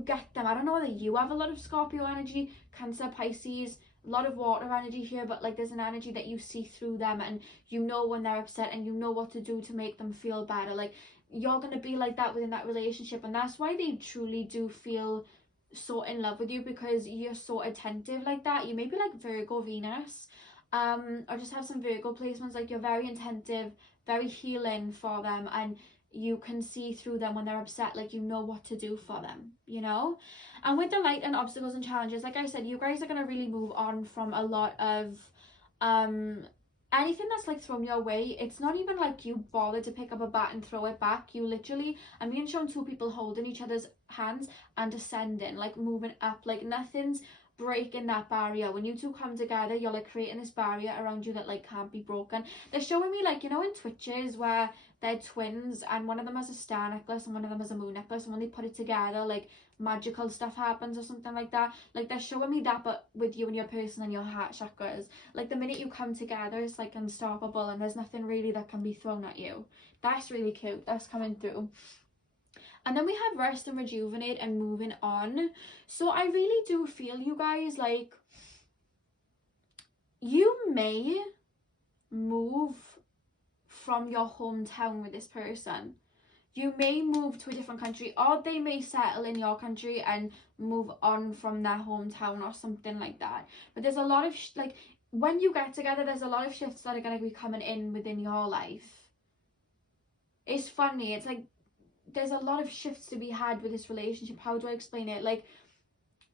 get them. I don't know whether you have a lot of Scorpio energy, Cancer, Pisces, a lot of water energy here, but like there's an energy that you see through them, and you know when they're upset and you know what to do to make them feel better. Like, you're going to be like that within that relationship, and that's why they truly do feel so in love with you, because you're so attentive like that. You may be like Virgo Venus, or just have some Virgo placements. Like, you're very attentive, very healing for them, and you can see through them when they're upset. Like, you know what to do for them, you know? And with the light and obstacles and challenges, like I said, you guys are going to really move on from a lot of anything that's like thrown your way. It's not even like you bother to pick up a bat and throw it back. You literally, I'm being shown two people holding each other's hands and ascending, like moving up. Like, nothing's breaking that barrier. When you two come together, you're like creating this barrier around you that like can't be broken. They're showing me, like, you know, in Twitches where they're twins and one of them has a star necklace and one of them has a moon necklace, and when they put it together, like, magical stuff happens or something like that. Like, they're showing me that, but with you and your person and your heart chakras. Like, the minute you come together, it's like unstoppable, and there's nothing really that can be thrown at you. That's really cute. That's coming through. And then we have rest and rejuvenate and moving on. So I really do feel, you guys, like, you may move from your hometown with this person. You may move to a different country, or they may settle in your country and move on from their hometown or something like that. But there's a lot of like, when you get together, there's a lot of shifts that are going to be coming in within your life. It's funny, it's like there's a lot of shifts to be had with this relationship. How do I explain it? Like,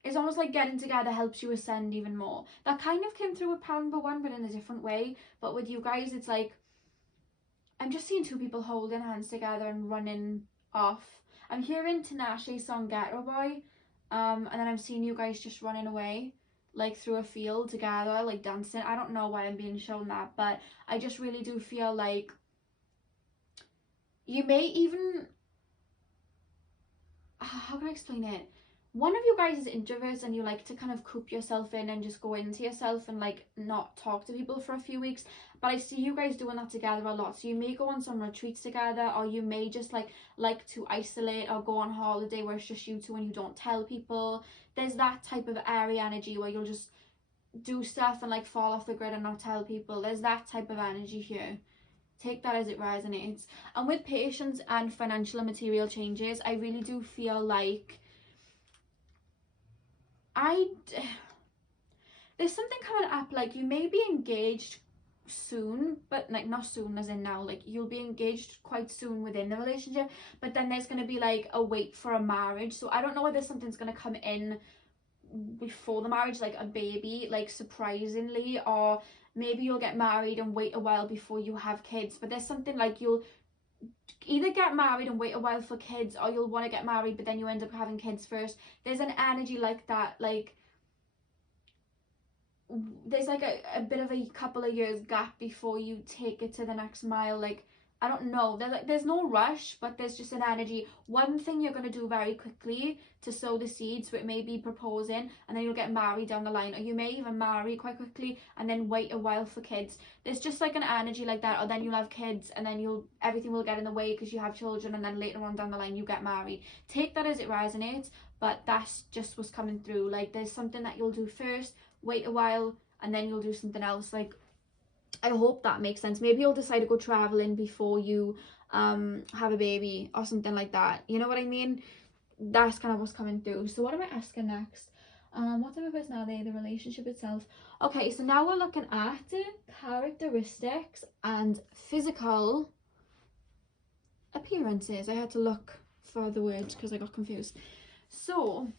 it's almost like getting together helps you ascend even more. That kind of came through with Pan number one, but in a different way. But with you guys, it's like, I'm just seeing two people holding hands together and running off. I'm hearing Tinashe's song Ghetto Boy, and then I'm seeing you guys just running away, like through a field together, like dancing. I don't know why I'm being shown that, but I just really do feel like you may even, how can I explain it? One of you guys is introverts and you like to kind of coop yourself in and just go into yourself and like not talk to people for a few weeks. But I see you guys doing that together a lot. So you may go on some retreats together, or you may just like to isolate or go on holiday where it's just you two and you don't tell people. There's that type of airy energy where you'll just do stuff and like fall off the grid and not tell people. There's that type of energy here. Take that as it resonates. And with patience and financial and material changes, I really do feel like there's something coming up. Like, you may be engaged soon, but like not soon as in now, like you'll be engaged quite soon within the relationship, but then there's going to be like a wait for a marriage. So I don't know whether something's going to come in before the marriage, like a baby, like surprisingly, or maybe you'll get married and wait a while before you have kids. But there's something like you'll either get married and wait a while for kids, or you'll want to get married but then you end up having kids first. There's an energy like that. Like, there's like a bit of a couple of years gap before you take it to the next mile. Like, I don't know, there's no rush, but there's just an energy. One thing you're going to do very quickly to sow the seeds, so it may be proposing and then you'll get married down the line, or you may even marry quite quickly and then wait a while for kids. There's just like an energy like that, or then you'll have kids and then everything will get in the way because you have children, and then later on down the line you get married. Take that as it resonates, but that's just what's coming through. Like there's something that you'll do first, wait a while, and then you'll do something else. Like, I hope that makes sense. Maybe you'll decide to go traveling before you have a baby or something like that. You know what I mean? That's kind of what's coming through. So what am I asking next? What type of personality, the relationship itself? Okay, so now we're looking at characteristics and physical appearances. I had to look for the words because I got confused. So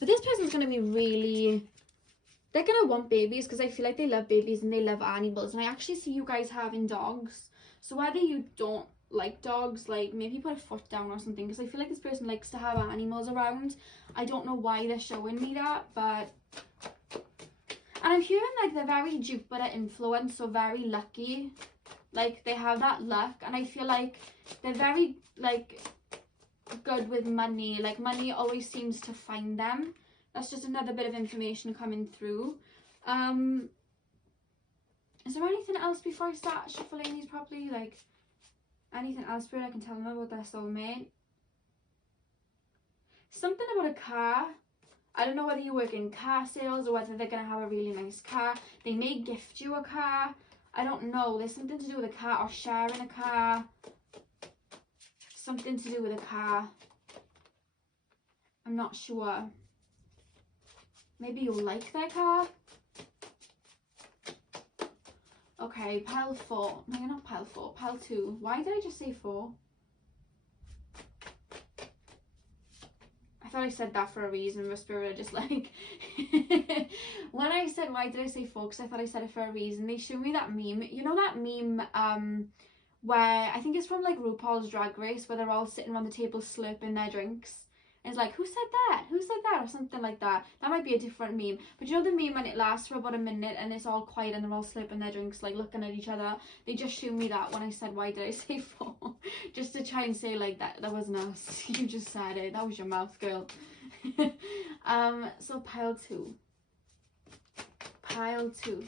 but this person's going to be really, they're going to want babies because I feel like they love babies and they love animals. And I actually see you guys having dogs. So whether you don't like dogs, like maybe put a foot down or something, because I feel like this person likes to have animals around. I don't know why they're showing me that, but... And I'm hearing like they're very Jupiter influenced, so very lucky. Like they have that luck, and I feel like they're very like good with money. Like money always seems to find them. That's just another bit of information coming through. Is there anything else before I start shuffling these properly? Like anything else where I can tell them about their soulmate? Something about a car. I don't know whether you work in car sales or whether they're going to have a really nice car. They may gift you a car. I don't know. There's something to do with a car or sharing a car. Something to do with a car. I'm not sure. Maybe you'll like their car. Okay, pile 4. No, you're not pile 4. Pile 2. Why did I just say 4? I thought I said that for a reason, but Spirit just like... When I said why did I say 4, because I thought I said it for a reason, they showed me that meme. You know that meme where, I think it's from like RuPaul's Drag Race, where they're all sitting around the table slurping their drinks? And it's like, who said that? Who said that? Or something like that. That might be a different meme. But you know the meme when it lasts for about a minute and it's all quiet and they're all slurping their drinks, like looking at each other? They just showed me that when I said, why did I say 4? Just to try and say like that wasn't us. You just said it. That was your mouth, girl. So pile 2. Pile 2.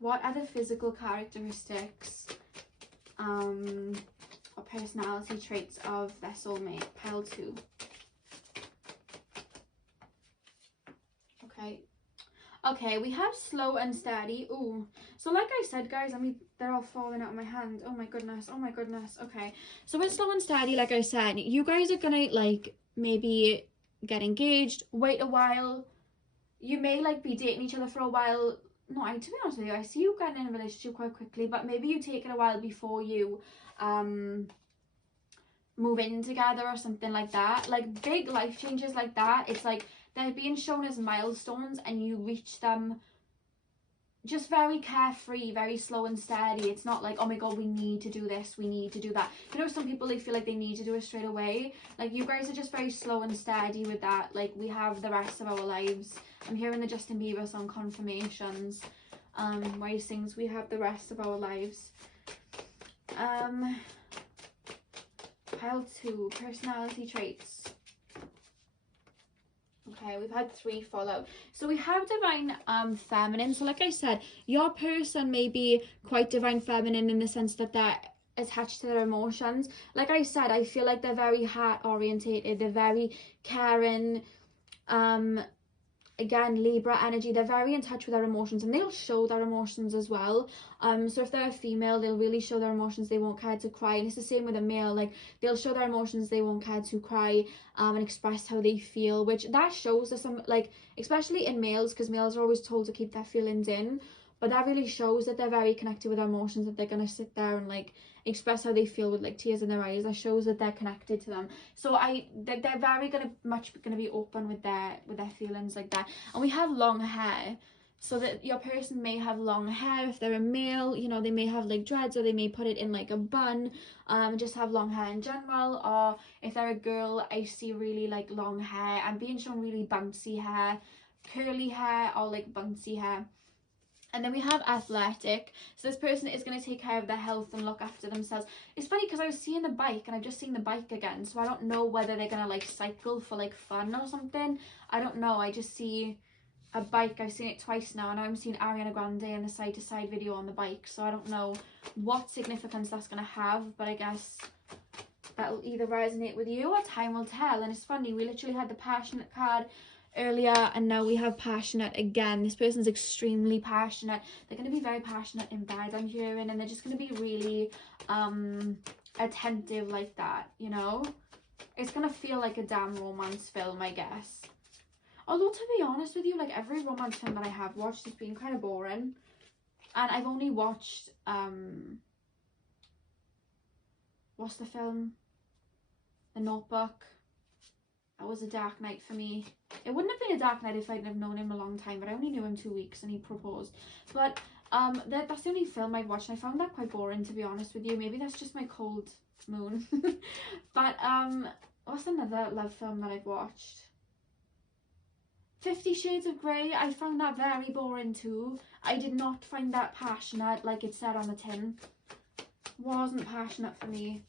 What are the physical characteristics or personality traits of their soulmate? Pile 2. Okay, we have slow and steady. Ooh, so like I said, guys, I mean, they're all falling out of my hand. Oh my goodness, oh my goodness. Okay, so with slow and steady, like I said, you guys are gonna like maybe get engaged, wait a while. You may like be dating each other for a while. No, to be honest with you, I see you getting in a relationship quite quickly, but maybe you take it a while before you move in together or something like that. Like big life changes like that, it's like they're being shown as milestones and you reach them just very carefree, very slow and steady. It's not like, oh my god, we need to do this, we need to do that. You know, some people, they feel like they need to do it straight away. Like you guys are just very slow and steady with that. Like we have the rest of our lives. I'm hearing the Justin Bieber song Confirmations, where he sings, we have the rest of our lives. Pile 2, personality traits. Okay, we've had 3 follow. So we have divine feminine. So like I said, your person may be quite divine feminine in the sense that they're attached to their emotions. Like I said, I feel like they're very heart orientated, they're very caring. Again, Libra energy, they're very in touch with their emotions and they'll show their emotions as well. So if they're a female, they'll really show their emotions, they won't care to cry. And it's the same with a male, like they'll show their emotions, they won't care to cry and express how they feel, which that shows us some, like, especially in males, because males are always told to keep their feelings in, but that really shows that they're very connected with their emotions, that they're gonna sit there and like express how they feel with like tears in their eyes. That shows that they're connected to them. So they're very much gonna be open with their feelings like that. And we have long hair, so that your person may have long hair. If they're a male, you know, they may have like dreads, or they may put it in like a bun, just have long hair in general. Or if they're a girl, I see really like long hair. I'm being shown really bouncy hair. curly hair or like bouncy hair. And then we have athletic. So this person is going to take care of their health and look after themselves. It's funny because I was seeing the bike and I've just seen the bike again. So I don't know whether they're going to like cycle for like fun or something. I don't know. I just see a bike. I've seen it twice now, and I'm seeing Ariana Grande in the side to side video on the bike. So I don't know what significance that's going to have. But I guess that'll either resonate with you or time will tell. And it's funny. We literally had the passionate card earlier and now we have passionate again. This person's extremely passionate. They're going to be very passionate in bed, I'm hearing, and they're just going to be really attentive like that, you know. It's going to feel like a damn romance film, I guess. Although to be honest with you, like every romance film that I have watched has been kind of boring, and I've only watched what's the film, The Notebook. That was a dark night for me. It wouldn't have been a dark night if I'd have known him a long time, but I only knew him 2 weeks and he proposed. But that's the only film I've watched, and I found that quite boring, to be honest with you. Maybe that's just my cold moon. But what's another love film that I've watched? 50 Shades of Grey. I found that very boring too. I did not find that passionate like it said on the tin. Wasn't passionate for me.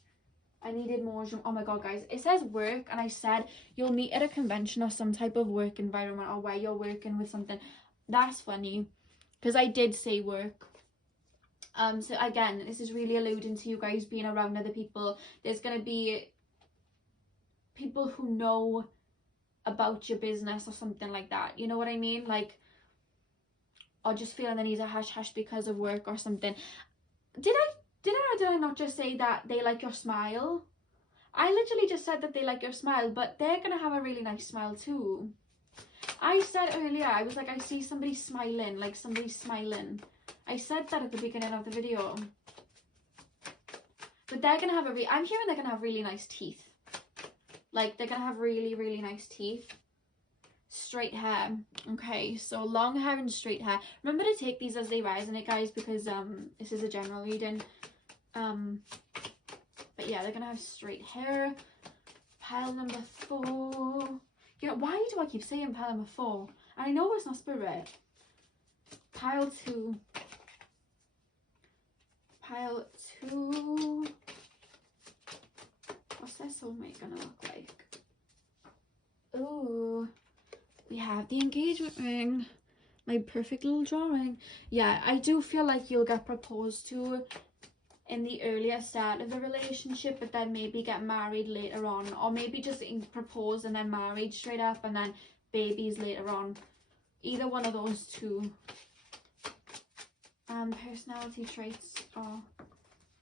I needed more. Oh my god, guys, it says work, and I said you'll meet at a convention or some type of work environment, or where you're working with something. That's funny because I did say work. So again, this is really alluding to you guys being around other people. There's going to be people who know about your business or something like that, you know what I mean? Like, or just feeling the need to hush hush because of work or something. Did I not just say that they like your smile? I literally just said that they like your smile, but they're gonna have a really nice smile too. I said earlier, I was like, I see somebody smiling, like somebody's smiling. I said that at the beginning of the video. But they're gonna have I'm hearing they're gonna have really nice teeth. Like, they're gonna have really, really nice teeth. Straight hair. Okay, so long hair and straight hair. Remember to take these as they resonate, guys, because this is a general reading. But yeah, they're gonna have straight hair. Pile number 4. You know, why do I keep saying pile number 4? And I know it's not spirit. Pile 2. Pile 2. What's their soulmate gonna look like? Ooh, we have the engagement ring. My perfect little drawing. Yeah, I do feel like you'll get proposed to in the earlier start of the relationship, but then maybe get married later on, or maybe just propose and then married straight up and then babies later on. Either one of those two. Personality traits or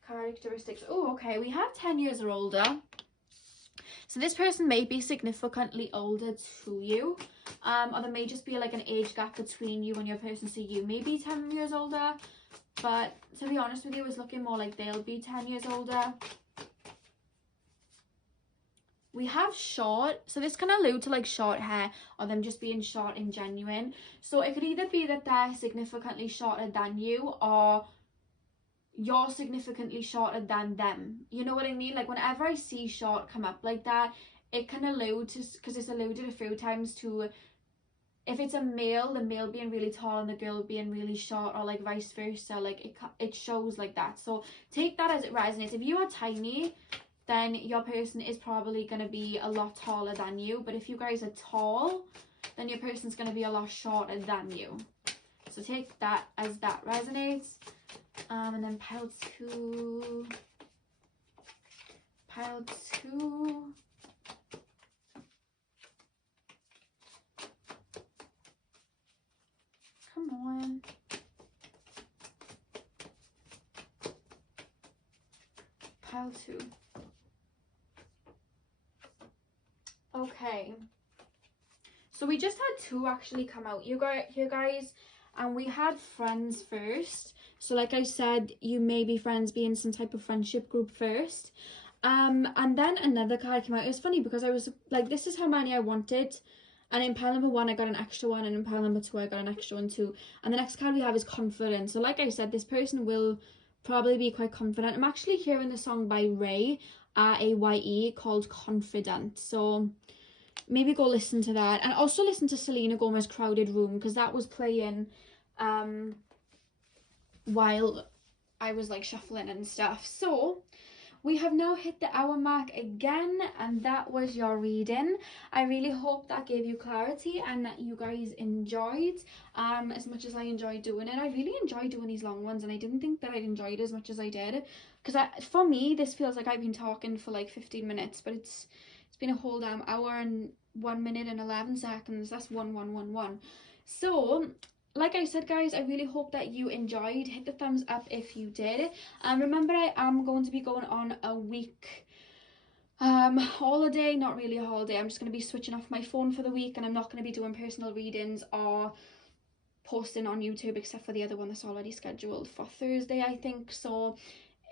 characteristics. Oh, okay, we have 10 years or older. So this person may be significantly older to you, or there may just be like an age gap between you and your person. So you may be 10 years older, but to be honest with you, it's looking more like they'll be 10 years older. We have short, so this can allude to like short hair or them just being short and genuine. So it could either be that they're significantly shorter than you, or you're significantly shorter than them. You know what I mean? Like, whenever I see short come up like that, it can allude to, because it's alluded a few times to, if it's a male, the male being really tall and the girl being really short, or like vice versa. Like, it shows like that. So take that as it resonates. If you are tiny, then your person is probably going to be a lot taller than you. But if you guys are tall, then your person's going to be a lot shorter than you. So take that as that resonates. And then pile 2. Pile 2. Come on. Pile 2. Okay. So we just had 2 actually come out here, guys. And we had friends first. So like I said, you may be friends, be in some type of friendship group first. And then another card came out. It was funny because I was like, this is how many I wanted. And in pile number 1, I got an extra one. And in pile number 2, I got an extra one too. And the next card we have is confident. So like I said, this person will probably be quite confident. I'm actually hearing the song by Ray, R-A-Y-E, called Confident. So maybe go listen to that, and also listen to Selena Gomez's Crowded Room, because that was playing while I was like shuffling and stuff. So we have now hit the hour mark again, and that was your reading. I really hope that gave you clarity and that you guys enjoyed as much as I enjoyed doing it. I really enjoy doing these long ones, and I didn't think that I'd enjoy it as much as I did, because for me this feels like I've been talking for like 15 minutes, but it's been a whole damn hour and 1 minute and 11 seconds. That's 1111. So like I said, guys, I really hope that you enjoyed. Hit the thumbs up if you did. Remember, I am going to be going on a week holiday. Not really a holiday, I'm just going to be switching off my phone for the week, and I'm not going to be doing personal readings or posting on YouTube, except for the other one that's already scheduled for Thursday, I think. So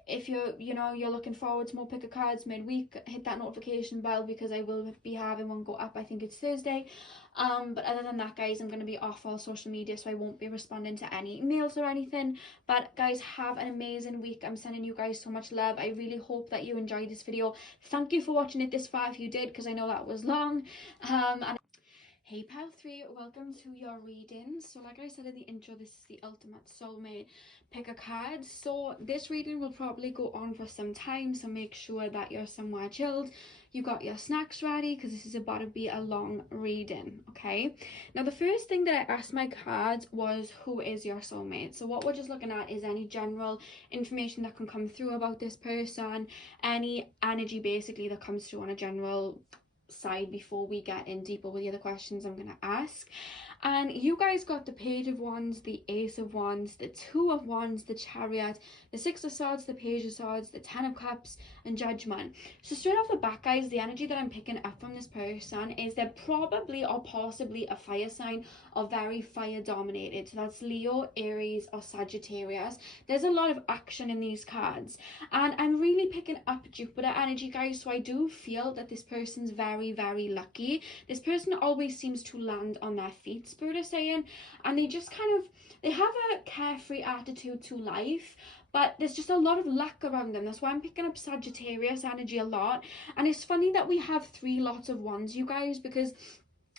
if you're looking forward to more pick a cards midweek, hit that notification bell, because I will be having one go up, I think it's Thursday. But other than that, guys, I'm going to be off all social media, so I won't be responding to any emails or anything. But guys, have an amazing week. I'm sending you guys so much love. I really hope that you enjoyed this video. Thank you for watching it this far if you did, because I know that was long. And hey pal 3, welcome to your reading. So like I said in the intro, this is the ultimate soulmate pick a card. So this reading will probably go on for some time, so make sure that you're somewhere chilled, you got your snacks ready, because this is about to be a long reading. Okay, now the first thing that I asked my cards was, who is your soulmate? So what we're just looking at is any general information that can come through about this person, any energy basically that comes through on a general side before we get in deeper with the other questions I'm going to ask. And you guys got the Page of Wands, the Ace of Wands, the Two of Wands, the Chariot, the Six of Swords, the Page of Swords, the Ten of Cups, and Judgment. So straight off the bat, guys, the energy that I'm picking up from this person is they're probably or possibly a fire sign, or very fire dominated. So that's Leo, Aries, or Sagittarius. There's a lot of action in these cards, and I'm really picking up Jupiter energy, guys. So I do feel that this person's very, very lucky. This person always seems to land on their feet, Spirit is saying, and they just they have a carefree attitude to life, but there's just a lot of luck around them. That's why I'm picking up Sagittarius energy a lot. And it's funny that we have 3 lots of wands, you guys, because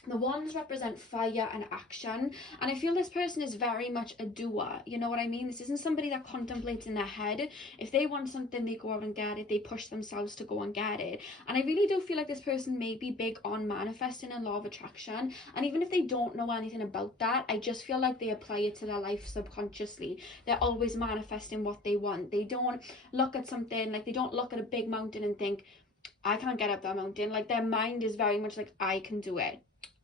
the wands represent fire and action, and I feel this person is very much a doer. You know what I mean? This isn't somebody that contemplates in their head. If they want something, they go out and get it. They push themselves to go and get it. And I really do feel like this person may be big on manifesting and law of attraction, and even if they don't know anything about that, I just feel like they apply it to their life subconsciously. They're always manifesting what they want. They don't look at something, like they don't look at a big mountain and think, I can't get up that mountain. Like their mind is very much like, I can do it.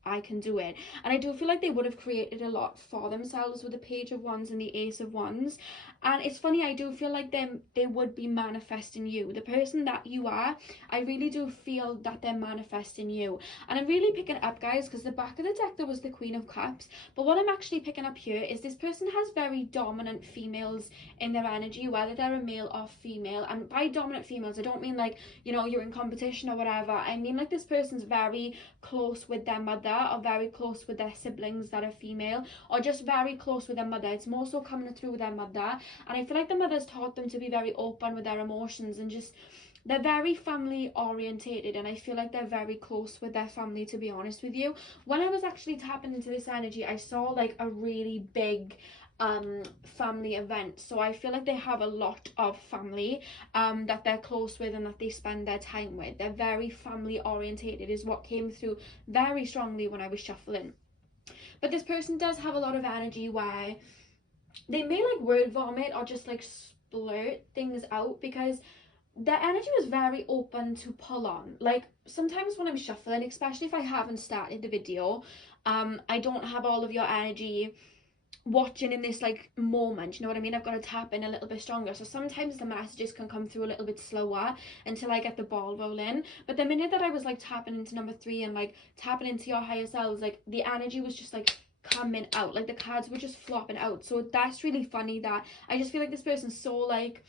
I can do it. And I do feel like they would have created a lot for themselves with the Page of Wands and the Ace of Wands. And it's funny, I do feel like they would be manifesting you. The person that you are, I really do feel that they're manifesting you. And I'm really picking up, guys, because the back of the deck there was the Queen of Cups, but what I'm actually picking up here is this person has very dominant females in their energy, whether they're a male or female. And by dominant females, I don't mean like, you know, you're in competition or whatever. I mean like this person's very close with their mother, or very close with their siblings that are female, or just very close with their mother. It's more so coming through with their mother, and I feel like the mother's taught them to be very open with their emotions, and just they're very family orientated, and I feel like they're very close with their family, to be honest with you. When I was actually tapping into this energy, I saw like a really big family event, so I feel like they have a lot of family that they're close with and that they spend their time with. They're very family orientated is what came through very strongly when I was shuffling. But this person does have a lot of energy where they may like word vomit or just like splurt things out, because their energy was very open to pull on. Like sometimes when I'm shuffling, especially if I haven't started the video, I don't have all of your energy watching in this like moment, you know what I mean? I've got to tap in a little bit stronger, so sometimes the messages can come through a little bit slower until I get the ball rolling. But the minute that I was like tapping into number 3 and like tapping into your higher selves, like the energy was just like coming out, like the cards were just flopping out. So that's really funny that I just feel like this person's so like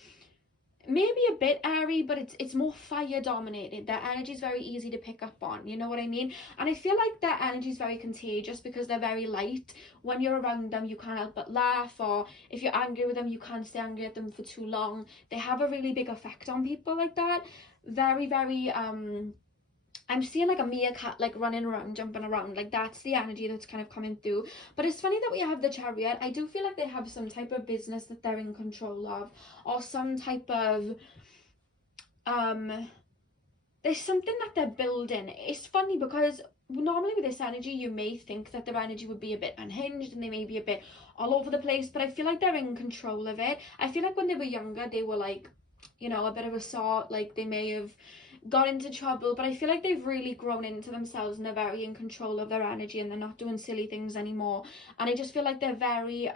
maybe a bit airy, but it's more fire dominated. Their energy is very easy to pick up on, you know what I mean? And I feel like their energy is very contagious because they're very light. When you're around them, you can't help but laugh, or if you're angry with them, you can't stay angry at them for too long. They have a really big effect on people like that. Very, very I'm seeing like a meerkat like running around, jumping around, like that's the energy that's kind of coming through. But it's funny that we have the Chariot. I do feel like they have some type of business that they're in control of, or some type of there's something that they're building. It's funny because normally with this energy you may think that their energy would be a bit unhinged and they may be a bit all over the place, but I feel like they're in control of it. I feel like when they were younger they were like, you know, a bit of a sort, like they may have got into trouble, but I feel like they've really grown into themselves and they're very in control of their energy and they're not doing silly things anymore. And I just feel like they're very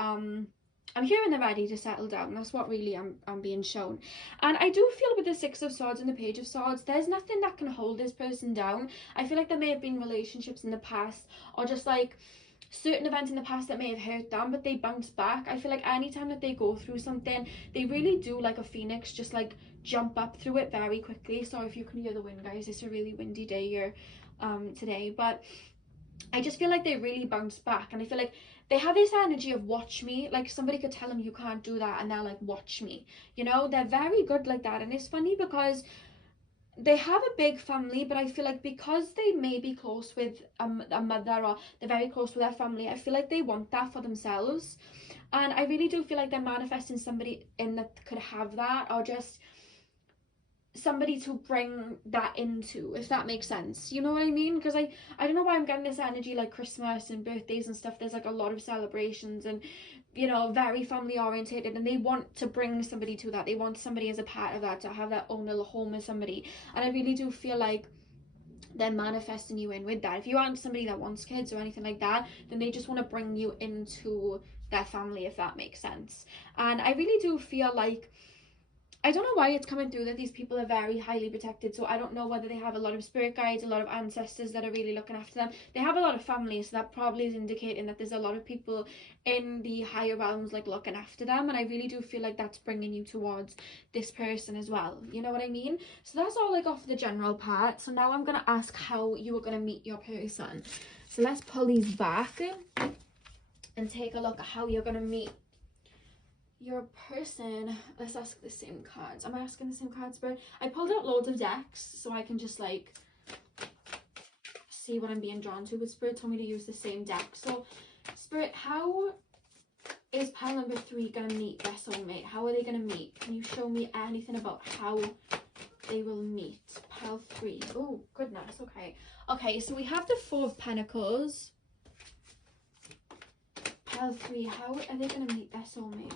I'm hearing they're ready to settle down. That's what really I'm being shown. And I do feel with the Six of Swords and the Page of Swords, there's nothing that can hold this person down. I feel like there may have been relationships in the past, or just like certain events in the past that may have hurt them, but they bounce back. I feel like anytime that they go through something, they really do, like a phoenix, just like jump up through it very quickly. So if you can hear the wind, guys, it's a really windy day here today, but I just feel like they really bounce back. And I feel like they have this energy of watch me. Like somebody could tell them you can't do that and they're like, watch me, you know. They're very good like that. And it's funny because they have a big family, but I feel like because they may be close with a mother, or they're very close with their family, I feel like they want that for themselves. And I really do feel like they're manifesting somebody in that could have that, or just somebody to bring that into, if that makes sense, you know what I mean? Because I don't know why I'm getting this energy, like Christmas and birthdays and stuff, there's like a lot of celebrations and, you know, very family orientated, and they want to bring somebody to that. They want somebody as a part of that, to have their own little home with somebody. And I really do feel like they're manifesting you in with that. If you aren't somebody that wants kids or anything like that, then they just want to bring you into their family, if that makes sense. And I really do feel like, I don't know why it's coming through that these people are very highly protected. So I don't know whether they have a lot of spirit guides, a lot of ancestors that are really looking after them. They have a lot of families, so that probably is indicating that there's a lot of people in the higher realms like looking after them. And I really do feel like that's bringing you towards this person as well, you know what I mean? So that's all like off the general part. So now I'm gonna ask how you are gonna meet your person. So let's pull these back and take a look at how you're gonna meet your person. Let's ask the same cards. Am I asking the same cards, Spirit? I pulled out loads of decks so I can just like see what I'm being drawn to, but Spirit told me to use the same deck. So Spirit, how is pile number 3 gonna meet their soulmate? How are they gonna meet? Can you show me anything about how they will meet? Pile 3. Oh goodness. Okay, so we have the 4 of Pentacles. Pile 3, how are they gonna meet their soulmate?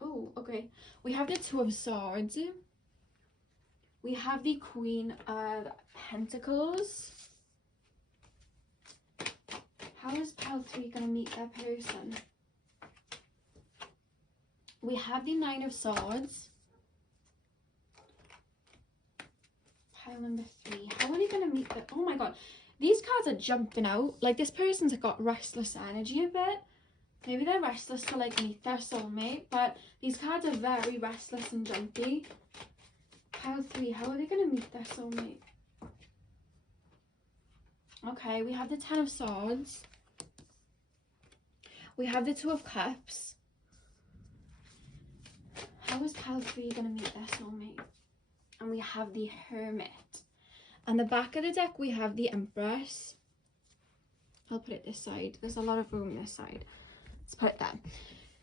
Oh, okay. We have the 2 of Swords. We have the Queen of Pentacles. How is pile 3 gonna meet their person? We have the 9 of Swords. Pile number 3. How are they gonna meet the... Oh my god. These cards are jumping out. Like, this person's got restless energy a bit. Maybe they're restless to like meet their soulmate, but these cards are very restless and jumpy. Pile 3, how are they going to meet their soulmate? Okay, we have the 10 of Swords. We have the 2 of Cups. How is pile 3 going to meet their soulmate? And we have the Hermit. On the back of the deck, we have the Empress. I'll put it this side. There's a lot of room this side. Let's put it there.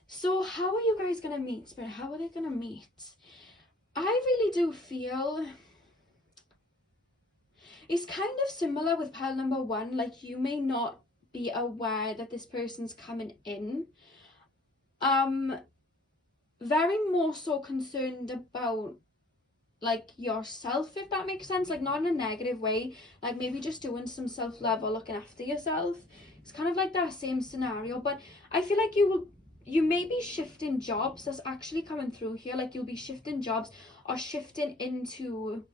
So how are you guys gonna meet, Spirit? How are they gonna meet? I really do feel it's kind of similar with pile number 1. Like, you may not be aware that this person's coming in. Very more so concerned about like yourself, if that makes sense. Like, not in a negative way, like maybe just doing some self-love or looking after yourself. It's kind of like that same scenario, but I feel like you may be shifting jobs. That's actually coming through here. Like, you'll be shifting jobs or shifting into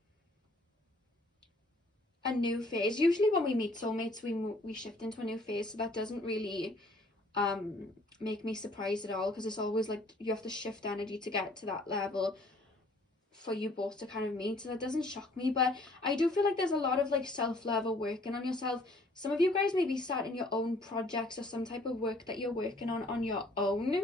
a new phase. Usually when we meet soulmates, we shift into a new phase, so that doesn't really make me surprised at all, because it's always like you have to shift energy to get to that level for you both to kind of meet, so that doesn't shock me. But I do feel like there's a lot of like self-love or working on yourself. Some of you guys may be starting your own projects or some type of work that you're working on your own,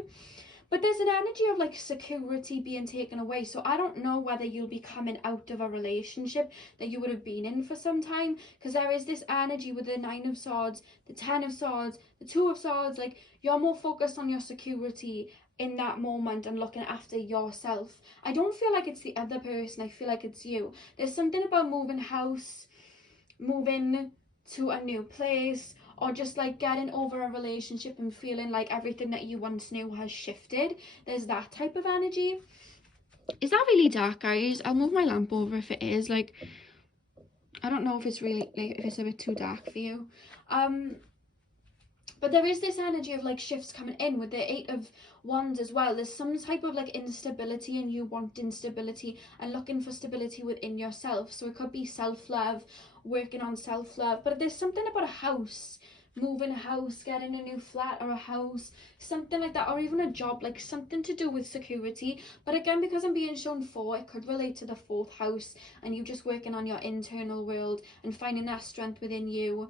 But there's an energy of like security being taken away. So I don't know whether you'll be coming out of a relationship that you would have been in for some time, because there is this energy with the 9 of Swords, the 10 of Swords, the 2 of Swords. Like, you're more focused on your security in that moment and looking after yourself. I don't feel like it's the other person, I feel like it's you. There's something about moving house, moving to a new place, or just like getting over a relationship and feeling like everything that you once knew has shifted. There's that type of energy. Is that really dark, guys? I'll move my lamp over if it is. Like, I don't know if it's really, like, if it's a bit too dark for you. But there is this energy of like shifts coming in with the 8 of Wands as well. There's some type of like instability, and you want instability and looking for stability within yourself. So it could be self-love, working on self-love. But there's something about a house, moving a house, getting a new flat or a house, something like that, or even a job, like something to do with security. But again, because I'm being shown 4, it could relate to the 4th house, and you just working on your internal world and finding that strength within you.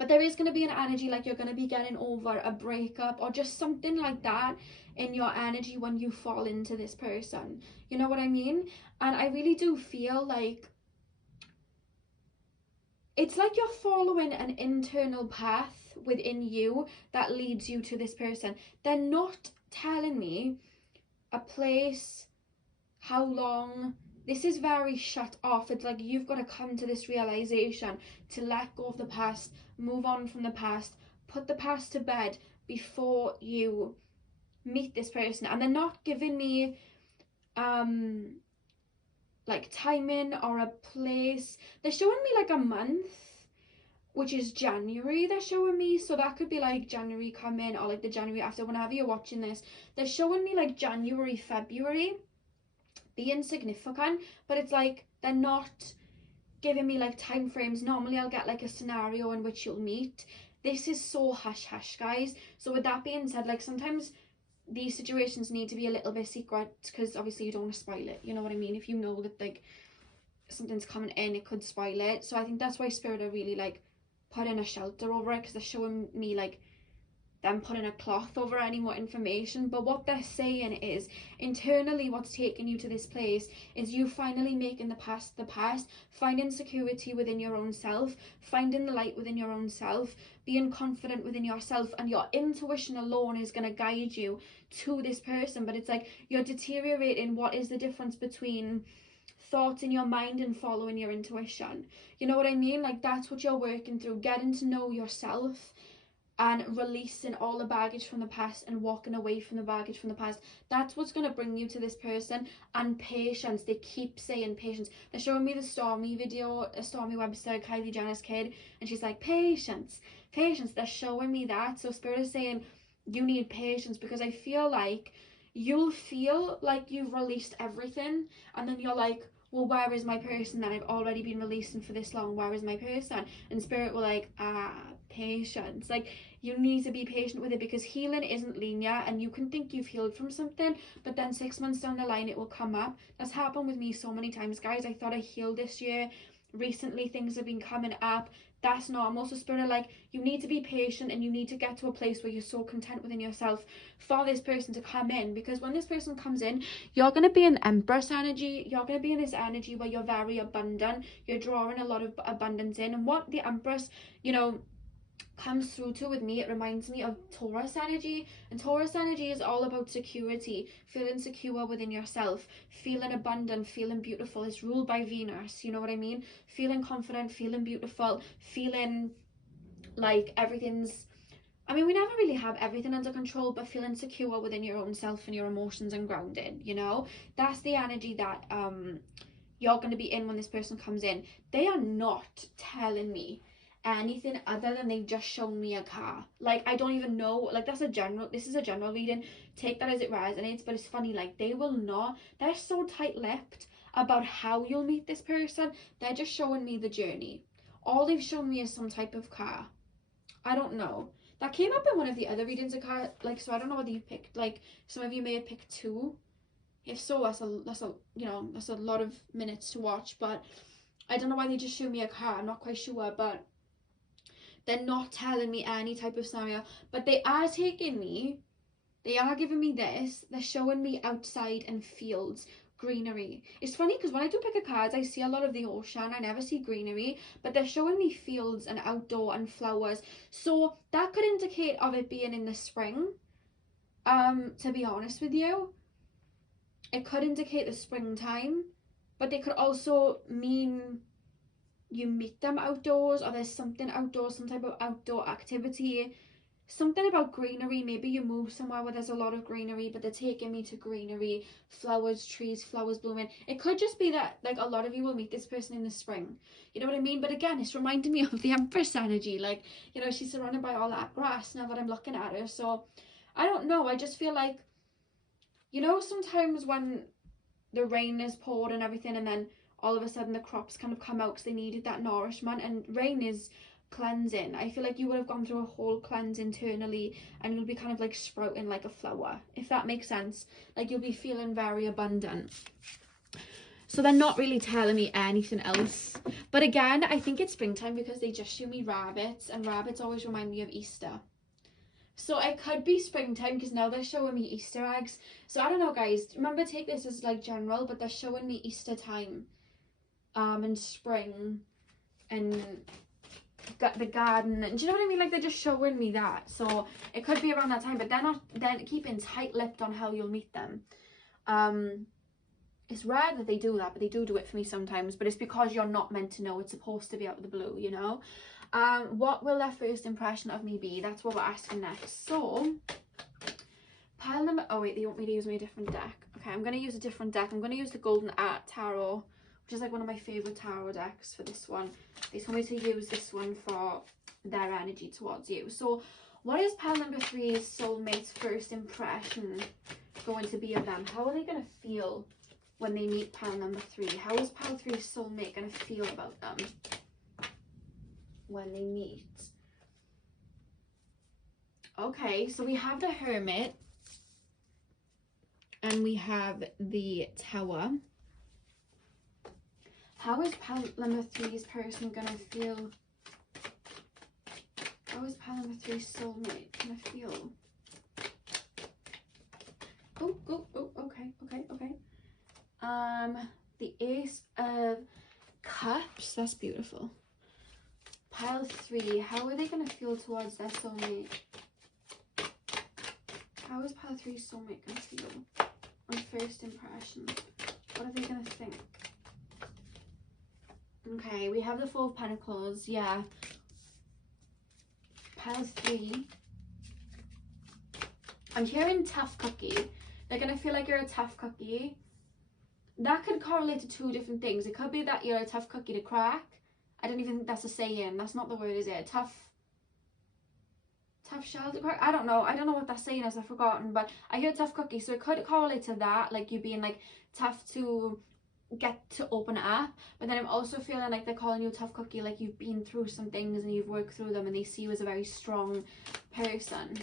But there is going to be an energy like you're going to be getting over a breakup or just something like that in your energy when you fall into this person. You know what I mean? And I really do feel like it's like you're following an internal path within you that leads you to this person. They're not telling me a place, how long. This is very shut off. It's like you've got to come to this realization to let go of the past, move on from the past, put the past to bed before you meet this person. And they're not giving me like timing or a place. They're showing me like a month, which is January, they're showing me. So that could be like January coming, or like the January after, whenever you're watching this. They're showing me like January, February being significant, but it's like they're not giving me like time frames. Normally I'll get like a scenario in which you'll meet. This is so hush hush, guys. So with that being said, like sometimes these situations need to be a little bit secret, because obviously you don't want to spoil it, you know what I mean? If you know that like something's coming in, it could spoil it. So I think that's why Spirit are really like putting a shelter over it, because they're showing me like them putting a cloth over any more information. But what they're saying is, internally what's taking you to this place is you finally making the past, finding security within your own self, finding the light within your own self, being confident within yourself, and your intuition alone is going to guide you to this person. But it's like you're deteriorating what is the difference between thoughts in your mind and following your intuition. You know what I mean? Like that's what you're working through, getting to know yourself and releasing all the baggage from the past and walking away from the baggage from the past. That's what's going to bring you to this person. And patience. They keep saying patience. They're showing me the Stormy video, a Stormy Webster, Kylie Jenner's kid, and she's like, patience, patience. They're showing me that. So Spirit is saying you need patience, because I feel like you'll feel like you've released everything, and then you're like, well, where is my person that I've already been releasing for this long? Where is my person? And Spirit will like, patience. Like, you need to be patient with it, because healing isn't linear, and you can think you've healed from something, but then 6 months down the line it will come up. That's happened with me so many times, guys. I thought I healed this year. Recently things have been coming up. That's normal. So Spirit, like, you need to be patient, and you need to get to a place where you're so content within yourself for this person to come in, because when this person comes in, you're going to be in Empress energy. You're going to be in this energy where you're very abundant, you're drawing a lot of abundance in. And what the Empress, you know, comes through to with me, it reminds me of Taurus energy. And Taurus energy is all about security, feeling secure within yourself, feeling abundant, feeling beautiful. It's ruled by Venus, you know what I mean? Feeling confident, feeling beautiful, feeling like everything's, I mean, we never really have everything under control, but feeling secure within your own self and your emotions and grounded, you know? That's the energy that you're going to be in when this person comes in. They are not telling me anything other than they've just shown me a car. Like, I don't even know, like, this is a general reading, take that as it resonates. But it's funny, like, they will not, they're so tight-lipped about how you'll meet this person. They're just showing me the journey. All they've shown me is some type of car. I don't know, that came up in one of the other readings, a car, like, so I don't know whether you picked, like, some of you may have picked 2. If so, that's a you know, that's a lot of minutes to watch. But I don't know why they just showed me a car. I'm not quite sure, but they're not telling me any type of scenario, but they are taking me They are giving me this. They're showing me outside and fields, greenery. It's funny because when I do pick a card, I see a lot of the ocean. I never see greenery, but they're showing me fields and outdoor and flowers. So that could indicate of it being in the spring. To be honest with you, it could indicate the springtime, but they could also mean you meet them outdoors, or there's something outdoors, some type of outdoor activity, something about greenery. Maybe you move somewhere where there's a lot of greenery, but they're taking me to greenery, flowers, trees, flowers blooming. It could just be that like a lot of you will meet this person in the spring, you know what I mean? But again, it's reminding me of the Empress energy, like, you know, she's surrounded by all that grass now that I'm looking at her. So I don't know, I just feel like, you know, sometimes when the rain is poured and everything, and then all of a sudden the crops kind of come out because they needed that nourishment, and rain is cleansing. I feel like you would have gone through a whole cleanse internally, and you'll be kind of like sprouting like a flower, if that makes sense. Like you'll be feeling very abundant. So they're not really telling me anything else. But again, I think it's springtime because they just show me rabbits, and rabbits always remind me of Easter. So it could be springtime because now they're showing me Easter eggs. So I don't know, guys. Remember, take this as like general, but they're showing me Easter time, and spring, and the garden. And do you know what I mean? Like they're just showing me that. So it could be around that time, but they're keeping tight-lipped on how you'll meet them. It's rare that they do that, but they do it for me sometimes. But it's because you're not meant to know. It's supposed to be out of the blue, you know. What will their first impression of me be? That's what we're asking next. So pile number, oh wait, they want me to use a different deck. Okay, I'm going to use a different deck. I'm going to use the Golden Art Tarot, which is like one of my favorite tarot decks for this one. They told me to use this one for their energy towards you. So what is pile number 3's soulmate's first impression going to be of them? How are they going to feel when they meet pile number 3? How is pile 3's soulmate going to feel about them when they meet? Okay, so we have the Hermit and we have the Tower. How is pile number 3's person gonna feel? How is pile number 3's soulmate gonna feel? Oh, okay. The Ace of Cups, that's beautiful. Pile 3, how are they gonna feel towards their soulmate? How is pile 3's soulmate gonna feel on first impression? What are they gonna think? Okay, we have the Four of Pentacles, yeah. Pile 3. I'm hearing tough cookie. They're going to feel like you're a tough cookie. That could correlate to 2 different things. It could be that you're a tough cookie to crack. I don't even think that's a saying. That's not the word, is it? Tough shell to crack? I don't know. I don't know what that saying is. I've forgotten. But I hear tough cookie. So it could correlate to that. Like you being like tough to get to open it up, but then I'm also feeling like they're calling you a tough cookie, like you've been through some things and you've worked through them, and they see you as a very strong person.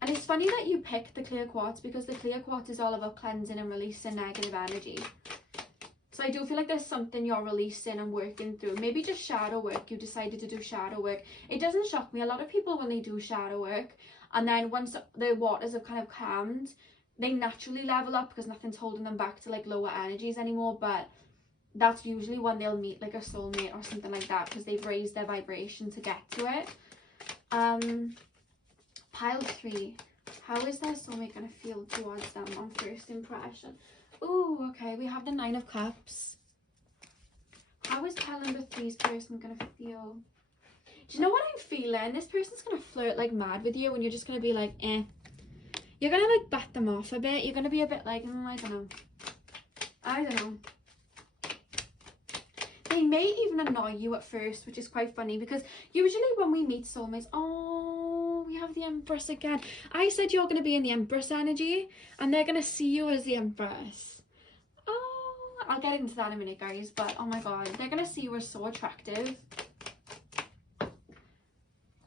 And it's funny that you picked the clear quartz, because the clear quartz is all about cleansing and releasing negative energy. So I do feel like there's something you're releasing and working through. Maybe just shadow work. You decided to do shadow work. It doesn't shock me. A lot of people, when they do shadow work, and then once the waters have kind of calmed, they naturally level up because nothing's holding them back to like lower energies anymore. But that's usually when they'll meet like a soulmate or something like that, because they've raised their vibration to get to it. Pile 3, how is their soulmate going to feel towards them on first impression? Oh, okay, we have the 9 of Cups. How is pile number 3's person going to feel? Do you know what I'm feeling? This person's going to flirt like mad with you, and you're just going to be like, eh. You're going to like bat them off a bit. You're going to be a bit like, I don't know. They may even annoy you at first, which is quite funny, because usually when we meet soulmates, oh, we have the Empress again. I said you're going to be in the Empress energy, and they're going to see you as the Empress. Oh, I'll get into that in a minute, guys, but oh my god, they're going to see you as so attractive.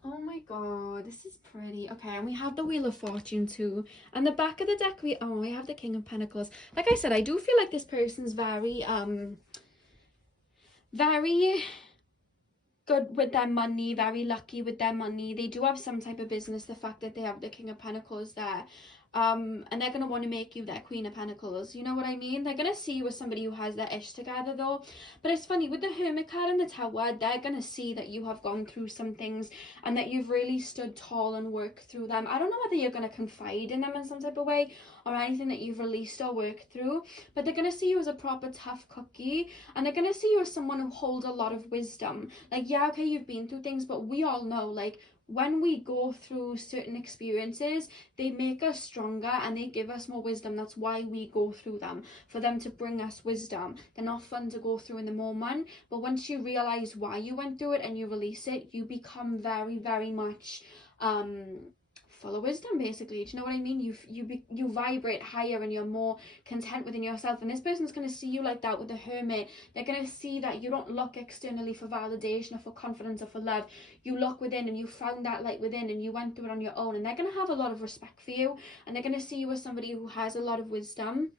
Oh my god, this is pretty. Okay, and we have the Wheel of Fortune too. And the back of the deck, we have the King of Pentacles. Like I said, I do feel like this person's very good with their money, very lucky with their money. They do have some type of business, the fact that they have the King of Pentacles there. And they're going to want to make you their Queen of Pentacles. You know what I mean? They're going to see you as somebody who has their ish together though. But it's funny, with the Hermit card and the Tower, they're going to see that you have gone through some things and that you've really stood tall and worked through them. I don't know whether you're going to confide in them in some type of way or anything that you've released or worked through, but they're going to see you as a proper tough cookie, and they're going to see you as someone who holds a lot of wisdom. Like, yeah, okay, you've been through things, but we all know, like, when we go through certain experiences, they make us stronger and they give us more wisdom. That's why we go through them, for them to bring us wisdom. They're not fun to go through in the moment, but once you realize why you went through it and you release it, you become very, very much full of wisdom, basically. Do you know what I mean? You vibrate higher and you're more content within yourself. And this person's going to see you like that with the Hermit. They're going to see that you don't look externally for validation or for confidence or for love. You look within, and you found that light within, and you went through it on your own. And they're going to have a lot of respect for you, and they're going to see you as somebody who has a lot of wisdom.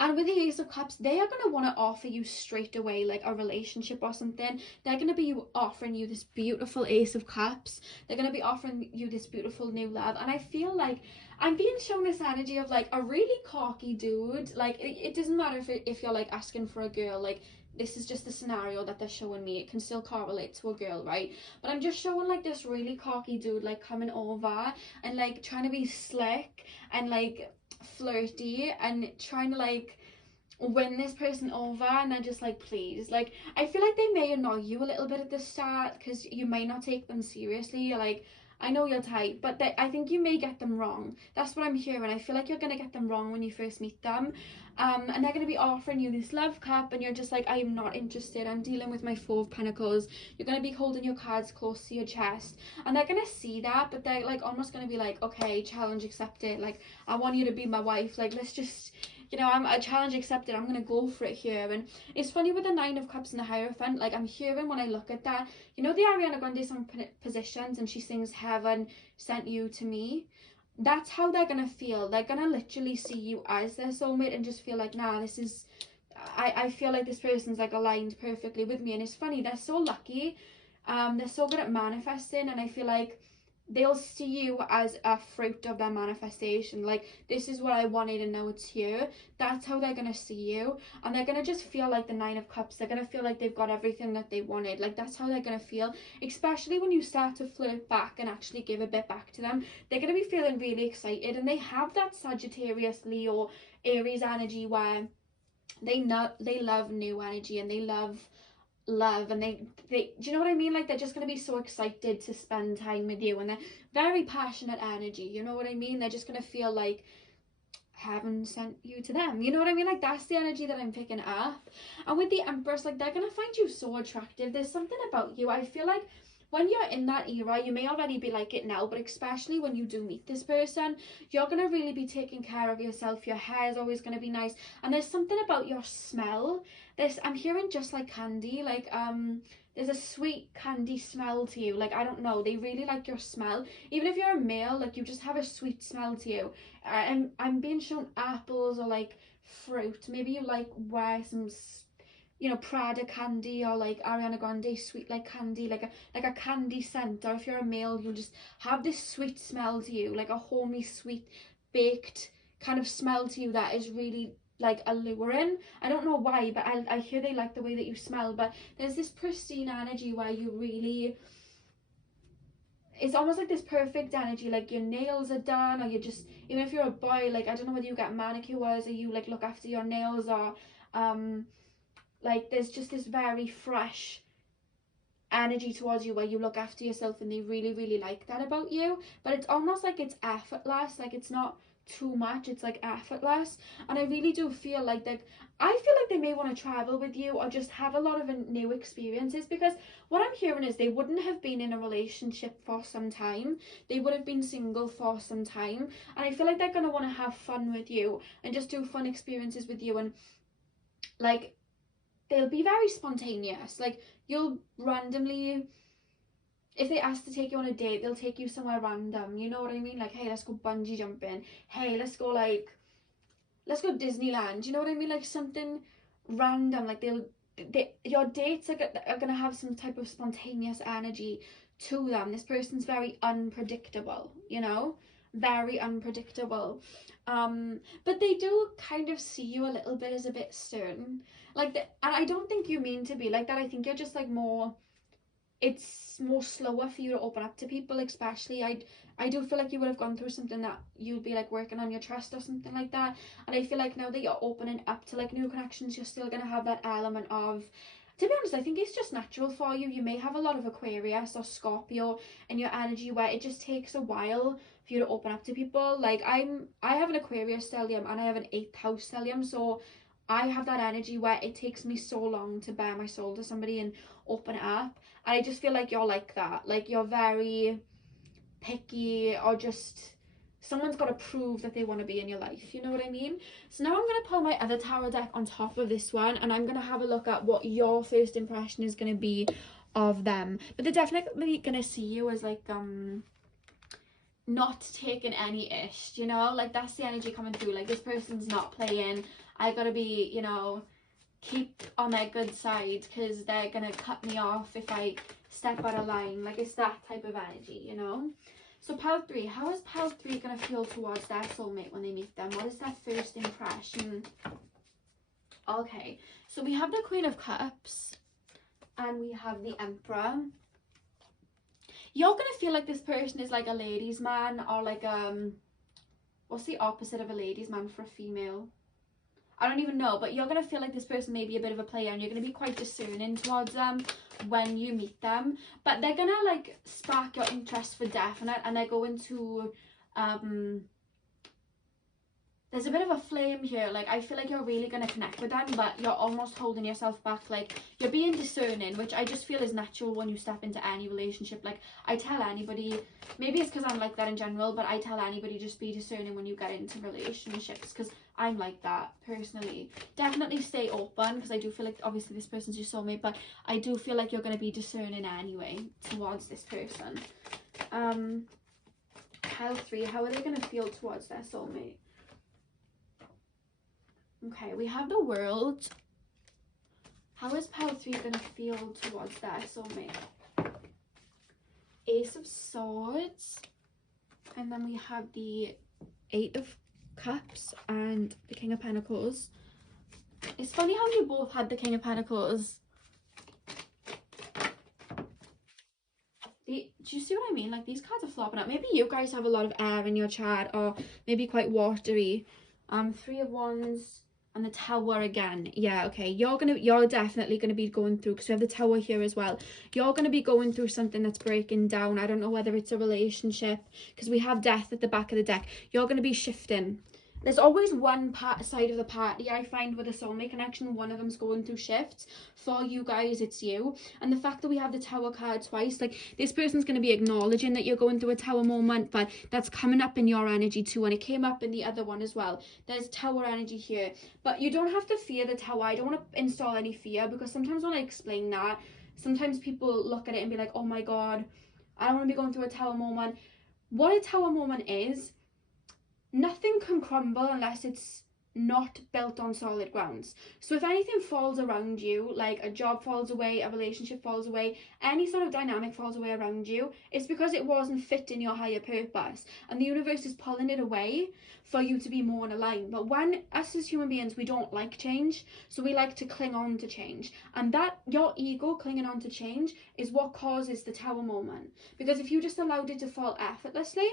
And with the Ace of Cups, they are going to want to offer you straight away, like a relationship or something. They're going to be offering you this beautiful Ace of Cups. They're going to be offering you this beautiful new love. And I feel like I'm being shown this energy of like a really cocky dude. Like, it doesn't matter if you're like asking for a girl, like, this is just the scenario that they're showing me. It can still correlate to a girl, right? But I'm just showing like this really cocky dude like coming over and like trying to be slick and like flirty and trying to like win this person over, and they're just like, please. Like, I feel like they may annoy you a little bit at the start because you may not take them seriously. You're like, I know you're tight, but I think you may get them wrong. That's what I'm hearing. I feel like you're going to get them wrong when you first meet them. And they're going to be offering you this love cup, and you're just like, I am not interested. I'm dealing with my Four of Pentacles. You're going to be holding your cards close to your chest. And they're going to see that, but they're like almost going to be like, okay, challenge accepted. Like, I want you to be my wife. Like, let's just, you know, I'm a challenge accepted. I'm going to go for it here. And it's funny with the Nine of Cups and the Hierophant. Like, I'm hearing when I look at that, you know, the Ariana Grande song Positions, and she sings Heaven Sent You to Me. That's how they're gonna feel. They're gonna literally see you as their soulmate and just feel like, nah, this is, I feel like this person's like aligned perfectly with me. And it's funny, they're so lucky, they're so good at manifesting, and I feel like they'll see you as a fruit of their manifestation. Like, this is what I wanted and now it's here. That's how they're gonna see you, and they're gonna just feel like the Nine of Cups. They're gonna feel like they've got everything that they wanted. Like, that's how they're gonna feel, especially when you start to flirt back and actually give a bit back to them. They're gonna be feeling really excited, and they have that Sagittarius, Leo, Aries energy where they love new energy, and they love love, and they do you know what I mean? Like, they're just going to be so excited to spend time with you, and they're very passionate energy, you know what I mean? They're just going to feel like heaven sent you to them, you know what I mean? Like, that's the energy that I'm picking up. And with the Empress, like, they're going to find you so attractive. There's something about you, I feel like when you're in that era, you may already be like it now, but especially when you do meet this person, you're going to really be taking care of yourself. Your hair is always going to be nice, and there's something about your smell. I'm hearing just like candy, like there's a sweet candy smell to you. Like, I don't know, they really like your smell. Even if you're a male, like, you just have a sweet smell to you. I'm being shown apples or like fruit. Maybe you like wear some, you know, Prada candy, or like Ariana Grande sweet like candy, like a candy scent. Or if you're a male, you'll just have this sweet smell to you, like a homey, sweet, baked kind of smell to you that is really like alluring. I don't know why, but I hear they like the way that you smell. But there's this pristine energy where you really, it's almost like this perfect energy, like your nails are done, or you just, even if you're a boy, like, I don't know whether you get manicures or you like look after your nails, or like, there's just this very fresh energy towards you where you look after yourself, and they really, really like that about you. But it's almost like it's effortless, like it's not too much, it's like effortless. And I really do feel like I feel like they may want to travel with you or just have a lot of new experiences, because what I'm hearing is they wouldn't have been in a relationship for some time. They would have been single for some time, and I feel like they're going to want to have fun with you and just do fun experiences with you. And like, they'll be very spontaneous. Like, you'll randomly, if they ask to take you on a date, they'll take you somewhere random, you know what I mean? Like, hey, let's go bungee jumping. Hey, let's go Disneyland, you know what I mean? Like, something random. Like, they'll your dates are going to have some type of spontaneous energy to them. This person's very unpredictable, you know, very unpredictable. But they do kind of see you a little bit as a bit stern, like and I don't think you mean to be like that. I think you're just like more, it's more slower for you to open up to people, especially I do feel like you would have gone through something that you'd be like working on your trust or something like that. And I feel like now that you're opening up to like new connections, you're still gonna have that element of, to be honest, I think it's just natural for you. You may have a lot of Aquarius or Scorpio in your energy where it just takes a while for you to open up to people. Like I have an Aquarius stellium and I have an 8th house stellium, so I have that energy where it takes me so long to bare my soul to somebody and open it up. And I just feel like you're like that. Like you're very picky, or just someone's got to prove that they want to be in your life, you know what I mean? So now I'm going to pull my other tarot deck on top of this one, and I'm going to have a look at what your first impression is going to be of them. But they're definitely going to see you as like not taking any ish, you know, like that's the energy coming through. Like this person's not playing, I gotta be, you know, keep on their good side because they're gonna cut me off if I step out of line. Like it's that type of energy, you know. So pile 3, how is pile 3 gonna feel towards their soulmate when they meet them? What is their first impression? Okay, so we have the Queen of Cups and we have the Emperor. You're gonna feel like this person is like a ladies man, or like what's the opposite of a ladies man for a female? I don't even know, but you're going to feel like this person may be a bit of a player, and you're going to be quite discerning towards them when you meet them. But they're going to like spark your interest for definite, and they're going to there's a bit of a flame here. Like I feel like you're really going to connect with them, but you're almost holding yourself back. Like you're being discerning, which I just feel is natural when you step into any relationship. Like I tell anybody, maybe it's because I'm like that in general, but I tell anybody just be discerning when you get into relationships, because I'm like that personally. Definitely stay open, because I do feel like obviously this person's your soulmate, but I do feel like you're going to be discerning anyway towards this person. Pile 3, how are they going to feel towards their soulmate? Okay, we have the World. How is pile 3 going to feel towards their soulmate? Ace of Swords. And then we have the 8 of Cups and the King of Pentacles. It's funny how you both had the King of Pentacles. Do you see what I mean? Like these cards are flopping up. Maybe you guys have a lot of air in your chart, or maybe quite watery. 3 of Wands. And the Tower again. Yeah, okay. You're definitely gonna be going through, because we have the Tower here as well. You're gonna be going through something that's breaking down. I don't know whether it's a relationship, because we have Death at the back of the deck. You're gonna be shifting. There's always one side of the party, I find, with a soulmate connection. One of them's going through shifts. For you guys, it's you. And the fact that we have the Tower card twice, like this person's going to be acknowledging that you're going through a Tower moment, but that's coming up in your energy too, and it came up in the other one as well. There's Tower energy here, but you don't have to fear the Tower. I don't want to install any fear, because sometimes when I explain that, sometimes people look at it and be like, oh my god, I don't want to be going through a Tower moment. What a Tower moment is, nothing can crumble unless it's not built on solid grounds. So if anything falls around you, like a job falls away, a relationship falls away, any sort of dynamic falls away around you, it's because it wasn't fit in your higher purpose, and the universe is pulling it away for you to be more in line. But when us as human beings, we don't like change, so we like to cling on to change, and that your ego clinging on to change is what causes the Tower moment. Because if you just allowed it to fall effortlessly,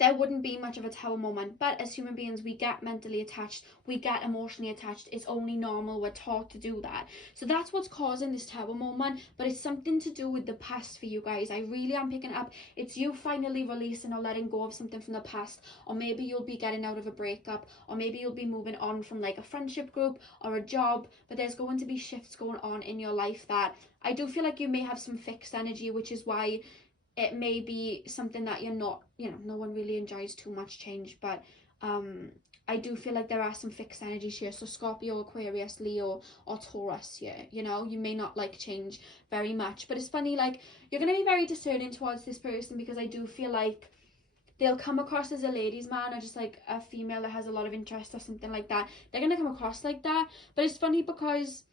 there wouldn't be much of a Tower moment. But as human beings, we get mentally attached, we get emotionally attached. It's only normal, we're taught to do that. So that's what's causing this Tower moment, but it's something to do with the past for you guys. I really am picking up, it's you finally releasing or letting go of something from the past, or maybe you'll be getting out of a breakup, or maybe you'll be moving on from like a friendship group or a job, but there's going to be shifts going on in your life that I do feel like you may have some fixed energy, which is why it may be something that you're not, you know, no one really enjoys too much change, but I do feel like there are some fixed energies here. So Scorpio, Aquarius, Leo, or Taurus here, you know, you may not like change very much, but it's funny, like, you're going to be very discerning towards this person, because I do feel like they'll come across as a ladies man, or just like a female that has a lot of interest or something like that. They're going to come across like that. But it's funny because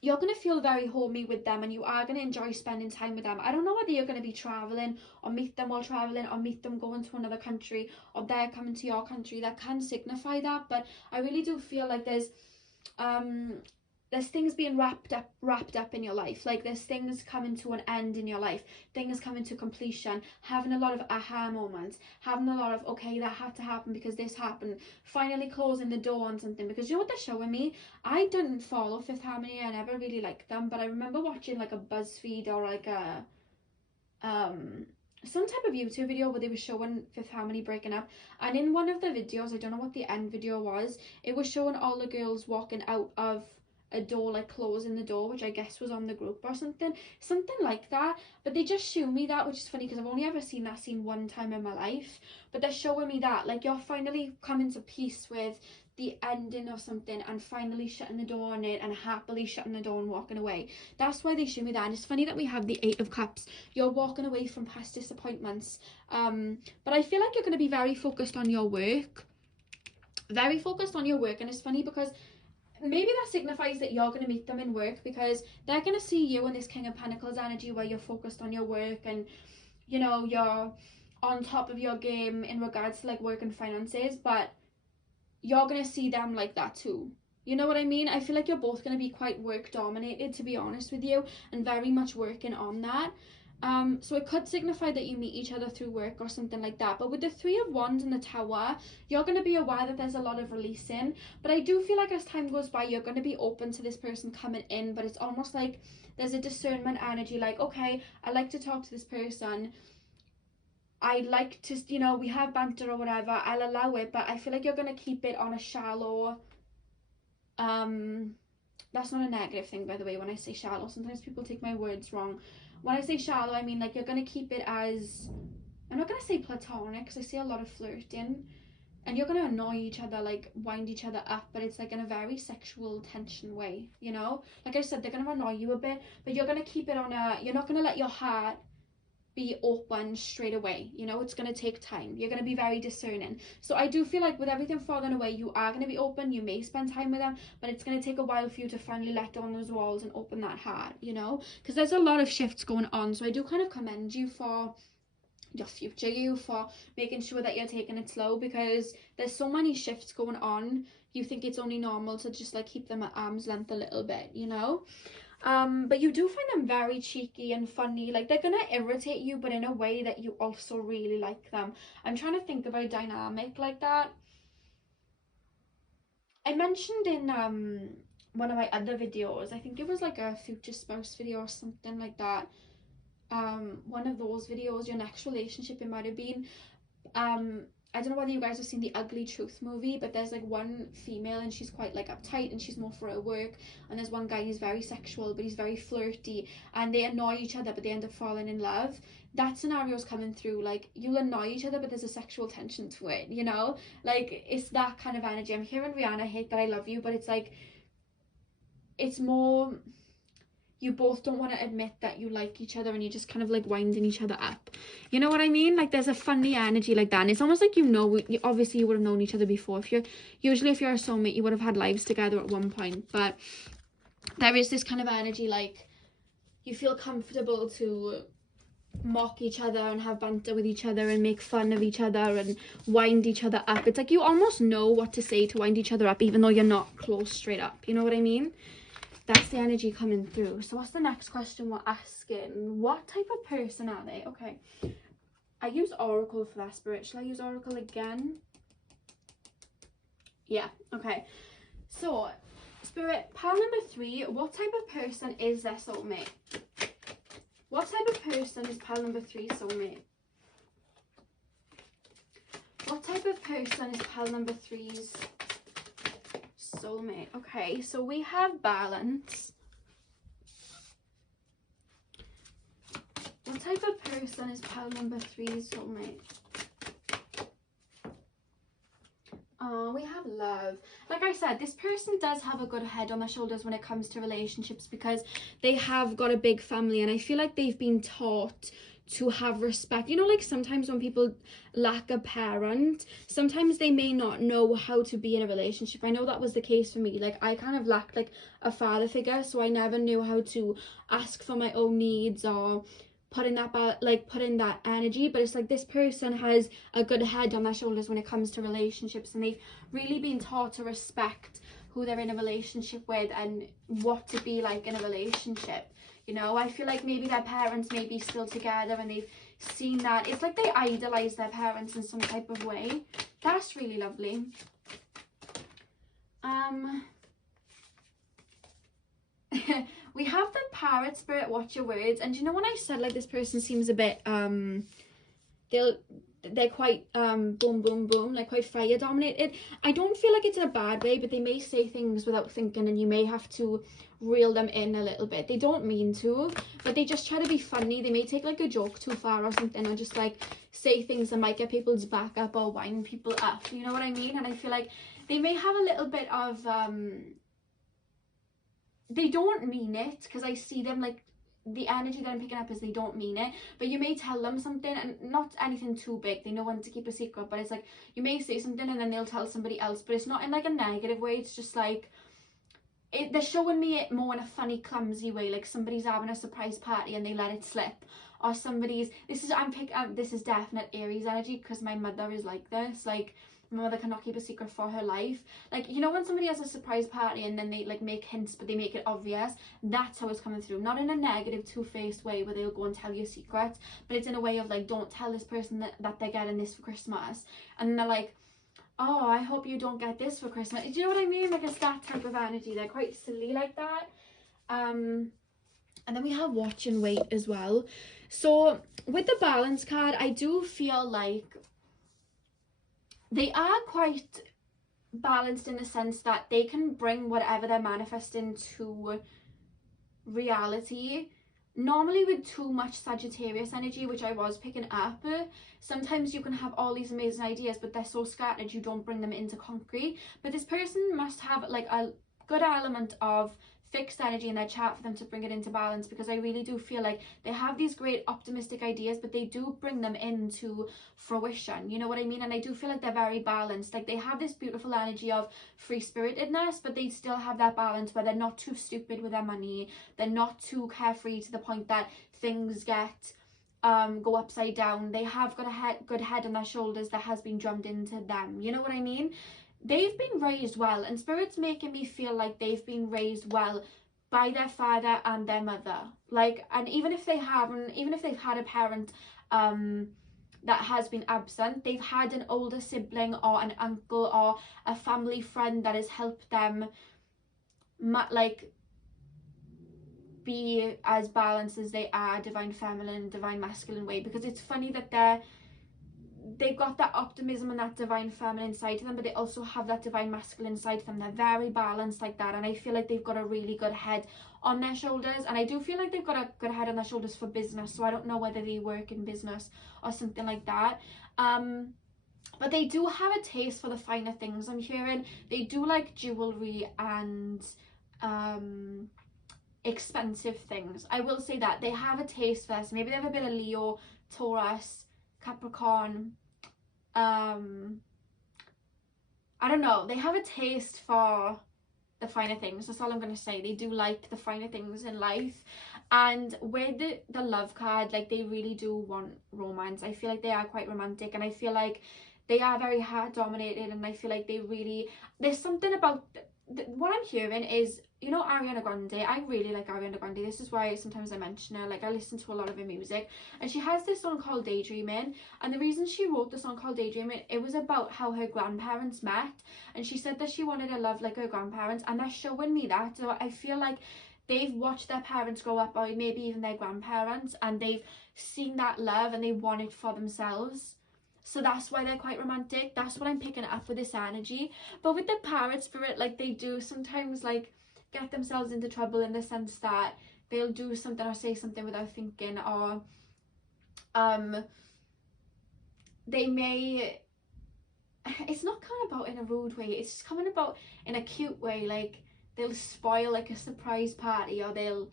you're going to feel very homey with them, and you are going to enjoy spending time with them. I don't know whether you're going to be traveling, or meet them while traveling, or meet them going to another country, or they're coming to your country. That can signify that, but I really do feel like there's things being wrapped up in your life. Like there's things coming to an end in your life, things coming to completion, having a lot of aha moments, having a lot of, okay, that had to happen because this happened, finally closing the door on something. Because you know what they're showing me? I didn't follow Fifth Harmony, I never really liked them, but I remember watching like a BuzzFeed or like a some type of YouTube video where they were showing Fifth Harmony breaking up, and in one of the videos, I don't know what the end video was, it was showing all the girls walking out of a door, like closing the door, which I guess was on the group or something like that. But they just show me that, which is funny because I've only ever seen that scene one time in my life, but they're showing me that, like, you're finally coming to peace with the ending or something, and finally shutting the door on it, and happily shutting the door and walking away. That's why they show me that. And it's funny that we have the Eight of Cups. You're walking away from past disappointments, but I feel like you're going to be very focused on your work, and it's funny because maybe that signifies that you're going to meet them in work, because they're going to see you in this King of Pentacles energy where you're focused on your work, and you know, you're on top of your game in regards to like work and finances, but you're going to see them like that too. You know what I mean? I feel like you're both going to be quite work dominated, to be honest with you, and very much working on that. So it could signify that you meet each other through work or something like that. But with the Three of Wands and the Tower, you're going to be aware that there's a lot of releasing. But I do feel like as time goes by, you're going to be open to this person coming in. But it's almost like there's a discernment energy. Like, okay, I like to talk to this person. I like to, you know, we have banter or whatever. I'll allow it. But I feel like you're going to keep it on a shallow... That's not a negative thing, by the way, when I say shallow. Sometimes people take my words wrong. When I say shallow, I mean like you're going to keep it as, I'm not going to say platonic because I see a lot of flirting, and you're going to annoy each other, like wind each other up, but it's like in a very sexual tension way, you know? Like I said, they're going to annoy you a bit, but you're going to keep it on a, you're not going to let your heart be open straight away, you know? It's going to take time. You're going to be very discerning. So I do feel like with everything falling away, you are going to be open. You may spend time with them, but it's going to take a while for you to finally let down those walls and open that heart, you know? Because there's a lot of shifts going on. So I do kind of commend you for your future you, for making sure that you're taking it slow, because there's so many shifts going on. You think it's only normal to just like keep them at arm's length a little bit, you know? But you do find them very cheeky and funny. Like, they're gonna irritate you, but in a way that you also really like them. I'm trying to think of a dynamic like that. I mentioned in one of my other videos, I think it was like a future spouse video or something like that, one of those videos, your next relationship, it might have been, I don't know whether you guys have seen the Ugly Truth movie, but there's like one female and she's quite like uptight and she's more for her work, and there's one guy who's very sexual but he's very flirty, and they annoy each other but they end up falling in love. That scenario's coming through. Like, you'll annoy each other but there's a sexual tension to it, you know? Like, it's that kind of energy. I'm hearing Rihanna, Hate That I Love You, but it's like, it's more, you both don't want to admit that you like each other and you're just kind of like winding each other up. You know what I mean? Like, there's a funny energy like that, and it's almost like, you know, obviously you would have known each other before. If you're a soulmate, you would have had lives together at one point, but there is this kind of energy, like, you feel comfortable to mock each other and have banter with each other and make fun of each other and wind each other up. It's like you almost know what to say to wind each other up, even though you're not close straight up. You know what I mean? That's the energy coming through. So what's the next question we're asking? What type of person are they? Okay. I use Oracle for that, Spirit. Shall I use Oracle again? Yeah. Okay. So, Spirit, pile number 3. What type of person is their soulmate? What type of person is pile number 3 soulmate? What type of person is pile number 3's soulmate? Okay, so we have balance. What type of person is pile number 3's soulmate? Oh, we have love. Like I said, this person does have a good head on their shoulders when it comes to relationships, because they have got a big family, and I feel like they've been taught to have respect. You know, like sometimes when people lack a parent, sometimes they may not know how to be in a relationship. I know that was the case for me. Like I kind of lacked like a father figure, so I never knew how to ask for my own needs or put in that energy. But it's like this person has a good head on their shoulders when it comes to relationships, and they've really been taught to respect who they're in a relationship with and what to be like in a relationship. You know, I feel like maybe their parents may be still together and they've seen that. It's like they idolize their parents in some type of way. That's really lovely. We have the parrot spirit, watch your words. And you know, when I said like this person seems a bit they're quite boom boom boom, like quite fire dominated, I don't feel like it's in a bad way, but they may say things without thinking and you may have to reel them in a little bit. They don't mean to, but they just try to be funny. They may take like a joke too far or something, or just like say things that might get people's back up or wind people up, you know what I mean? And I feel like they may have a little bit of they don't mean it, because I see them like the energy that I'm picking up is they don't mean it, but you may tell them something, and not anything too big, they know when to keep a secret, but it's like you may say something and then they'll tell somebody else, but it's not in like a negative way. It's just like they're showing me it more in a funny, clumsy way, like somebody's having a surprise party and they let it slip, or somebody's this is definite Aries energy, because my mother is like this. Like my mother cannot keep a secret for her life. Like, you know, when somebody has a surprise party and then they like make hints but they make it obvious, that's how it's coming through. Not in a negative two-faced way where they'll go and tell you secrets, but it's in a way of like, don't tell this person that they're getting this for Christmas, and then they're like, oh, I hope you don't get this for Christmas. Do you know what I mean? Like, it's that type of energy. They're quite silly like that. And then we have watch and wait as well. So with the balance card, I do feel like they are quite balanced in the sense that they can bring whatever they're manifesting to reality. Normally with too much Sagittarius energy, which I was picking up, sometimes you can have all these amazing ideas, but they're so scattered you don't bring them into concrete. But this person must have like a good element of fixed energy in their chart for them to bring it into balance, because I really do feel like they have these great optimistic ideas, but they do bring them into fruition, you know what I mean? And I do feel like they're very balanced. Like they have this beautiful energy of free-spiritedness, but they still have that balance where they're not too stupid with their money, they're not too carefree to the point that things get go upside down. They have got a good head on their shoulders that has been drummed into them, you know what I mean? They've been raised well, and Spirit's making me feel like they've been raised well by their father and their mother. Like, and even if they haven't, even if they've had a parent that has been absent, they've had an older sibling or an uncle or a family friend that has helped them like be as balanced as they are, divine feminine, divine masculine way. Because it's funny that they've got that optimism and that divine feminine side to them, but they also have that divine masculine side to them. They're very balanced like that, and I feel like they've got a really good head on their shoulders, and I do feel like they've got a good head on their shoulders for business, so I don't know whether they work in business or something like that. But they do have a taste for the finer things. I'm hearing they do like jewelry and expensive things. I will say that they have a taste for this. Maybe they have a bit of Leo, Taurus, Capricorn, I don't know, they have a taste for the finer things. That's all I'm going to say. They do like the finer things in life. And with the love card, like they really do want romance. I feel like they are quite romantic, and I feel like they are very heart dominated, and I feel like they really, there's something about what I'm hearing is, you know, Ariana Grande. I really like Ariana Grande. This is why sometimes I mention her. Like, I listen to a lot of her music, and she has this song called Daydreaming, and the reason she wrote the song called Daydreaming, it was about how her grandparents met, and she said that she wanted a love like her grandparents, and they're showing me that. So I feel like they've watched their parents grow up, or maybe even their grandparents, and they've seen that love and they want it for themselves. So that's why they're quite romantic. That's what I'm picking up with this energy. But with the parrot spirit, like they do sometimes like get themselves into trouble in the sense that they'll do something or say something without thinking, or they may, it's not coming about in a rude way, it's just coming about in a cute way. Like they'll spoil like a surprise party, or they'll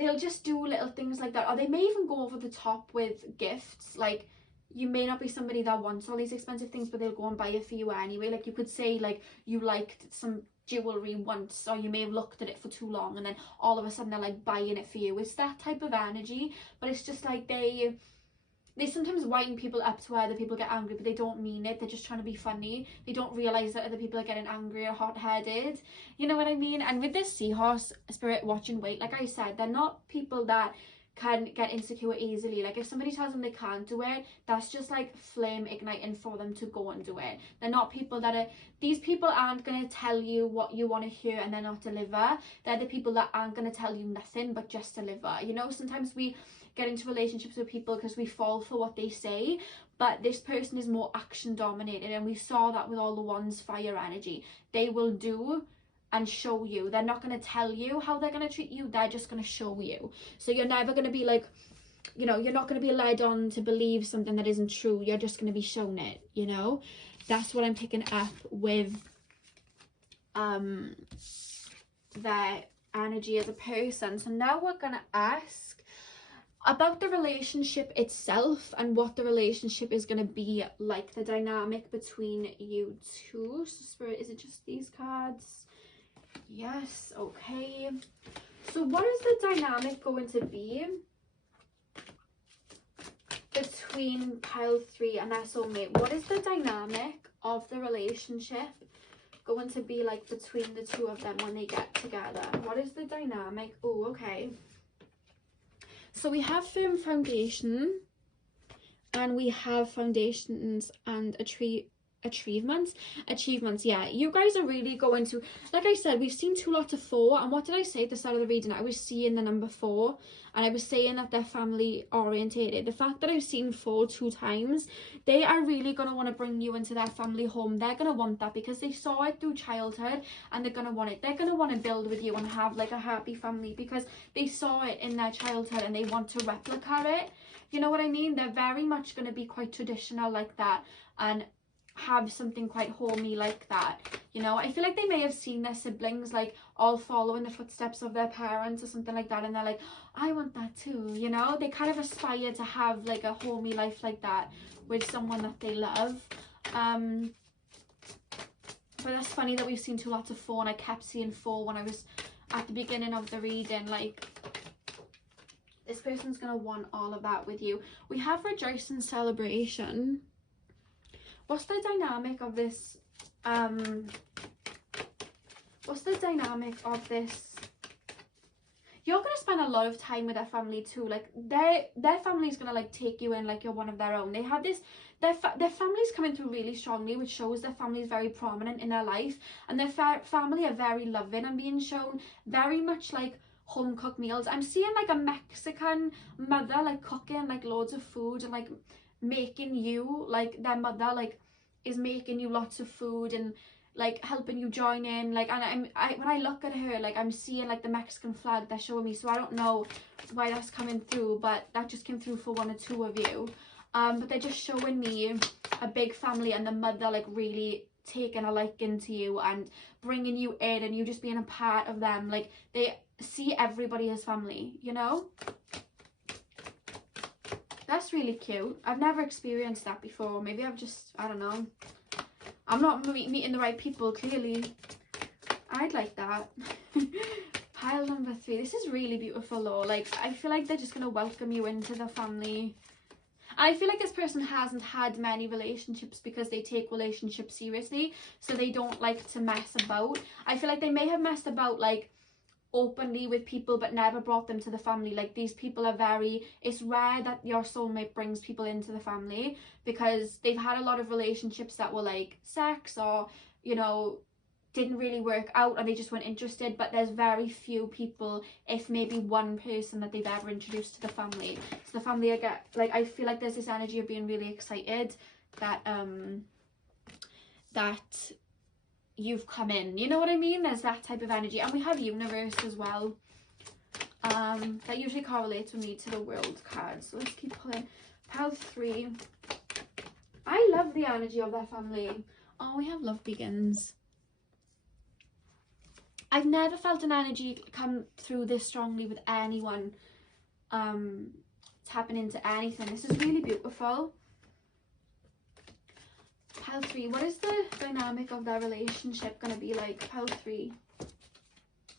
they'll just do little things like that, or they may even go over the top with gifts. Like, you may not be somebody that wants all these expensive things, but they'll go and buy it for you anyway. Like, you could say like you liked some jewelry once, or you may have looked at it for too long, and then all of a sudden they're like buying it for you. It's that type of energy. But it's just like they sometimes wind people up to where other people get angry, but they don't mean it. They're just trying to be funny. They don't realize that other people are getting angry or hot-headed, you know what I mean? And with this seahorse spirit watching wait, like I said, they're not people that can get insecure easily. Like, if somebody tells them they can't do it, that's just like flame igniting for them to go and do it. They're not people that are, these people aren't going to tell you what you want to hear and then not deliver. They're the people that aren't going to tell you nothing but just deliver. You know, sometimes we get into relationships with people because we fall for what they say, but this person is more action dominated, and we saw that with all the Wands fire energy. They will do and show you. They're not going to tell you how they're going to treat you, they're just going to show you. So you're never going to be like, you know, you're not going to be led on to believe something that isn't true. You're just going to be shown it, you know. That's what I'm picking up with their energy as a person. So now we're going to ask about the relationship itself and what the relationship is going to be like, the dynamic between you two. So Spirit, is it just these cards? Yes, okay. So what is the dynamic going to be between pile 3 and their soulmate? What is the dynamic of the relationship going to be like between the two of them when they get together? What is the dynamic? Oh, okay. So we have firm foundation, and we have foundations and achievements. Yeah, you guys are really going to, like I said, we've seen 2 lots of 4, and what did I say at the start of the reading? I was seeing the number 4, and I was saying that they're family orientated. The fact that I've seen 4 2 times, they are really going to want to bring you into their family home. They're going to want that because they saw it through childhood, and they're going to want it. They're going to want to build with you and have like a happy family because they saw it in their childhood and they want to replicate it. You know what I mean? They're very much going to be quite traditional like that, and have something quite homey like that. You know, I feel like they may have seen their siblings like all follow in the footsteps of their parents or something like that, and they're like, I want that too. You know, they kind of aspire to have like a homey life like that with someone that they love. But that's funny that we've seen 2 lots of 4, and I kept seeing 4 when I was at the beginning of the reading. Like, this person's gonna want all of that with you. We have rejoice and celebration. What's the dynamic of this? What's the dynamic of this? You're gonna spend a lot of time with their family too. Like, their family's gonna like take you in like you're one of their own. They have this, their family's coming through really strongly, which shows their family is very prominent in their life, and their family are very loving and being shown very much like home cooked meals. I'm seeing like a Mexican mother like cooking like loads of food and like making you, like their mother like is making you lots of food and like helping you join in, like, and when I look at her, like I'm seeing like the Mexican flag they're showing me. So I don't know why that's coming through, but that just came through for 1 or 2 of you. But they're just showing me a big family, and the mother like really taking a liking to you and bringing you in, and you just being a part of them. Like, they see everybody as family, you know. That's really cute. I've never experienced that before. Maybe I've just, I don't know, I'm not meeting the right people, clearly. I'd like that. Pile number 3. This is really beautiful though. Like, I feel like they're just going to welcome you into the family. And I feel like this person hasn't had many relationships because they take relationships seriously. So they don't like to mess about. I feel like they may have messed about like openly with people but never brought them to the family. Like, these people are very, it's rare that your soulmate brings people into the family because they've had a lot of relationships that were like sex, or, you know, didn't really work out, and they just weren't interested. But there's very few people, if maybe one person, that they've ever introduced to the family. So the family, I feel like there's this energy of being really excited that that you've come in, you know what I mean? There's that type of energy. And we have universe as well, that usually correlates with me to the world card. So let's keep pulling. Pile 3. I love the energy of their family. Oh, we have love begins. I've never felt an energy come through this strongly with anyone tapping into anything. This is really beautiful. Pile 3, what is the dynamic of their relationship going to be like? Pile 3.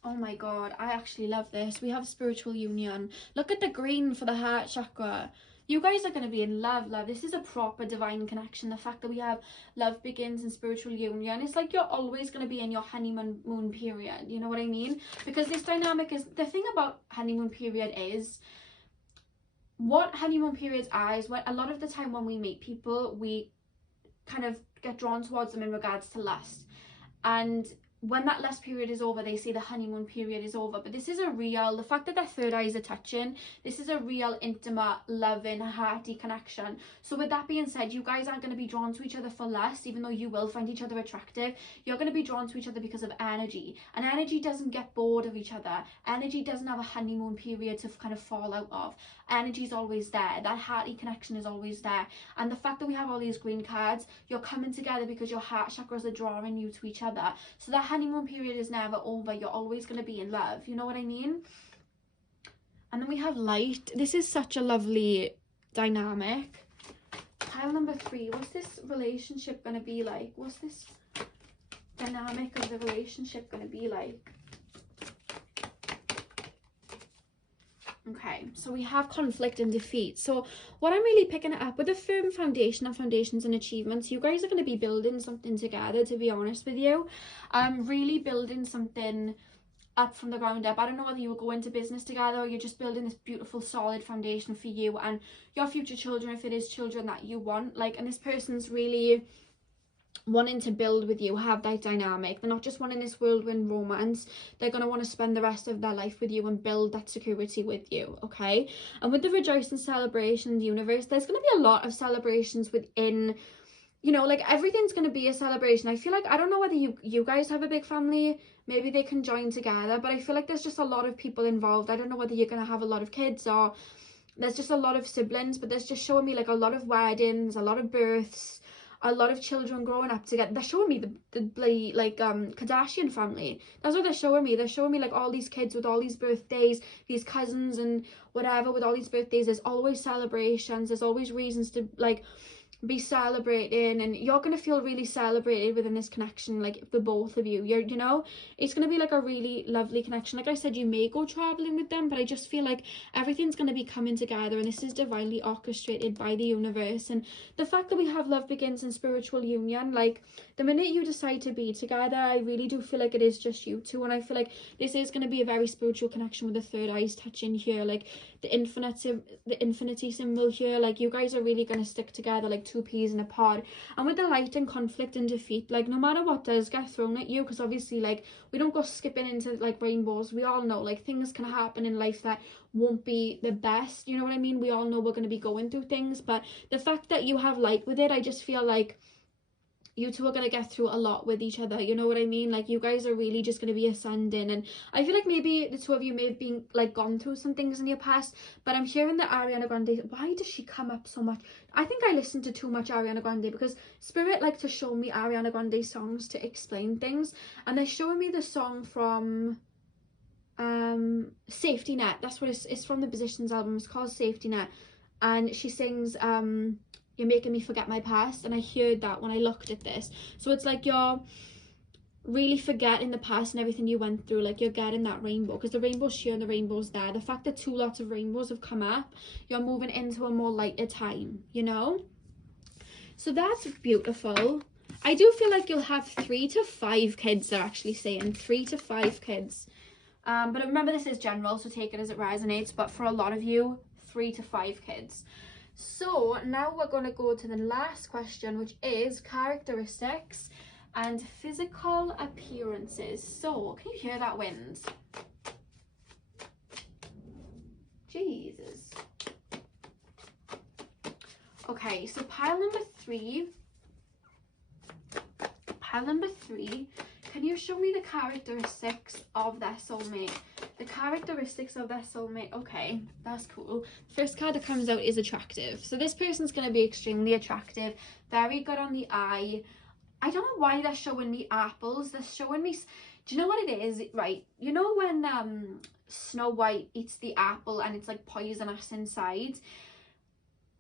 Oh my god, I actually love this. We have spiritual union. Look at the green for the heart chakra. You guys are going to be in love. This is a proper divine connection. The fact that we have love begins and spiritual union. It's like you're always going to be in your honeymoon period. You know what I mean? Because this dynamic is, the thing about honeymoon period is, what honeymoon periods are is when a lot of the time when we meet people, we kind of get drawn towards them in regards to lust. And when that lust period is over, they say the honeymoon period is over. But this is a real, the fact that their third eyes are touching, this is a real intimate, loving, hearty connection. So with that being said, you guys aren't going to be drawn to each other for lust, even though you will find each other attractive. You're going to be drawn to each other because of energy. And energy doesn't get bored of each other. Energy doesn't have a honeymoon period to kind of fall out of. Energy is always there. That hearty connection is always there. And the fact that we have all these green cards, you're coming together because your heart chakras are drawing you to each other. So that honeymoon period is never over. You're always going to be in love. You know what I mean? And then we have light. This is such a lovely dynamic. Pile number 3. What's this relationship going to be like? What's this dynamic of the relationship going to be like? Okay, so we have conflict and defeat. So what I'm really picking it up with a firm foundation of foundations and achievements, you guys are going to be building something together, to be honest with you. Really building something up from the ground up. I don't know whether you will go into business together or you're just building this beautiful solid foundation for you and your future children, if it is children that you want. Like, and this person's really wanting to build with you, have that dynamic. They're not just wanting this whirlwind romance. They're going to want to spend the rest of their life with you and build that security with you, okay? And with the rejoicing celebration in the universe, there's going to be a lot of celebrations within, you know, like everything's going to be a celebration. I feel like, I don't know whether you guys have a big family, maybe they can join together, but I feel like there's just a lot of people involved. I don't know whether you're going to have a lot of kids or there's just a lot of siblings, but there's just showing me like a lot of weddings, a lot of births, a lot of children growing up together. They're showing me the like Kardashian family. That's what they're showing me. They're showing me like all these kids with all these birthdays, these cousins and whatever with all these birthdays. There's always celebrations. There's always reasons to like be celebrating, and you're gonna feel really celebrated within this connection, like the both of you. You know, it's gonna be like a really lovely connection. Like I said, you may go traveling with them, but I just feel like everything's gonna be coming together, and this is divinely orchestrated by the universe. And the fact that we have love begins in spiritual union, like the minute you decide to be together, I really do feel like it is just you two, and I feel like this is going to be a very spiritual connection with the third eyes touching here, like the infinity symbol here. Like you guys are really going to stick together like two peas in a pod. And with the light and conflict and defeat, like no matter what does get thrown at you, because obviously like we don't go skipping into like rainbows. We all know like things can happen in life that won't be the best, you know what I mean? We all know we're going to be going through things, but the fact that you have light with it, I just feel like you two are going to get through a lot with each other, you know what I mean? Like you guys are really just going to be ascending, and I feel like maybe the two of you may have been like gone through some things in your past, but I'm hearing that Ariana Grande, why does she come up so much? I think I listen to too much Ariana Grande, because Spirit like to show me Ariana Grande songs to explain things, and they're showing me the song from Safety Net. That's what it's from, the Positions album. It's called Safety Net, and she sings You're Making Me Forget My Past, and I heard that when I looked at this. So it's like you're really forgetting the past and everything you went through, like you're getting that rainbow, because the rainbow's here and the rainbow's there. The fact that two lots of rainbows have come up, you're moving into a more lighter time, you know? So that's beautiful. I do feel like you'll have 3 to 5 kids, they're actually saying 3 to 5 kids. But remember, this is general, so take it as it resonates, but for a lot of you, 3 to 5 kids. So now we're going to go to the last question, which is characteristics and physical appearances. So can you hear that wind? Jesus. Okay, so pile number 3, can you show me the characteristics of their soulmate? The characteristics of their soulmate. Okay, that's cool. First card that comes out is attractive. So this person's going to be extremely attractive, very good on the eye. I don't know why they're showing me apples. They're showing me, Do you know what it is? Right, you know when Snow White eats the apple and it's like poisonous inside?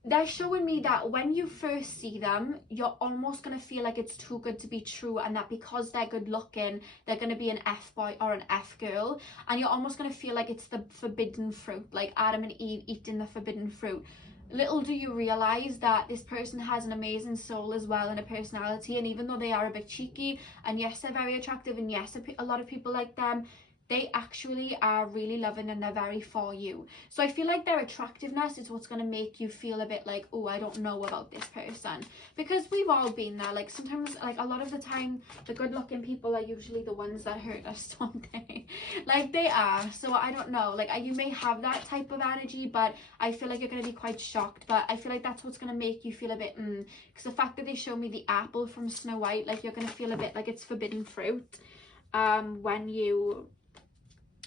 They're showing me that when you first see them, you're almost going to feel like it's too good to be true, and that because they're good looking, they're going to be an F-boy or an F-girl, and you're almost going to feel like it's the forbidden fruit, like Adam and Eve eating the forbidden fruit. Little do you realise that this person has an amazing soul as well, and a personality, and even though they are a bit cheeky, and yes, they're very attractive, and yes, a lot of people like them, they actually are really loving and they're very for you. So I feel like their attractiveness is what's going to make you feel a bit like, oh, I don't know about this person. Because we've all been there. Like sometimes, like a lot of the time, the good looking people are usually the ones that hurt us, don't they? Like they are. So I don't know. Like you may have that type of energy, but I feel like you're going to be quite shocked. But I feel like that's what's going to make you feel a bit, because the fact that they show me the apple from Snow White, like you're going to feel a bit like it's forbidden fruit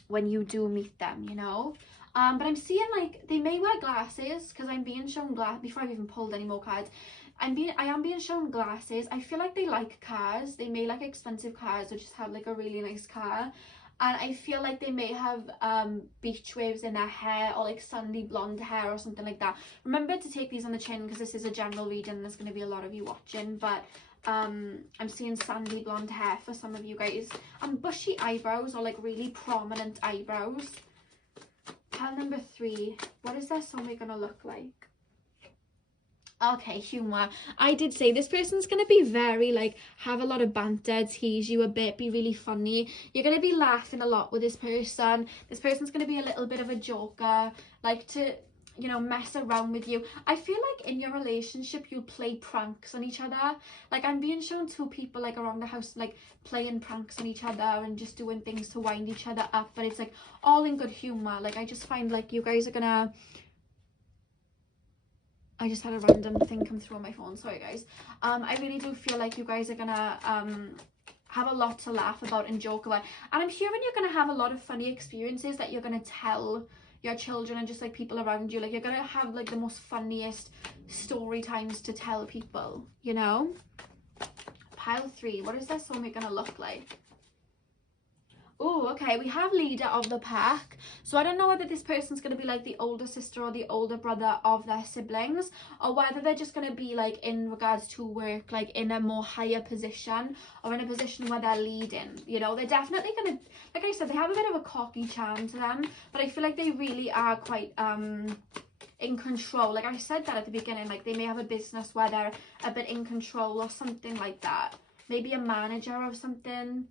when you do meet them, you know. But I'm seeing like they may wear glasses, because I'm being shown before I've even pulled any more cards. I am being shown glasses. I feel like they like cars. They may like expensive cars or just have like a really nice car. And I feel like they may have beach waves in their hair, or like sandy blonde hair or something like that. Remember to take these on the chin, because this is a general reading. There's going to be a lot of you watching, but I'm seeing sandy blonde hair for some of you guys, and bushy eyebrows, or like really prominent eyebrows. Pile number 3, what is their soulmate gonna look like? Okay, humour. I did say this person's going to be very, like, have a lot of banter, tease you a bit, be really funny. You're going to be laughing a lot with this person. This person's going to be a little bit of a joker, like to, you know, mess around with you. I feel like in your relationship, you'll play pranks on each other. Like, I'm being shown 2 people, like, around the house, like, playing pranks on each other and just doing things to wind each other up. But it's, like, all in good humour. Like, I just find, like, you guys are going to... I just had a random thing come through on my phone, sorry guys. I really do feel like you guys are gonna have a lot to laugh about and joke about, and I'm hearing you're gonna have a lot of funny experiences that you're gonna tell your children and just like people around you. Like you're gonna have like the most funniest story times to tell people, you know. Pile 3, what is their soulmate gonna look like? Oh, okay, we have leader of the pack. So I don't know whether this person's going to be like the older sister or the older brother of their siblings, or whether they're just going to be like in regards to work, like in a more higher position, or in a position where they're leading. You know, they're definitely going to, like I said, they have a bit of a cocky charm to them, but I feel like they really are quite in control. Like I said that at the beginning, like they may have a business where they're a bit in control or something like that. Maybe a manager of something.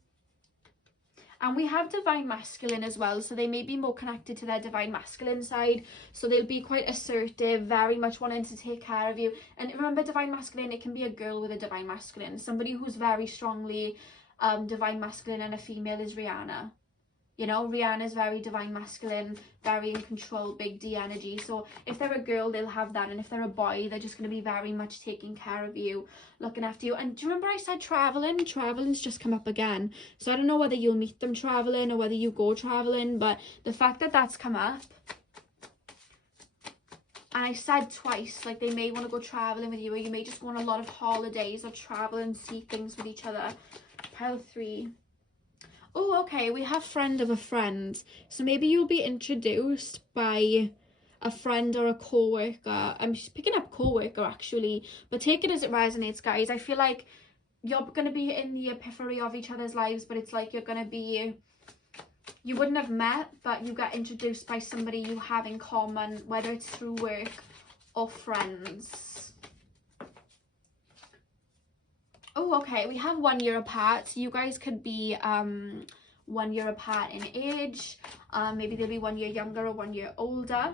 And we have divine masculine as well, so they may be more connected to their divine masculine side. So they'll be quite assertive, very much wanting to take care of you. And remember, divine masculine, it can be a girl with a divine masculine. Somebody who's very strongly divine masculine and a female is Rihanna. You know, Rihanna's very divine masculine, very in control, big D energy. So if they're a girl, they'll have that. And if they're a boy, they're just going to be very much taking care of you, looking after you. And do you remember I said traveling? Traveling's just come up again. So I don't know whether you'll meet them traveling or whether you go traveling. But the fact that that's come up, and I said twice, like they may want to go traveling with you, or you may just go on a lot of holidays or travel and see things with each other. Pile 3. Oh, okay, we have friend of a friend. So maybe you'll be introduced by a friend or a co-worker. I'm just picking up co-worker actually, but take it as it resonates, guys. I feel like you're going to be in the periphery of each other's lives, but it's like you're going to be, you wouldn't have met, but you get introduced by somebody you have in common, whether it's through work or friends. Oh, okay, we have 1 year apart. So you guys could be 1 year apart in age. Maybe they'll be 1 year younger or 1 year older.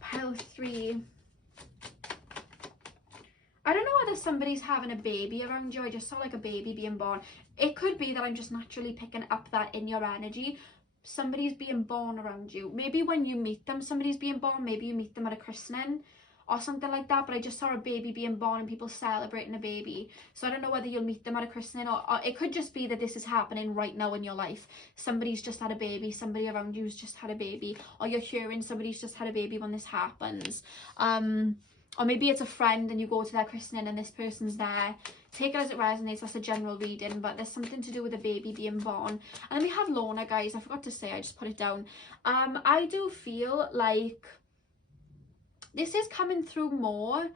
Pile 3. I don't know whether somebody's having a baby around you. I just saw like a baby being born. It could be that I'm just naturally picking up that in your energy. Somebody's being born around you. Maybe when you meet them, somebody's being born. Maybe you meet them at a christening or something like that, but I just saw a baby being born and people celebrating a baby. So I don't know whether you'll meet them at a christening, or it could just be that this is happening right now in your life. Somebody's just had a baby, somebody around you's just had a baby, or you're hearing somebody's just had a baby when this happens. or maybe it's a friend and you go to their christening and this person's there. Take it as it resonates. That's a general reading, but there's something to do with a baby being born. And then we have Lorna, guys. I forgot to say, I just put it down. I do feel like this is coming through more.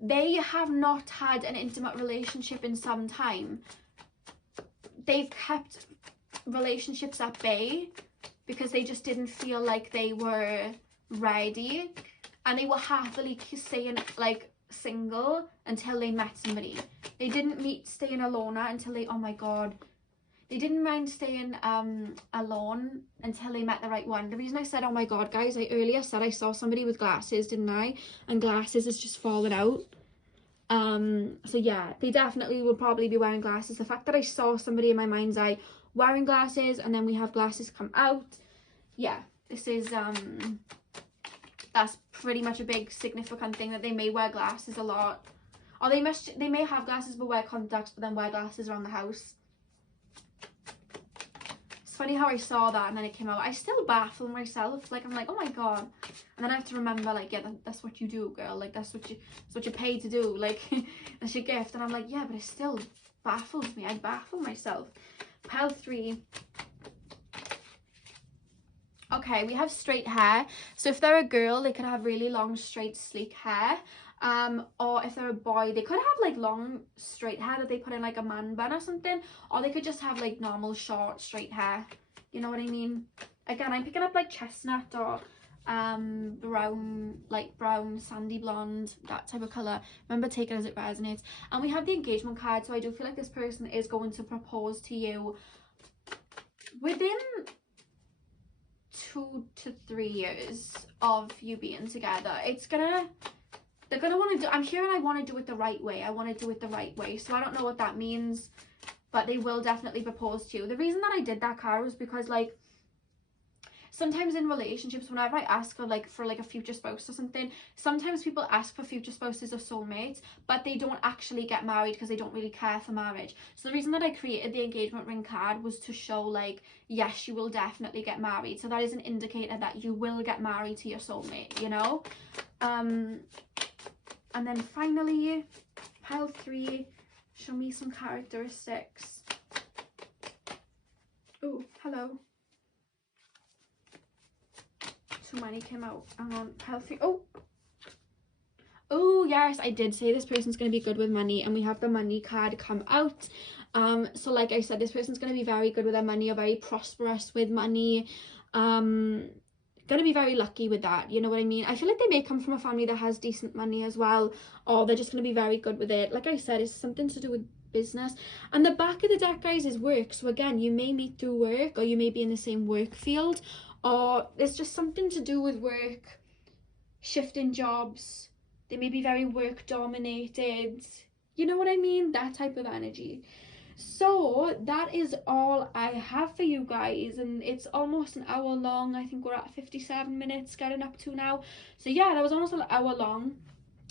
They have not had an intimate relationship in some time. They've kept relationships at bay because they just didn't feel like they were ready, and they were happily staying like single until they met somebody. They didn't staying alone until they, oh my god, they didn't mind staying alone until they met the right one. The reason I said oh my god, guys, I earlier said I saw somebody with glasses, didn't I? And glasses is just falling out. So yeah, they definitely will probably be wearing glasses. The fact that I saw somebody in my mind's eye wearing glasses, and then we have glasses come out, yeah, this is that's pretty much a big significant thing, that they may wear glasses a lot, or they may have glasses but wear contacts, but then wear glasses around the house. It's funny how I saw that and then it came out. I still baffle myself, like I'm like, oh my god, and then I have to remember, like, yeah, that's what you do, girl, like that's what you're paid to do, like that's your gift. And I'm like, yeah, but it still baffles me. I baffle myself. Pile 3. Okay, we have straight hair. So if they're a girl, they could have really long, straight, sleek hair. Or if they're a boy, they could have like long, straight hair that they put in like a man bun or something. Or they could just have like normal, short, straight hair. You know what I mean? Again, I'm picking up like chestnut or brown, light brown, sandy blonde, that type of color. Remember, take it as it resonates. And we have the engagement card, so I do feel like this person is going to propose to you within 2 to 3 years of you being together. They're gonna want to do, I'm hearing, I want to do it the right way. I want to do it the right way. So I don't know what that means, but they will definitely propose to you. The reason that I did that card was because, like, sometimes in relationships, whenever I ask for a future spouse or something, sometimes people ask for future spouses or soulmates, but they don't actually get married because they don't really care for marriage. So the reason that I created the engagement ring card was to show, like, yes, you will definitely get married. So that is an indicator that you will get married to your soulmate, you know? And then finally, pile 3, show me some characteristics. Oh, hello. So many came out. Pile 3. Oh yes, I did say this person's going to be good with money, and we have the money card come out. So like I said, this person's going to be very good with their money, or very prosperous with money. Going to be very lucky with that, you know what I mean? I feel like they may come from a family that has decent money as well, or they're just going to be very good with it. Like I said, it's something to do with business. And the back of the deck, guys, is work. So again, you may meet through work, or you may be in the same work field, or there's just something to do with work, shifting jobs. They may be very work dominated, you know what I mean? That type of energy. So that is all I have for you guys, and it's almost an hour long. I think we're at 57 minutes getting up to now. So yeah, that was almost an hour long.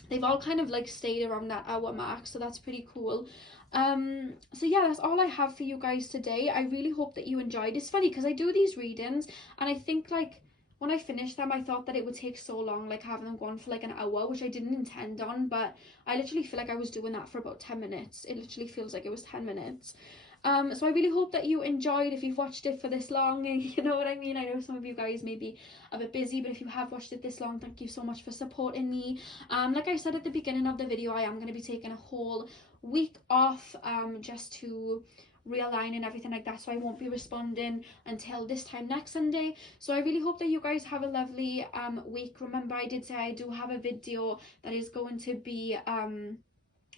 They've all kind of like stayed around that hour mark, so that's pretty cool. So yeah, that's all I have for you guys today. I really hope that you enjoyed. It's funny because I do these readings, and I think, like, when I finished them, I thought that it would take so long, like having them go on for like an hour, which I didn't intend on, but I literally feel like I was doing that for about 10 minutes. It literally feels like it was 10 minutes. So I really hope that you enjoyed, if you've watched it for this long, you know what I mean? I know some of you guys may be a bit busy, but if you have watched it this long, thank you so much for supporting me. Like I said at the beginning of the video, I am going to be taking a whole week off, just to realign and everything like that, so I won't be responding until this time next Sunday. So I really hope that you guys have a lovely week. Remember, I did say I do have a video that is going to be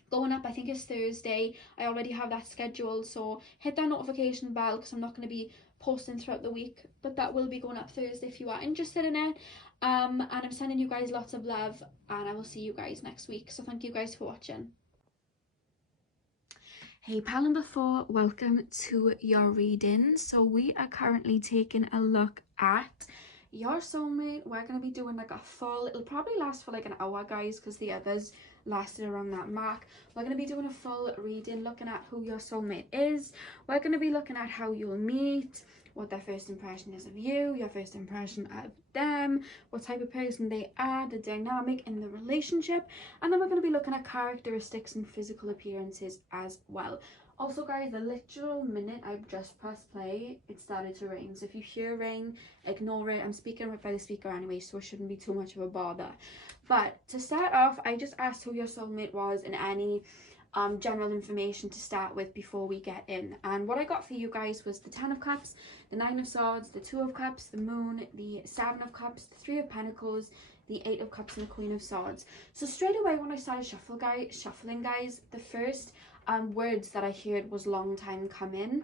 going up, I think it's Thursday. I already have that scheduled, so hit that notification bell, because I'm not going to be posting throughout the week, but that will be going up Thursday if you are interested in it. And I'm sending you guys lots of love, and I will see you guys next week. So thank you guys for watching. Hey pal number 4, welcome to your reading. So we are currently taking a look at your soulmate. We're going to be doing like a full, it'll probably last for like an hour, guys, because the others lasted around that mark. We're going to be doing a full reading, looking at who your soulmate is. We're going to be looking at how you'll meet, what their first impression is of you, your first impression of them, what type of person they are, the dynamic in the relationship, and then we're going to be looking at characteristics and physical appearances as well. Also guys, the literal minute I've just pressed play, it started to rain, so if you hear rain, ignore it. I'm speaking right by the speaker anyway, so it shouldn't be too much of a bother. But to start off, I just asked who your soulmate was and any general information to start with before we get in. And what I got for you guys was the 10 of Cups, the 9 of Swords, the 2 of Cups, the Moon, the 7 of Cups, the 3 of Pentacles, the 8 of Cups, and the Queen of Swords. So straight away when I started shuffling guys, the first words that I heard was long time coming.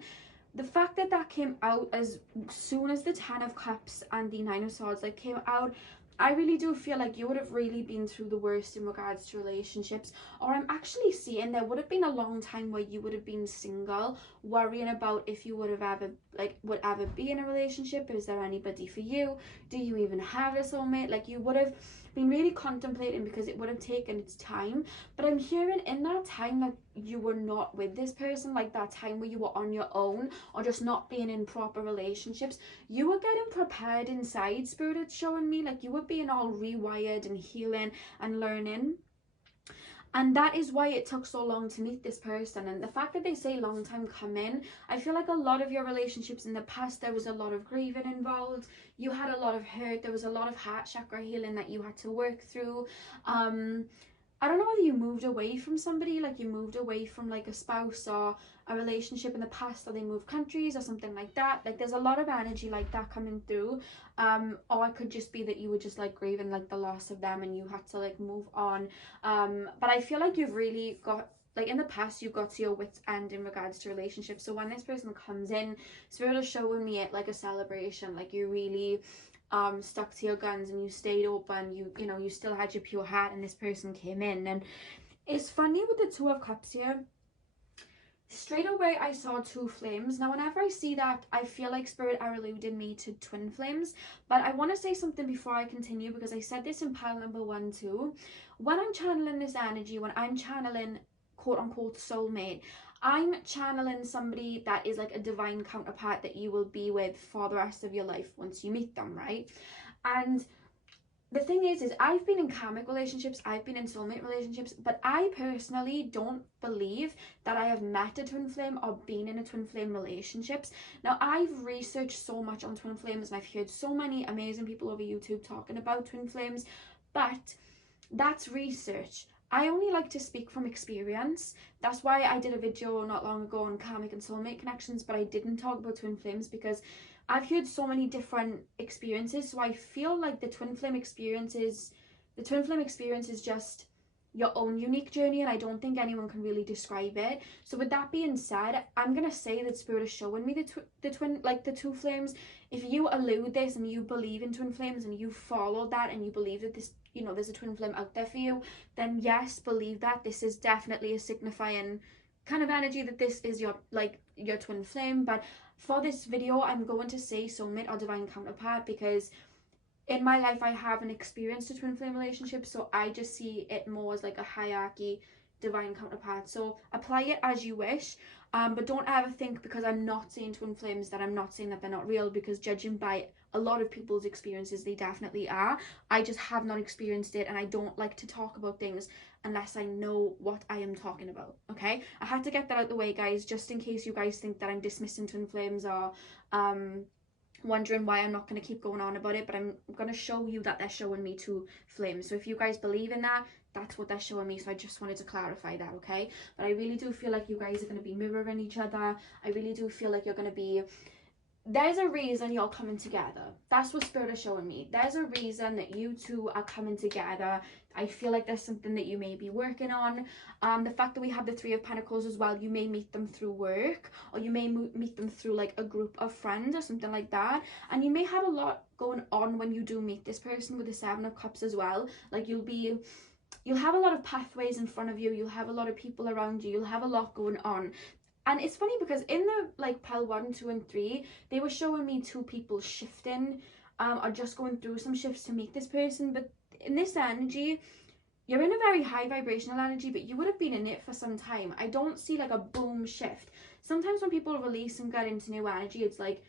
The fact that that came out as soon as the 10 of Cups and the 9 of Swords like came out, I really do feel like you would have really been through the worst in regards to relationships, or I'm actually seeing there would have been a long time where you would have been single, worrying about if you would have ever would ever be in a relationship. Is there anybody for you? Do you even have a soulmate? Like, you would have been really contemplating because it would have taken its time. But I'm hearing in that time that you were not with this person, like that time where you were on your own or just not being in proper relationships, you were getting prepared inside. Spirit is showing me like you were being all rewired and healing and learning. And that is why it took so long to meet this person. And the fact that they say long time coming, I feel like a lot of your relationships in the past, there was a lot of grieving involved. You had a lot of hurt. There was a lot of heart chakra healing that you had to work through. I don't know whether you moved away from somebody, like you moved away from like a spouse or a relationship in the past, or they moved countries or something like that. Like, there's a lot of energy like that coming through. Or it could just be that you were just like grieving like the loss of them and you had to like move on. But I feel like you've really got, like in the past, you got to your wit's end in regards to relationships. So when this person comes in, Spirit is showing me it like a celebration. Like, you really stuck to your guns and you stayed open. You know, you still had your pure heart, and this person came in. And it's funny with the 2 of Cups here. Straight away I saw 2 flames. Now whenever I see that, I feel like Spirit are alluding me to twin flames. But I want to say something before I continue, because I said this in pile number 1 too. When I'm channeling this energy, when I'm channeling quote unquote soulmate, I'm channeling somebody that is like a divine counterpart that you will be with for the rest of your life once you meet them, right? And the thing is I've been in karmic relationships, I've been in soulmate relationships, but I personally don't believe that I have met a twin flame or been in a twin flame relationships. Now, I've researched so much on twin flames and I've heard so many amazing people over YouTube talking about twin flames, but that's research. I only like to speak from experience. That's why I did a video not long ago on karmic and soulmate connections, but I didn't talk about twin flames because I've heard so many different experiences. So I feel like the twin flame experience is just your own unique journey, and I don't think anyone can really describe it. So with that being said, I'm gonna say that Spirit is showing me the 2 flames. If you allude this and you believe in twin flames and you follow that and you believe that this, you know, there's a twin flame out there for you, then yes, believe that. This is definitely a signifying kind of energy that this is your twin flame. But for this video, I'm going to say soulmate or divine counterpart, because in my life I haven't experienced a twin flame relationship, so I just see it more as like a hierarchy, divine counterpart. So apply it as you wish, but don't ever think because I'm not saying twin flames that I'm not saying that they're not real, because judging by a lot of people's experiences, they definitely are. I just have not experienced it, and I don't like to talk about things unless I know what I am talking about. Okay, I had to get that out of the way, guys, just in case you guys think that I'm dismissing twin flames or wondering why I'm not going to keep going on about it. But I'm going to show you that they're showing me 2 flames. So if you guys believe in that, that's what they're showing me. So I just wanted to clarify that, okay? But I really do feel like you guys are going to be mirroring each other. I really do feel like you're going to be, there's a reason you're coming together. That's what Spirit is showing me. There's a reason that you 2 are coming together. I feel like there's something that you may be working on. The fact that we have the 3 of Pentacles as well, you may meet them through work, or you may meet them through like a group of friends or something like that. And you may have a lot going on when you do meet this person with the 7 of Cups as well. Like, you'll have a lot of pathways in front of you. You'll have a lot of people around you. You'll have a lot going on. And it's funny because in the like pile 1, 2, and 3, they were showing me 2 people shifting or just going through some shifts to meet this person. But in this energy, you're in a very high vibrational energy, but you would have been in it for some time. I don't see like a boom shift. Sometimes when people release and get into new energy, it's like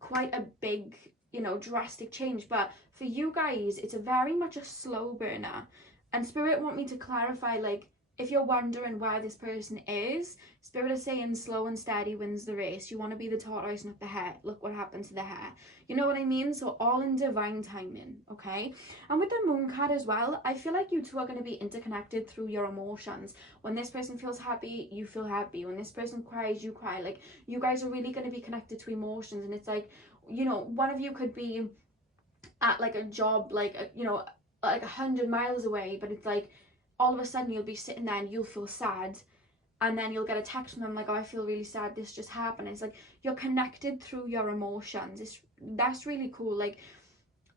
quite a big, you know, drastic change. But for you guys, it's a very much a slow burner. And Spirit want me to clarify, like, if you're wondering where this person is, Spirit is saying slow and steady wins the race. You want to be the tortoise, not the hare. Look what happened to the hare. You know what I mean? So all in divine timing, okay? And with the moon card as well, I feel like you two are going to be interconnected through your emotions. When this person feels happy, you feel happy. When this person cries, you cry. Like, you guys are really going to be connected to emotions. And it's like, you know, one of you could be at like a job, like, you know, like 100 miles away, but it's like, all of a sudden you'll be sitting there and you'll feel sad, and then you'll get a text from them like, oh, I feel really sad, this just happened. It's like you're connected through your emotions. That's really cool. Like,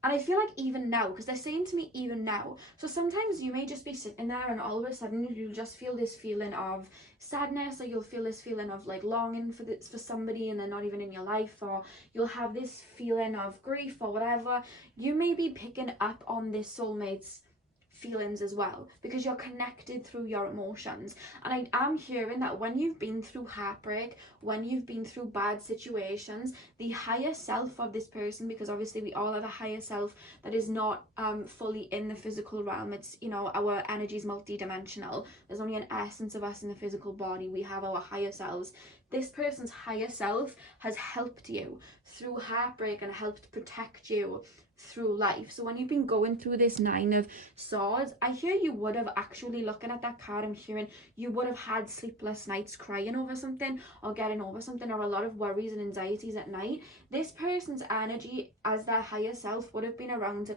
and I feel like even now, because they're saying to me even now, so sometimes you may just be sitting there and all of a sudden you'll just feel this feeling of sadness, or you'll feel this feeling of like longing for somebody and they're not even in your life, or you'll have this feeling of grief or whatever. You may be picking up on this soulmate's feelings as well, because you're connected through your emotions. And I am hearing that when you've been through heartbreak, when you've been through bad situations, the higher self of this person, because obviously we all have a higher self that is not fully in the physical realm. It's, you know, our energy is multi-dimensional. There's only an essence of us in the physical body. We have our higher selves. This person's higher self has helped you through heartbreak and helped protect you through life. So when you've been going through this 9 of Swords, I hear you would have, actually looking at that card, I'm hearing you would have had sleepless nights crying over something or getting over something, or a lot of worries and anxieties at night. This person's energy as their higher self would have been around to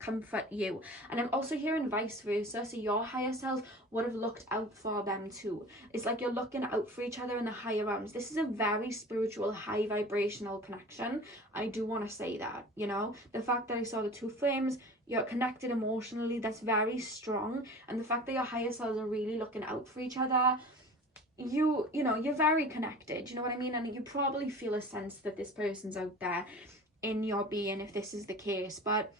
comfort you. And I'm also hearing vice versa. So your higher self would have looked out for them too. It's like you're looking out for each other in the higher realms. This is a very spiritual, high vibrational connection. I do want to say that, you know, the fact that I saw the 2 flames, you're connected emotionally, that's very strong. And the fact that your higher selves are really looking out for each other, you know, you're very connected, you know what I mean? And you probably feel a sense that this person's out there in your being if this is the case. But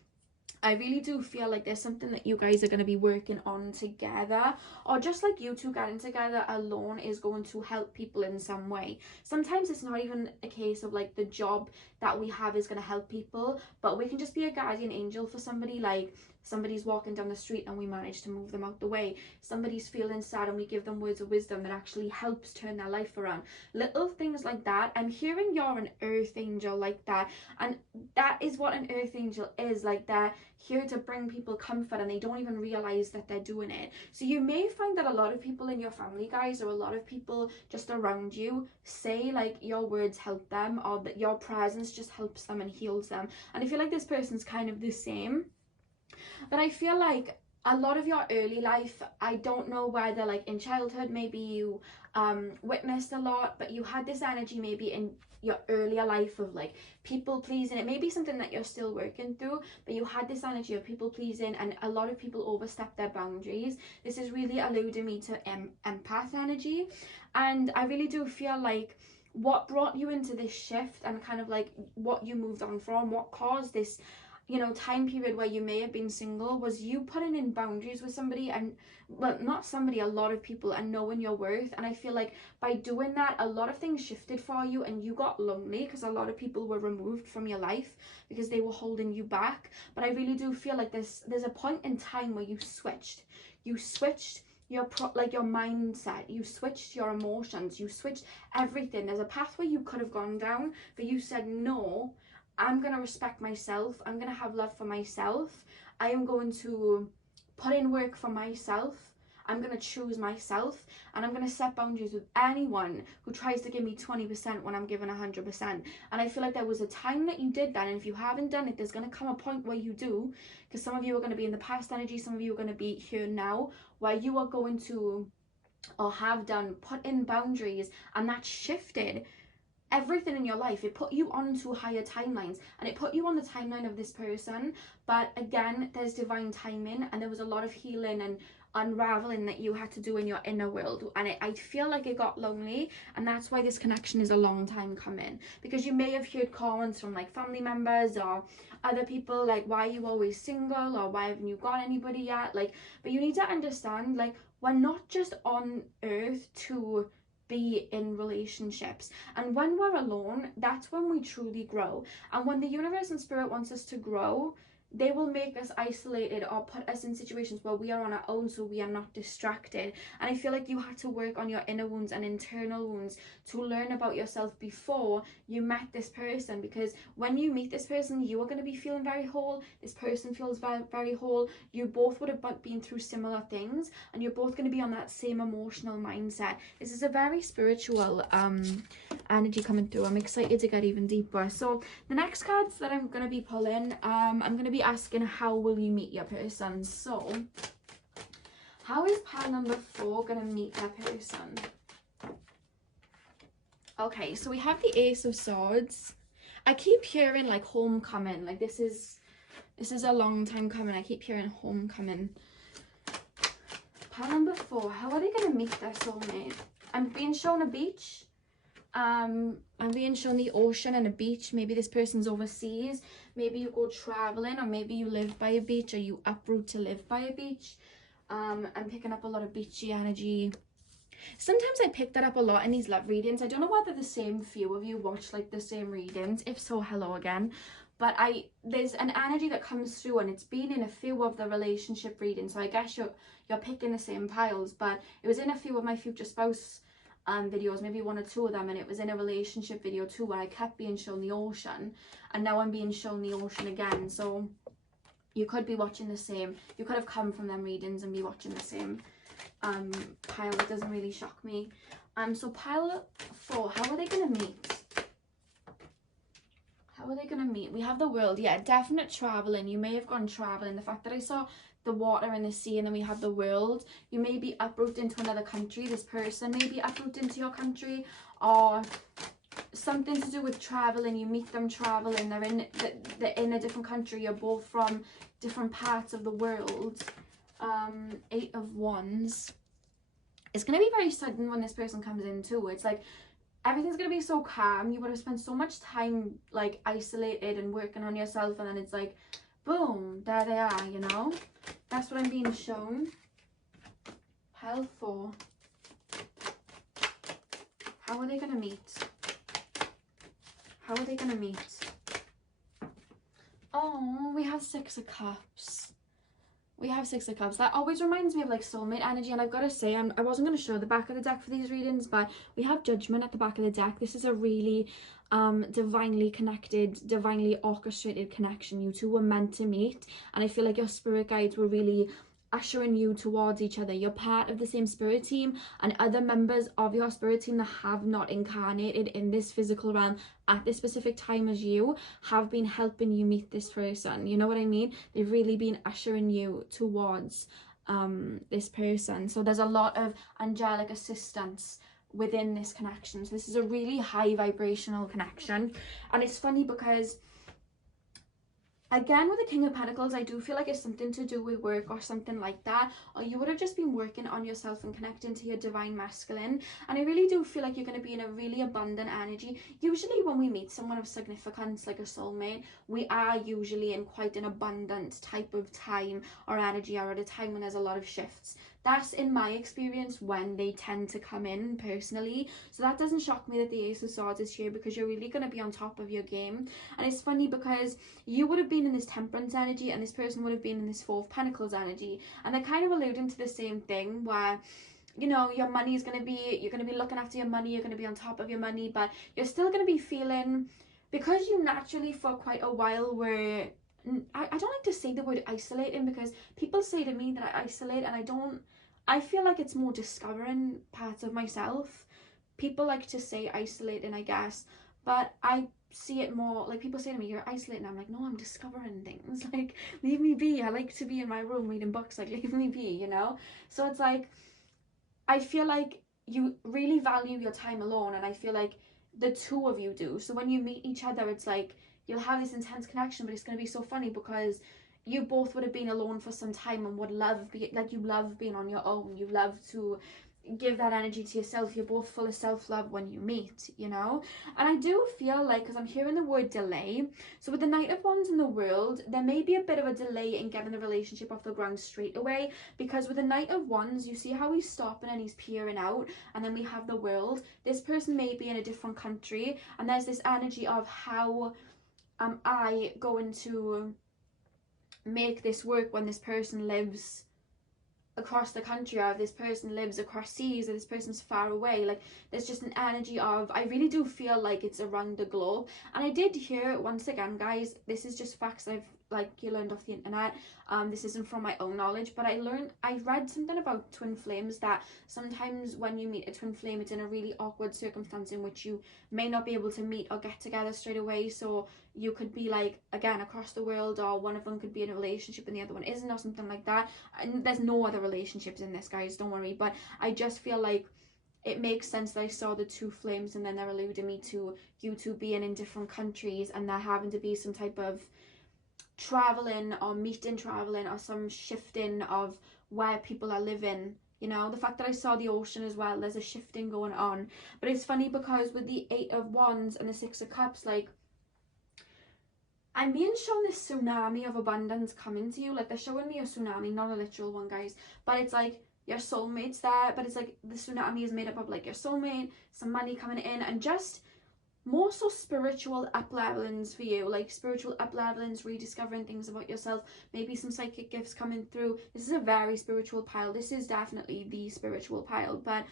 I really do feel like there's something that you guys are going to be working on together, or just like you two getting together alone is going to help people in some way. Sometimes it's not even a case of like the job that we have is going to help people, but we can just be a guardian angel for somebody. Like, somebody's walking down the street and we manage to move them out the way. Somebody's feeling sad and we give them words of wisdom that actually helps turn their life around. Little things like that. I'm hearing you're an earth angel like that, and that is what an earth angel is. Like, they're here to bring people comfort and they don't even realize that they're doing it. So you may find that a lot of people in your family, guys, or a lot of people just around you say like your words help them, or that your presence just helps them and heals them. And I feel like this person's kind of the same. But I feel like a lot of your early life, I don't know whether like in childhood maybe you witnessed a lot, but you had this energy maybe in your earlier life of like people pleasing. It may be something that you're still working through, but you had this energy of people pleasing, and a lot of people overstep their boundaries. This is really alluding me to empath energy. And I really do feel like what brought you into this shift, and kind of like what you moved on from, what caused this, you know, time period where you may have been single, was you putting in boundaries with somebody, and well, not somebody, a lot of people, and knowing your worth. And I feel like by doing that, a lot of things shifted for you, and you got lonely because a lot of people were removed from your life because they were holding you back. But I really do feel like there's a point in time where you switched your your mindset, you switched your emotions, you switched everything. There's a path where you could have gone down, but you said no, I'm going to respect myself. I'm going to have love for myself. I am going to put in work for myself. I'm going to choose myself, and I'm going to set boundaries with anyone who tries to give me 20% when I'm given 100%. And I feel like there was a time that you did that, and if you haven't done it, there's going to come a point where you do, because some of you are going to be in the past energy, some of you are going to be here now, where you are going to, or have done, put in boundaries, and that shifted everything in your life. It put you onto higher timelines, and it put you on the timeline of this person. But again, there's divine timing, and there was a lot of healing and unraveling that you had to do in your inner world, and I feel like it got lonely, and that's why this connection is a long time coming, because you may have heard comments from like family members or other people like, why are you always single, or why haven't you got anybody yet, like, but you need to understand, like, we're not just on earth to be in relationships, and when we're alone, that's when we truly grow. And when the universe and spirit wants us to grow, they will make us isolated or put us in situations where we are on our own, so we are not distracted. And I feel like you had to work on your inner wounds and internal wounds to learn about yourself before you met this person, because when you meet this person, you are going to be feeling very whole, this person feels very, very whole, you both would have been through similar things, and you're both going to be on that same emotional mindset. This is a very spiritual energy coming through. I'm excited to get even deeper. So the next cards that I'm going to be pulling, I'm going to be asking, how will you meet your person? So how is pile number 4 going to meet their person? Okay, so we have the Ace of Swords. I keep hearing like homecoming, like this is a long time coming. I keep hearing homecoming. Pile number 4, how are they going to meet their soulmate? I'm being shown a beach. I'm being shown the ocean and a beach. Maybe this person's overseas, maybe you go traveling, or maybe you live by a beach, or you uproot to live by a beach. I'm picking up a lot of beachy energy. Sometimes I pick that up a lot in these love readings. I don't know whether the same few of you watch like the same readings. If so, hello again. But there's an energy that comes through, and it's been in a few of the relationship readings, so I guess you're picking the same piles. But it was in a few of my future spouse videos, maybe 1 or 2 of them, and it was in a relationship video too, where I kept being shown the ocean, and now I'm being shown the ocean again. So you could be watching the same, you could have come from them readings and be watching the same pile. It doesn't really shock me. So pile 4, how are they gonna meet? How are they gonna meet? We have the World. Yeah, definite traveling. You may have gone traveling. The fact that I saw the water and the sea, and then we have the World, you may be uprooted to another country. This person may be uprooted into your country, or something to do with traveling. You meet them traveling, they're in a different country, you're both from different parts of the world. 8 of Wands. It's going to be very sudden when this person comes in too. It's like everything's going to be so calm. You would have spent so much time like isolated and working on yourself, and then it's like boom, there they are, you know. That's what I'm being shown. Pile 4, how are they going to meet? How are they going to meet? Oh, we have 6 of Cups. We have 6 of Cups. That always reminds me of like soulmate energy, and I've got to say, I wasn't going to show the back of the deck for these readings, but we have Judgment at the back of the deck. This is a really divinely connected, divinely orchestrated connection. You two were meant to meet, and I feel like your spirit guides were really ushering you towards each other. You're part of the same spirit team, and other members of your spirit team that have not incarnated in this physical realm at this specific time as you have been helping you meet this person. You know what I mean? They've really been ushering you towards this person. So there's a lot of angelic assistance within this connection. So this is a really high vibrational connection, and it's funny because again with the King of Pentacles, I do feel like it's something to do with work or something like that, or you would have just been working on yourself and connecting to your divine masculine. And I really do feel like you're going to be in a really abundant energy. Usually when we meet someone of significance like a soulmate, we are usually in quite an abundant type of time or energy, or at a time when there's a lot of shifts. That's in my experience when they tend to come in personally. So that doesn't shock me that the Ace of Swords is here, because you're really going to be on top of your game. And it's funny because you would have been in this Temperance energy, and this person would have been in this 4 of Pentacles energy, and they're kind of alluding to the same thing, where you know your money is going to be, you're going to be looking after your money, you're going to be on top of your money, but you're still going to be feeling, because you naturally for quite a while were, I don't like to say the word isolating, because people say to me that I isolate, and I feel like it's more discovering parts of myself. People like to say isolating, I guess, but I see it more like people say to me, you're isolating. I'm like, no, I'm discovering things. Like, leave me be. I like to be in my room reading books. Like, leave me be, you know? So it's like, I feel like you really value your time alone, and I feel like the two of you do. So when you meet each other, it's like you'll have this intense connection, but it's going to be so funny because you both would have been alone for some time and would love, like, you love being on your own. You love to give that energy to yourself. You're both full of self-love when you meet, you know. And I do feel like, because I'm hearing the word delay, so with the Knight of Wands in the world, there may be a bit of a delay in getting the relationship off the ground straight away, because with the Knight of Wands, you see how he's stopping and he's peering out, and then we have the world. This person may be in a different country, and there's this energy of how am I going to make this work when this person lives across the country, or this person lives across seas, or this person's far away. Like, there's just an energy of, I really do feel like it's around the globe. And I did hear, once again guys, this is just facts I've learned off the internet, this isn't from my own knowledge, but I read something about twin flames, that sometimes when you meet a twin flame, it's in a really awkward circumstance in which you may not be able to meet or get together straight away. So you could be, like, again, across the world, or one of them could be in a relationship and the other one isn't, or something like that. And there's no other relationships in this, guys, don't worry. But I just feel like it makes sense that I saw the two flames, and then they're alluding me to you two being in different countries, and there having to be some type of traveling or some shifting of where people are living. You know, the fact that I saw the ocean as well, there's a shifting going on. But it's funny because with the 8 of Wands and the 6 of Cups, like, I'm being shown this tsunami of abundance coming to you. Like, they're showing me a tsunami, not a literal one, guys, but it's like your soulmate's there, but it's like the tsunami is made up of, like, your soulmate, some money coming in, and just more so spiritual up-levelings for you, like spiritual up-levelings, rediscovering things about yourself, maybe some psychic gifts coming through. This is a very spiritual pile. This is definitely the spiritual pile. But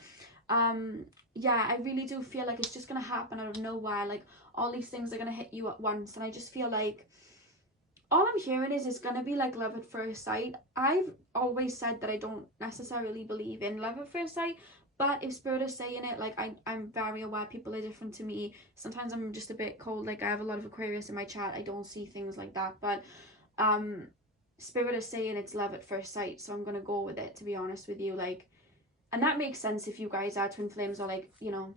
yeah, I really do feel like it's just gonna happen out of nowhere. Like, all these things are gonna hit you at once, and I just feel like all I'm hearing is it's gonna be like love at first sight. I've always said that I don't necessarily believe in love at first sight, but if Spirit is saying it, like, I'm very aware people are different to me. Sometimes I'm just a bit cold. Like, I have a lot of Aquarius in my chart. I don't see things like that. But Spirit is saying it's love at first sight, so I'm going to go with it, to be honest with you. Like, and that makes sense if you guys are twin flames, or, like, you know,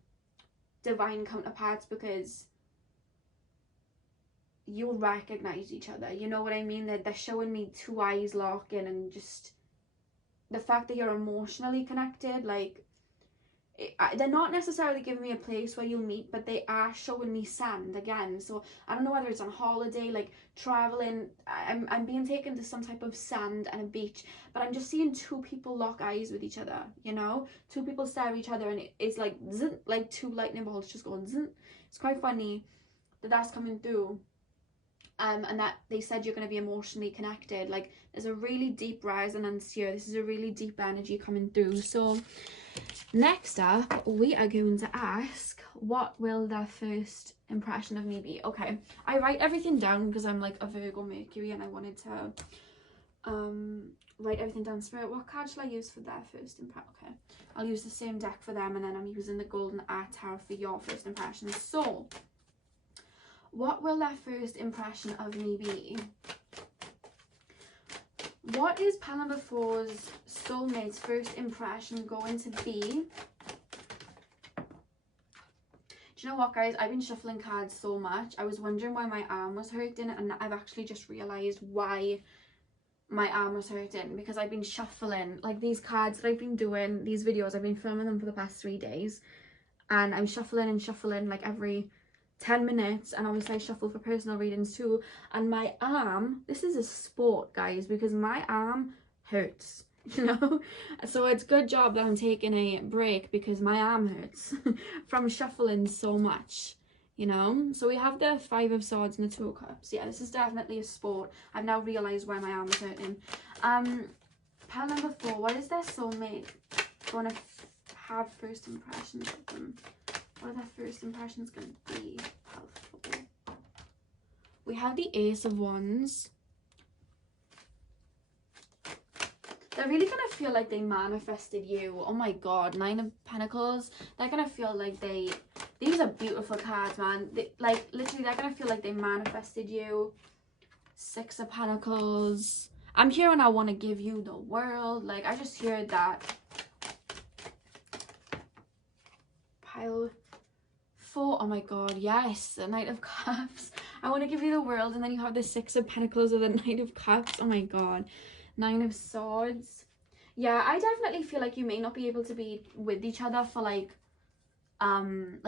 divine counterparts, because you'll recognize each other. You know what I mean? They're showing me two eyes locking, and just the fact that you're emotionally connected, like, they're not necessarily giving me a place where you'll meet, but they are showing me sand again. So I don't know whether it's on holiday, like traveling. I'm being taken to some type of sand and a beach, but I'm just seeing two people lock eyes with each other, you know, two people stare at each other, and it's like zzz, like two lightning bolts just going zzz. It's quite funny that that's coming through. And that they said you're going to be emotionally connected. Like, there's a really deep resonance here. This is a really deep energy coming through. So next up, we are going to ask, what will their first impression of me be? Okay, I write everything down because I'm like a Virgo Mercury, and I wanted to write everything down. Spirit, what card shall I use for their first impression? Okay, I'll use the same deck for them, and then I'm using the Golden Art Tarot for your first impression. So what will their first impression of me be? What is pile number 4's soulmate's first impression going to be? Do you know what, guys? I've been shuffling cards so much. I was wondering why my arm was hurting, and I've actually just realised why my arm was hurting, because I've been shuffling. Like, these cards that I've been doing, these videos, I've been filming them for the past 3 days, and I'm shuffling and shuffling like every 10 minutes, and obviously I shuffle for personal readings too, and my arm, this is a sport, guys, because my arm hurts, you know. So it's good job that I'm taking a break, because my arm hurts from shuffling so much, you know. So we have the 5 of Swords and the 2 of Cups. Yeah, this is definitely a sport. I've now realised why my arm is hurting. Pile number 4, what is their soulmate going to have first impressions of them? What are their first impressions going to be? We have the Ace of Wands. They're really going to feel like they manifested you. Oh my god, 9 of Pentacles. They're going to feel like these are beautiful cards, man. Like, literally, they're going to feel like they manifested you. 6 of Pentacles. I'm hearing I want to give you the world. Like, I just heard that. Pile 4, oh my god, yes, the Knight of Cups. I want to give you the world, and then you have the Six of Pentacles or the Knight of Cups. Oh my god. Nine of Swords. Yeah, I definitely feel like you may not be able to be with each other for like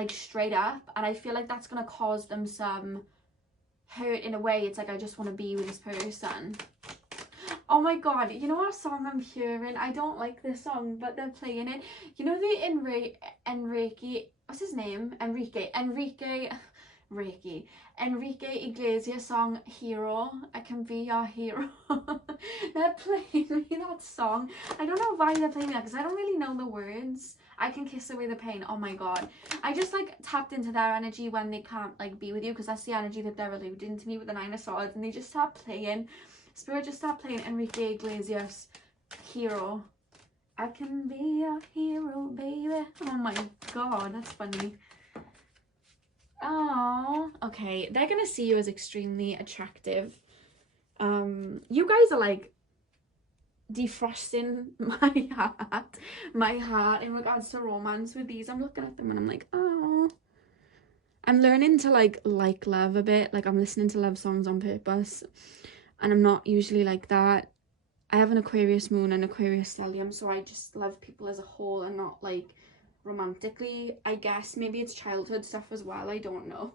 straight up, and I feel like that's gonna cause them some hurt in a way. It's like, I just want to be with this person. Oh my god, you know what song I'm hearing? I don't like this song, but they're playing it. You know the Enrique, what's his name? Enrique Iglesias song, Hero. I Can Be Your Hero. They're playing me that song. I don't know why they're playing that, because I don't really know the words. I Can Kiss Away the Pain. Oh my god. I just like tapped into their energy when they can't like be with you, because that's the energy that they're alluding to me with the Nine of Swords, and they just start playing. Spirit, just start playing Enrique Iglesias, Hero. I can be a hero, baby. Oh my god, that's funny. Oh, okay. They're gonna see you as extremely attractive. You guys are like defrosting my heart in regards to romance with these. I'm looking at them and I'm like, oh. I'm learning to like love a bit. Like, I'm listening to love songs on purpose, and I'm not usually like that. I have an Aquarius moon and Aquarius stellium, so I just love people as a whole and not like romantically. I guess maybe it's childhood stuff as well, I don't know.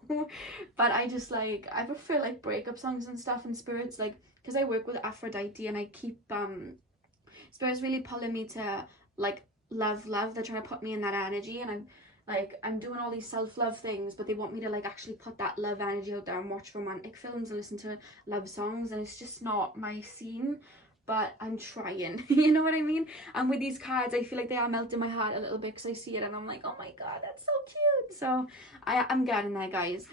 But I just like, I prefer like breakup songs and stuff, and Spirit's like, because I work with Aphrodite and I keep Spirit's really pulling me to like love. They're trying to put me in that energy, and I'm doing all these self-love things, but they want me to like actually put that love energy out there and watch romantic films and listen to love songs, and it's just not my scene, but I'm trying. You know what I mean? And with these cards, I feel like they are melting my heart a little bit, because I see it and I'm like, oh my god, that's so cute. So I'm getting there, guys.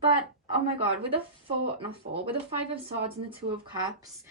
But oh my god, with the with the Five of Swords and the Two of Cups,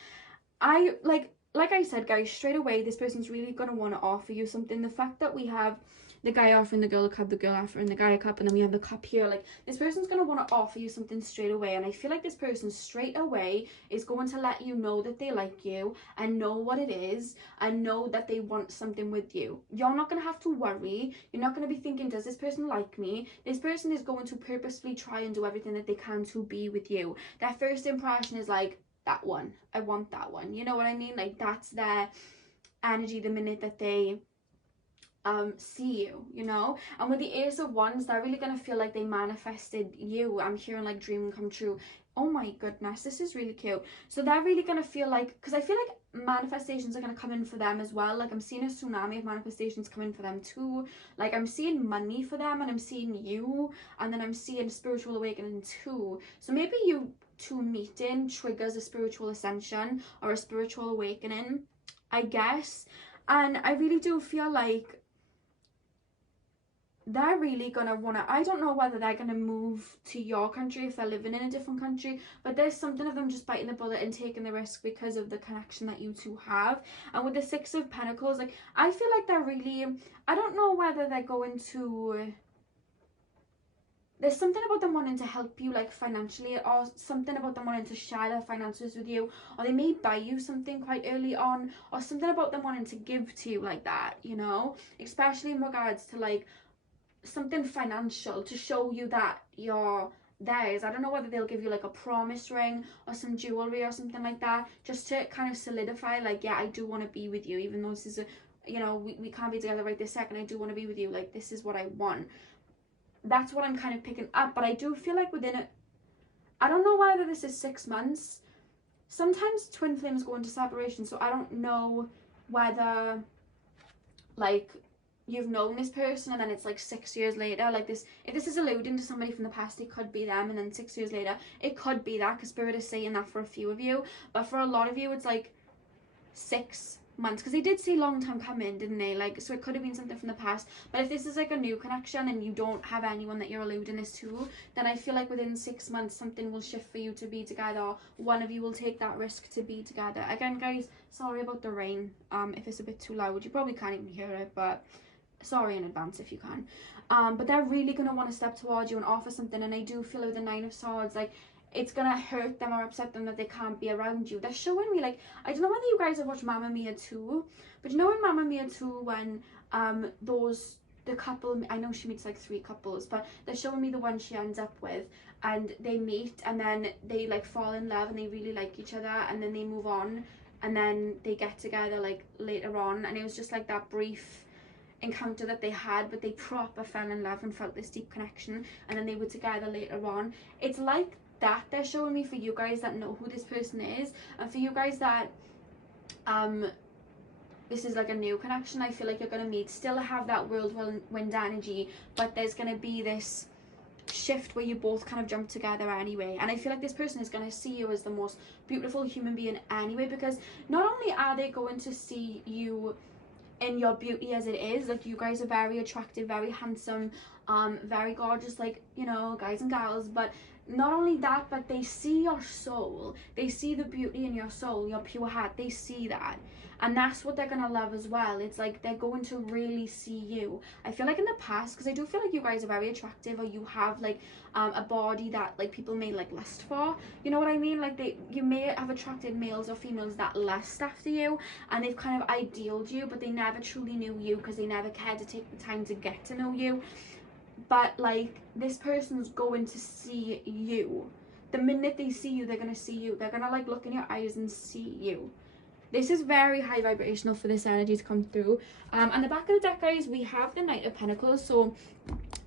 I like I said, guys, straight away this person's really gonna want to offer you something. The fact that we have the guy offering the girl a cup, the girl offering the guy a cup, and then we have the cup here, like, this person's going to want to offer you something straight away. And I feel like this person straight away is going to let you know that they like you and know what it is and know that they want something with you. You're not going to have to worry. You're not going to be thinking, does this person like me? This person is going to purposefully try and do everything that they can to be with you. Their first impression is like, that one, I want that one. You know what I mean? Like, that's their energy the minute that they see you, you know. And with the Ace of Wands, they're really gonna feel like they manifested you. I'm hearing like dream come true. Oh my goodness, this is really cute. So they're really gonna feel like, because I feel like manifestations are gonna come in for them as well. Like, I'm seeing a tsunami of manifestations come in for them too. Like, I'm seeing money for them, and I'm seeing you, and then I'm seeing spiritual awakening too. So maybe you two meeting triggers a spiritual ascension or a spiritual awakening, I guess. And I really do feel like they're really gonna wanna, I don't know whether they're gonna move to your country if they're living in a different country, but there's something of them just biting the bullet and taking the risk because of the connection that you two have. And with the Six of Pentacles, like, I feel like they're really, I don't know whether they're going to, there's something about them wanting to help you, like, financially, or something about them wanting to share their finances with you, or they may buy you something quite early on, or something about them wanting to give to you like that, you know, especially in regards to like something financial to show you that you're theirs. I don't know whether they'll give you like a promise ring or some jewelry or something like that, just to kind of solidify, like, yeah, I do want to be with you, even though this is a, you know, we can't be together right this second. I do want to be with you, like, this is what I want. That's what I'm kind of picking up. But I do feel like within it, I don't know whether this is 6 months. Sometimes twin flames go into separation, so I don't know whether like you've known this person and then it's like 6 years later, like this, if this is alluding to somebody from the past, it could be them, and then 6 years later it could be that, because Spirit is saying that for a few of you. But for a lot of you, it's like 6 months, because they did say long time coming, didn't they? Like, so it could have been something from the past. But if this is like a new connection and you don't have anyone that you're alluding this to, then I feel like within 6 months something will shift for you to be together. One of you will take that risk to be together. Again, guys, sorry about the rain. If it's a bit too loud, you probably can't even hear it, but sorry in advance if you can. But they're really going to want to step towards you and offer something. And I do feel with the Nine of Swords, like, it's gonna hurt them or upset them that they can't be around you. They're showing me, like, I don't know whether you guys have watched Mamma Mia 2, but you know in Mamma Mia 2 when those the couple, I know she meets like 3 couples, but they're showing me the one she ends up with, and they meet and then they like fall in love and they really like each other, and then they move on, and then they get together like later on, and it was just like that brief encounter that they had, but they proper fell in love and felt this deep connection, and then they were together later on. It's like that they're showing me for you guys that know who this person is, and for you guys that this is like a new connection. I feel like you're gonna meet, still have that whirlwind energy, but there's gonna be this shift where you both kind of jump together anyway. And I feel like this person is going to see you as the most beautiful human being anyway, because not only are they going to see you in your beauty as it is, like you guys are very attractive, very handsome, very gorgeous, like, you know, guys and gals, but not only that, but they see your soul, they see the beauty in your soul, your pure heart, they see that, and that's what they're gonna love as well. It's like they're going to really see you. I feel like in the past, because I do feel like you guys are very attractive, or you have like a body that like people may like lust for, you know what I mean, like you may have attracted males or females that lust after you, and they've kind of idealed you, but they never truly knew you because they never cared to take the time to get to know you. But like this person's going to see you. The minute they see you, they're gonna see you, they're gonna like look in your eyes and see you. This is very high vibrational for this energy to come through. And the back of the deck, guys, we have the Knight of Pentacles. So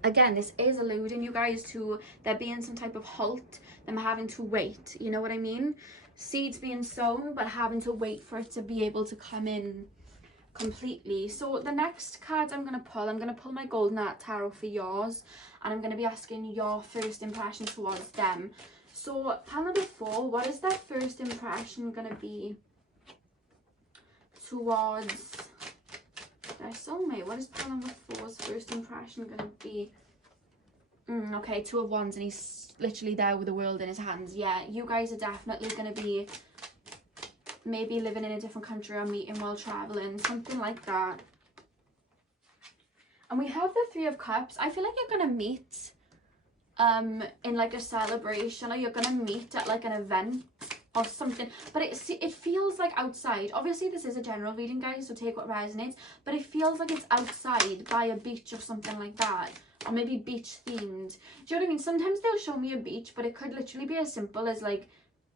again, this is alluding you guys to there being some type of halt, them having to wait, you know what I mean, seeds being sown but having to wait for it to be able to come in completely. So the next cards I'm going to pull my Golden Heart Tarot for yours, and I'm going to be asking your first impression towards them. So pile number 4, what is that first impression going to be towards their soulmate? What is pile number 4's first impression going to be? Okay, 2 of Wands, and he's literally there with the world in his hands. Yeah, you guys are definitely going to be maybe living in a different country or meeting while traveling, something like that. And we have the 3 of Cups. I feel like you're gonna meet in like a celebration, or you're gonna meet at like an event or something, but it feels like outside. Obviously this is a general reading, guys, so take what resonates, but it feels like it's outside by a beach or something like that, or maybe beach themed. Do you know what I mean? Sometimes they'll show me a beach, but it could literally be as simple as like,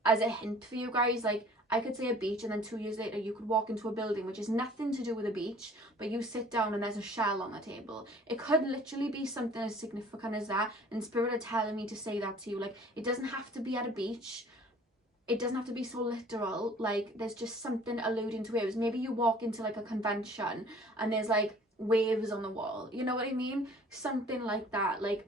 as a hint for you guys, like I could say a beach, and then 2 years later you could walk into a building which is nothing to do with a beach, but you sit down and there's a shell on the table. It could literally be something as significant as that, and Spirit are telling me to say that to you. Like, it doesn't have to be at a beach, it doesn't have to be so literal, like there's just something alluding to waves. Maybe you walk into like a convention and there's like waves on the wall, you know what I mean, something like that. Like,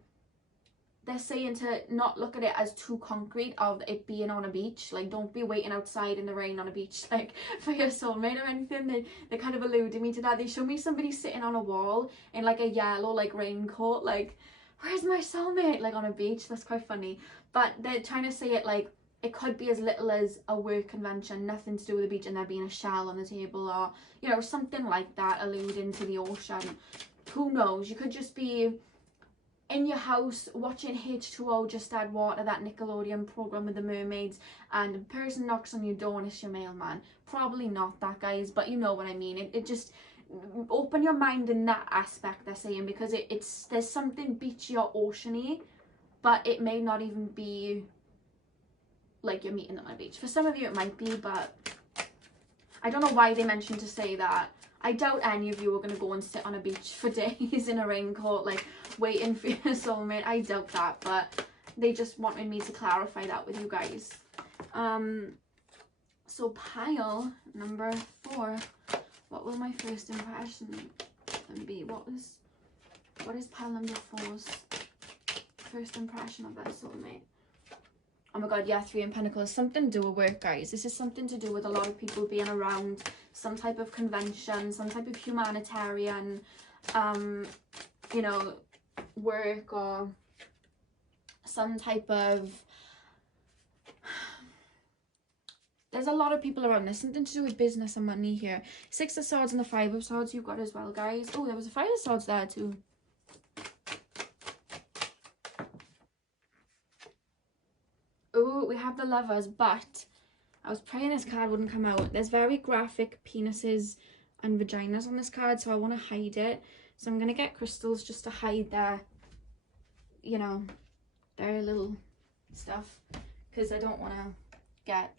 they're saying to not look at it as too concrete of it being on a beach. Like, don't be waiting outside in the rain on a beach like for your soulmate or anything. They kind of alluded me to that. They show me somebody sitting on a wall in like a yellow like raincoat, like, where's my soulmate, like on a beach. That's quite funny, but they're trying to say it like it could be as little as a work convention, nothing to do with the beach, and there being a shell on the table, or you know, something like that, alluding to the ocean. Who knows, you could just be in your house watching H2O, Just Add Water, that Nickelodeon program with the mermaids, and a person knocks on your door and it's your mailman. Probably not that, guys, but you know what I mean. It just, open your mind in that aspect, they're saying, because it's there's something beachy or oceany, but it may not even be like you're meeting on a beach. For some of you it might be, but I don't know why they mentioned to say that. I doubt any of you are going to go and sit on a beach for days in a raincoat, like, waiting for your soulmate. I doubt that, but they just wanted me to clarify that with you guys. So pile number 4, what will my first impression be? What is pile number 4's first impression of that soulmate? Oh my god, yeah, 3 in Pentacles. Something to do with work, guys. This is something to do with a lot of people being around some type of convention, some type of humanitarian, you know, work, or some type of... There's a lot of people around. There's something to do with business and money here. 6 of Swords and the 5 of Swords you've got as well, guys. Oh, there was a 5 of Swords there too. Oh, we have the Lovers, but I was praying this card wouldn't come out. There's very graphic penises and vaginas on this card, so I want to hide it. So I'm going to get crystals just to hide their, you know, their little stuff, because I don't want to get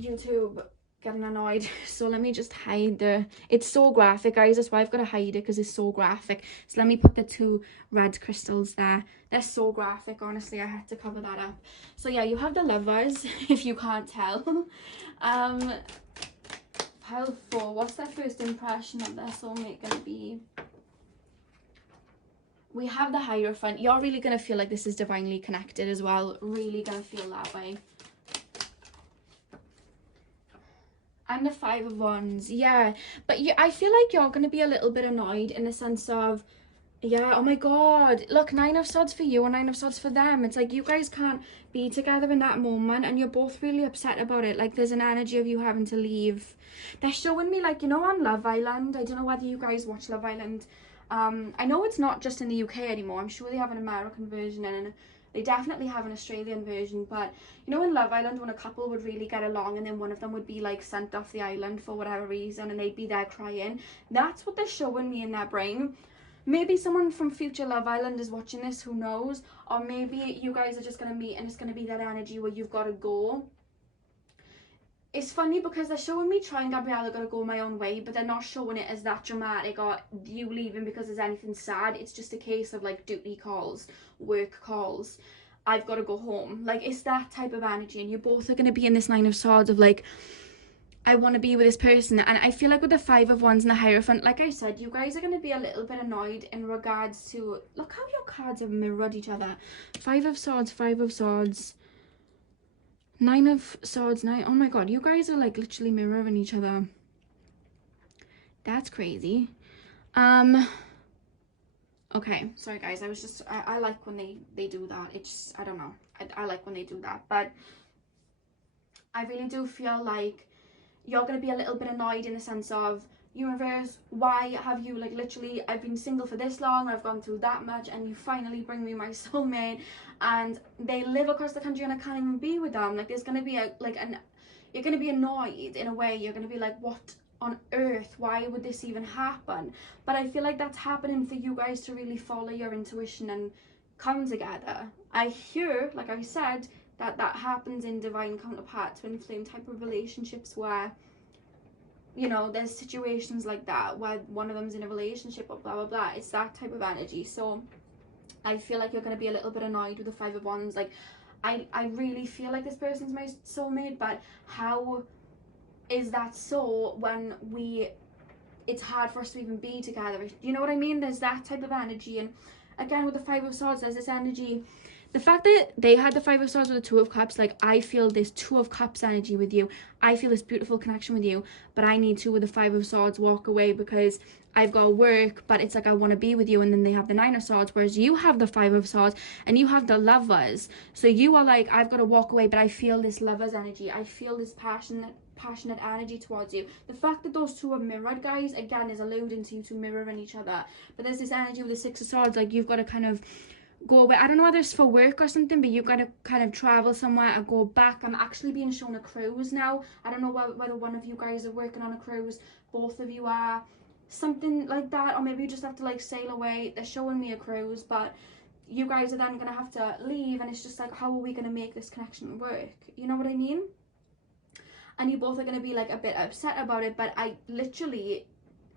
YouTube getting annoyed. So let me just hide the, it's so graphic, guys, that's why I've got to hide it, because it's so graphic. So let me put the 2 red crystals there. They're so graphic, honestly, I had to cover that up. So yeah, you have the lovers, if you can't tell. Pile 4, what's their first impression of their soulmate gonna be? We have the Hierophant. You're really gonna feel like this is divinely connected as well, really gonna feel that way. And the 5 of Wands, yeah, but I feel like you're going to be a little bit annoyed in the sense of, yeah, oh my god, look, 9 of Swords for you and 9 of Swords for them. It's like you guys can't be together in that moment and you're both really upset about it. Like there's an energy of you having to leave. They're showing me, like, you know, on Love Island, I don't know whether you guys watch Love Island. I know it's not just in the UK anymore. I'm sure they have an American version and they definitely have an Australian version, but you know in Love Island when a couple would really get along and then one of them would be like sent off the island for whatever reason and they'd be there crying, that's what they're showing me in their brain. Maybe someone from future Love Island is watching this, who knows, or maybe you guys are just going to meet and it's going to be that energy where you've got to go. It's funny because they're showing me Troy and Gabriella gotta go my own way, but they're not showing it as that dramatic or you leaving because there's anything sad. It's just a case of like duty calls, work calls, I've got to go home. Like it's that type of energy, and you both are going to be in this 9 of Swords of like, I want to be with this person. And I feel like with the 5 of Wands and the Hierophant, like I said, you guys are going to be a little bit annoyed in regards to, look how your cards have mirrored each other. 5 of Swords, 5 of Swords, 9 of Swords, 9. Oh my god, you guys are like literally mirroring each other. That's crazy. Okay, sorry guys, I was just, I like when they do that. It's, I don't know, I like when they do that, but I really do feel like you're going to be a little bit annoyed in the sense of, universe, why have you, like, literally, I've been single for this long, I've gone through that much, and you finally bring me my soulmate, and they live across the country and I can't even be with them. Like, there's going to be a, like, you're going to be annoyed in a way. You're going to be like, what on earth, why would this even happen? But I feel like that's happening for you guys to really follow your intuition and come together. I hear, like I said, that happens in divine counterpart, twin flame type of relationships where, you know, there's situations like that where one of them's in a relationship or blah blah blah. It's that type of energy. So I feel like you're going to be a little bit annoyed with the 5 of Wands. Like I really feel like this person's my soulmate, but how is that so when it's hard for us to even be together? You know what I mean? There's that type of energy. And again with the 5 of Swords, there's this energy. The fact that they had the 5 of Swords with the 2 of Cups, like, I feel this 2 of Cups energy with you. I feel this beautiful connection with you, but I need to, with the 5 of Swords, walk away because I've got to work, but it's like I want to be with you. And then they have the 9 of Swords, whereas you have the 5 of Swords and you have the Lovers. So you are like, I've got to walk away, but I feel this Lovers energy. I feel this passionate energy towards you. The fact that those two are mirrored, guys, again, is alluding to you to mirroring each other. But there's this energy with the 6 of Swords, like, you've got to kind of go away. I don't know whether it's for work or something, but you've got to kind of travel somewhere and go back. I'm actually being shown a cruise now. I don't know whether one of you guys are working on a cruise, both of you are, something like that, or maybe you just have to like sail away. They're showing me a cruise, but you guys are then going to have to leave, and it's just like, how are we going to make this connection work? You know what I mean? And you both are going to be like a bit upset about it, but I literally,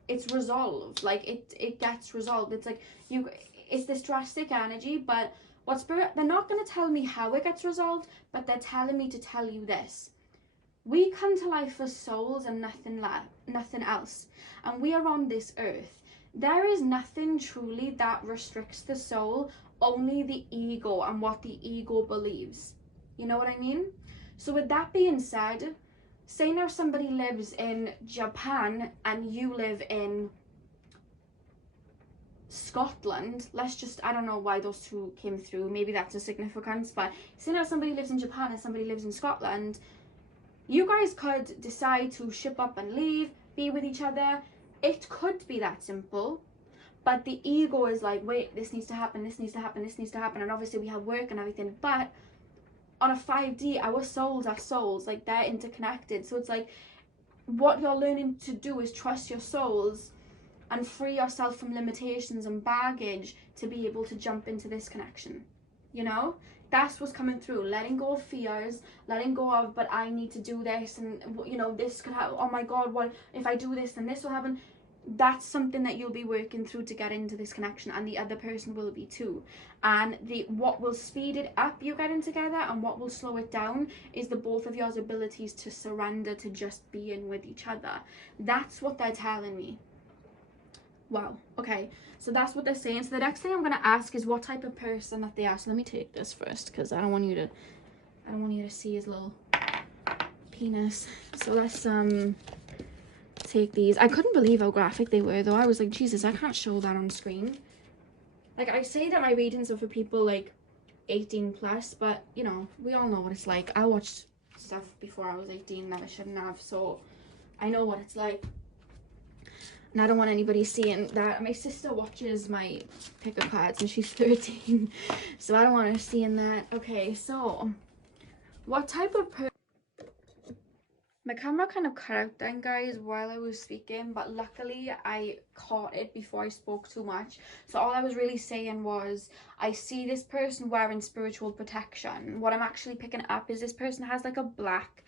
it's resolved. Like it gets resolved. It's like it's this drastic energy, but what spirit, they're not going to tell me how it gets resolved, but they're telling me to tell you this. We come to life as souls and nothing else, and we are on this earth. There is nothing truly that restricts the soul, only the ego and what the ego believes. You know what I mean? So with that being said, say now somebody lives in Japan and you live in Scotland. Let's just, I don't know why those two came through, maybe that's a significance, but say now somebody lives in Japan and somebody lives in Scotland. You guys could decide to ship up and leave, be with each other. It could be that simple, but the ego is like, wait, this needs to happen, this needs to happen, this needs to happen, and obviously we have work and everything, but on a 5D, our souls are souls, like they're interconnected. So it's like, what you're learning to do is trust your souls and free yourself from limitations and baggage to be able to jump into this connection. You know, that's what's coming through. Letting go of fears, letting go of, but I need to do this, and you know, this could happen. Oh my God, what if I do this, then this will happen. That's something that you'll be working through to get into this connection, and the other person will be too. And what will speed it up, you getting together, and what will slow it down is the both of yours abilities to surrender to just being with each other. That's what they're telling me. Wow. Okay, so that's what they're saying. So the next thing I'm going to ask is what type of person that they are. So let me take this first, because I don't want you to see his little penis. So let's take these. I couldn't believe how graphic they were, though. I was like, Jesus, I can't show that on screen. Like, I say that my readings are for people like 18 plus, but you know, we all know what it's like. I watched stuff before I was 18 that I shouldn't have, so I know what it's like. And I don't want anybody seeing that. My sister watches my pick of cards and she's 13, so I don't want her seeing that. Okay, so what type of person... My camera kind of cut out then, guys, while I was speaking, but luckily I caught it before I spoke too much. So all I was really saying was, I see this person wearing spiritual protection. What I'm actually picking up is this person has like a black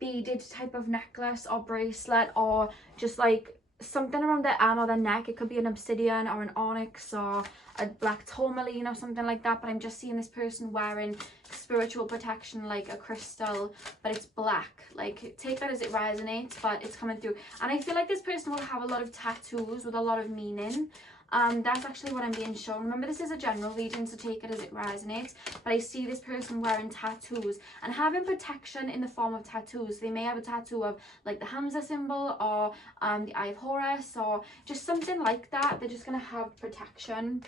beaded type of necklace or bracelet, or just like something around their arm or their neck. It could be an obsidian or an onyx or a black tourmaline or something like that, but I'm just seeing this person wearing spiritual protection, like a crystal, but it's black. Like, take that as it resonates, but it's coming through. And I feel like this person will have a lot of tattoos with a lot of meaning. That's actually what I'm being shown. Remember, this is a general reading, so take it as it resonates, but I see this person wearing tattoos and having protection in the form of tattoos. They may have a tattoo of like the Hamza symbol, or the Eye of Horus, or just something like that. They're just going to have protection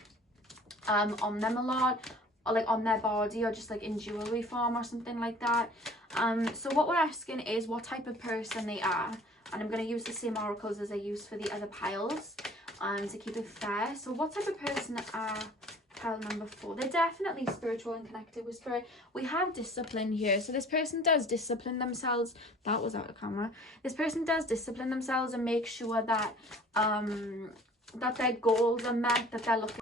on them a lot, or like on their body, or just like in jewelry form or something like that. So what we're asking is what type of person they are, and I'm going to use the same oracles as I used for the other piles to keep it fair. So what type of person are pile number 4? They're definitely spiritual and connected with spirit. We have discipline here, so this person does discipline themselves. That was out of camera. This person does discipline themselves and make sure that that their goals are met, that they're looking...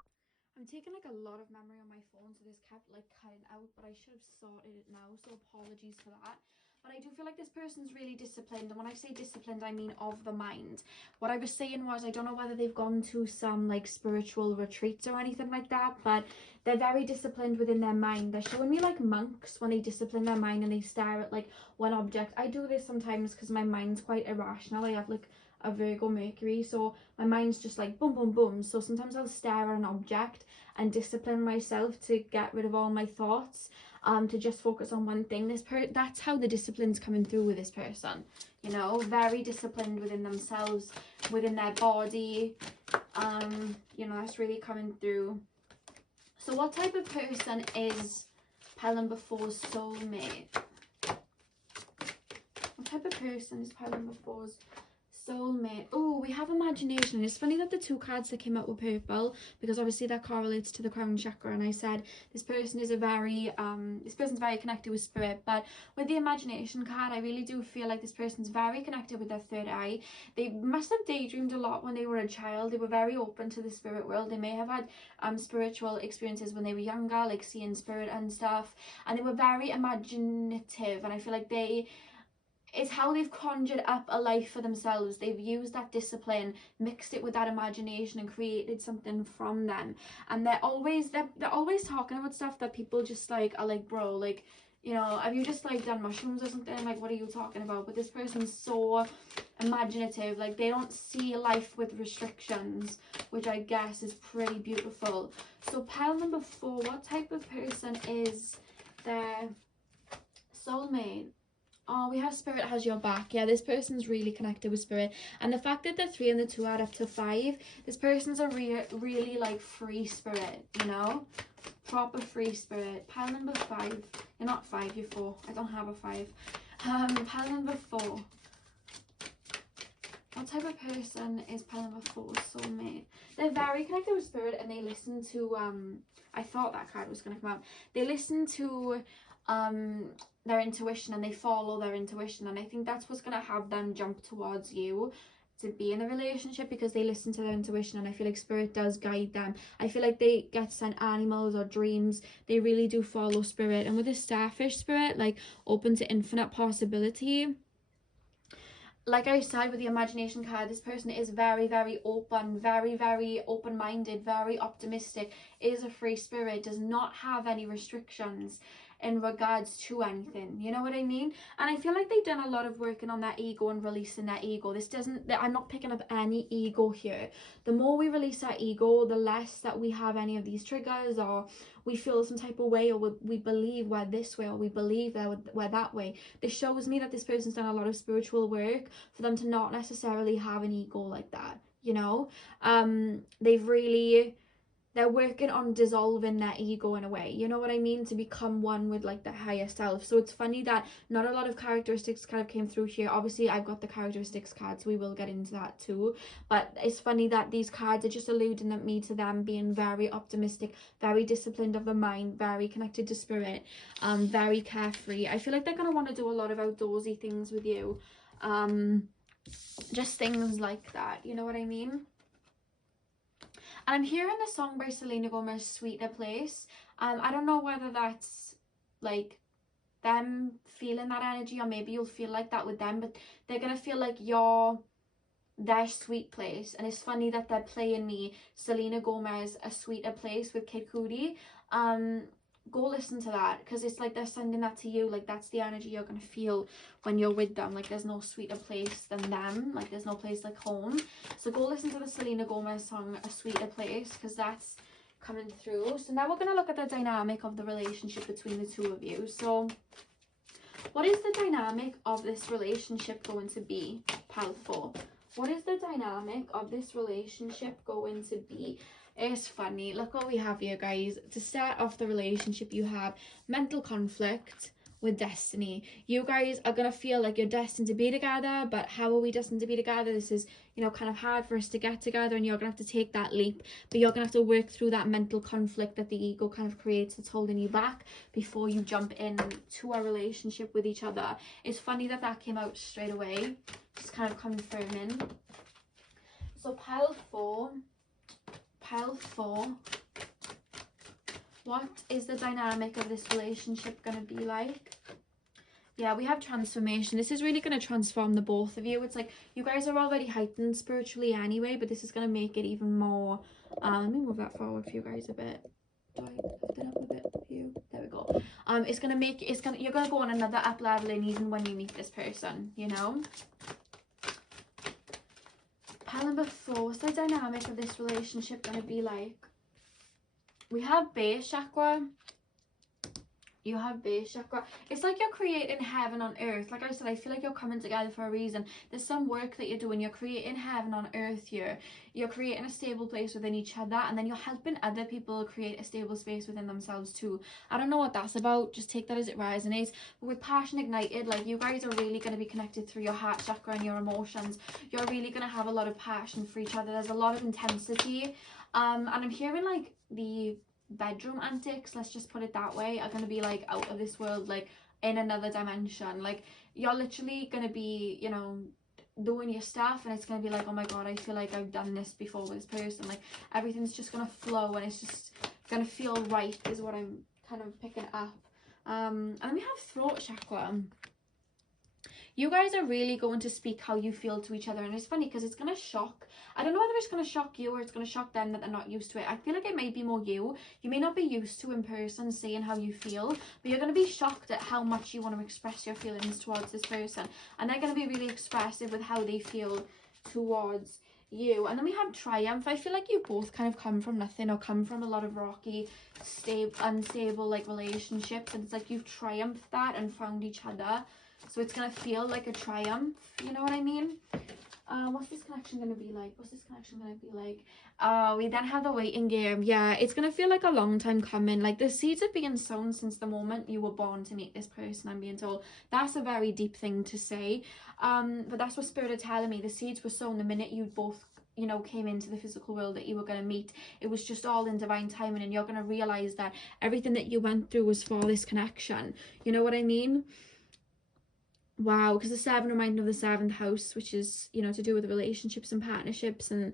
I'm taking like a lot of memory on my phone, so this kept like cutting out, but I should have sorted it now, so apologies for that. But I do feel like this person's really disciplined, and when I say disciplined, I mean of the mind. What I was saying was, I don't know whether they've gone to some like spiritual retreats or anything like that, but they're very disciplined within their mind. They're showing me like monks when they discipline their mind and they stare at like one object. I do this sometimes because my mind's quite irrational. I have like a Virgo Mercury, so my mind's just like boom boom boom. So sometimes I'll stare at an object and discipline myself to get rid of all my thoughts, to just focus on one thing. That's how the discipline's coming through with this person, you know, very disciplined within themselves, within their body. You know, that's really coming through. So what type of person is pile number 4's soulmate? What type of person is pile number 4's soulmate? Oh, we have imagination. It's funny that the 2 cards that came out were purple, because obviously that correlates to the crown chakra, and I said this person is this person's very connected with spirit. But with the imagination card, I really do feel like this person's very connected with their third eye. They must have daydreamed a lot when they were a child. They were very open to the spirit world. They may have had spiritual experiences when they were younger, like seeing spirit and stuff, and they were very imaginative, and I feel like it's how they've conjured up a life for themselves. They've used that discipline, mixed it with that imagination, and created something from them. And they're always talking about stuff that people just like are like, bro, like, you know, have you just like done mushrooms or something? Like, what are you talking about? But this person's so imaginative. Like, they don't see life with restrictions, which I guess is pretty beautiful. So pile number 4, what type of person is their soulmate? Oh, we have spirit has your back. Yeah, this person's really connected with spirit. And the fact that the 3 and the 2 add up to 5, this person's a really like free spirit, you know? Proper free spirit. Pile number 5. You're not 5, you're 4. I don't have a 5. Pile number 4. What type of person is pile number 4's soulmate? They're very connected with spirit, and they listen to, I thought that card was going to come out. They listen to their intuition, and they follow their intuition, and I think that's what's going to have them jump towards you. to be in a relationship because they listen to their intuition, and I feel like spirit does guide them. I feel like they get sent animals or dreams. They really do follow spirit. And with the starfish spirit, like open to infinite possibility, like I said with the imagination card, this person is very, very open, very, very open-minded, very optimistic, is a free spirit, does not have any restrictions in regards to anything, you know what I mean? And I feel like they've done a lot of working on that ego and releasing that ego. This doesn't, I'm not picking up any ego here. The more we release our ego, the less that we have any of these triggers, or we feel some type of way, or we believe we're this way, or we believe that we're that way. This shows me that this person's done a lot of spiritual work for them to not necessarily have an ego like that, you know? They're working on dissolving their ego in a way, you know what I mean, to become one with like the higher self. So it's funny that not a lot of characteristics kind of came through here. Obviously I've got the characteristics cards, so we will get into that too, but it's funny that these cards are just alluding at me to them being very optimistic, very disciplined of the mind, very connected to spirit, very carefree. I feel like they're going to want to do a lot of outdoorsy things with you, just things like that, you know what I mean? And I'm hearing the song by Selena Gomez, Sweeter Place. I don't know whether that's like them feeling that energy, or maybe you'll feel like that with them, but they're going to feel like you're their sweet place. And it's funny that they're playing me Selena Gomez, A Sweeter Place with Kid Cudi. Go listen to that, because it's like they're sending that to you. Like that's the energy you're going to feel when you're with them. Like there's no sweeter place than them, like there's no place like home. So go listen to the Selena Gomez song A Sweeter Place, because that's coming through. So now we're going to look at the dynamic of the relationship between the two of you. So what is the dynamic of this relationship going to be, pal 4? What is the dynamic of this relationship going to be? It's funny. Look what we have here, guys. To start off the relationship, you have mental conflict with destiny. You guys are going to feel like you're destined to be together, but how are we destined to be together? This is, you know, kind of hard for us to get together, and you're going to have to take that leap, but you're going to have to work through that mental conflict that the ego kind of creates that's holding you back before you jump into a relationship with each other. It's funny that that came out straight away, just kind of confirming. So pile 4, what is the dynamic of this relationship going to be like? Yeah, we have transformation. This is really going to transform the both of you. It's like you guys are already heightened spiritually anyway, but this is going to make it even more. Let me move that forward for you guys a bit. Do I lift it up a bit for you? There we go. You're going to go on another up leveling even when you meet this person, you know? Pile number 4, what's the dynamic of this relationship going to be like? We have base chakra. You have base chakra. It's like you're creating heaven on earth. Like I said, I feel like you're coming together for a reason. There's some work that you're doing. You're creating heaven on earth here. You're creating a stable place within each other, and then you're helping other people create a stable space within themselves too. I don't know what that's about. Just take that as it resonates. But with passion ignited, like you guys are really going to be connected through your heart chakra and your emotions. You're really going to have a lot of passion for each other. There's a lot of intensity. And I'm hearing like the bedroom antics, let's just put it that way, are going to be like out of this world, like in another dimension. Like you're literally going to be, you know, doing your stuff, and it's going to be like, oh my god, I feel like I've done this before with this person. Like everything's just going to flow, and it's just going to feel right, is what I'm kind of picking up. And then we have throat chakra. You guys are really going to speak how you feel to each other, and it's funny because it's going to shock. I don't know whether it's going to shock you or it's going to shock them that they're not used to it. I feel like it may be more you. You may not be used to in person saying how you feel, but you're going to be shocked at how much you want to express your feelings towards this person, and they're going to be really expressive with how they feel towards you. And then we have triumph. I feel like you both kind of come from nothing, or come from a lot of rocky, unstable like relationships, and it's like you've triumphed that and found each other. So it's going to feel like a triumph, you know what I mean? What's this connection going to be like? We then have the waiting game. Yeah, it's going to feel like a long time coming. Like the seeds are being sown since the moment you were born to meet this person, I'm being told. That's a very deep thing to say. But that's what Spirit are telling me. The seeds were sown the minute you both, you know, came into the physical world, that you were going to meet. It was just all in divine timing, and you're going to realize that everything that you went through was for this connection. You know what I mean? wow, because the 7 reminded of the 7th house, which is, you know, to do with relationships and partnerships, and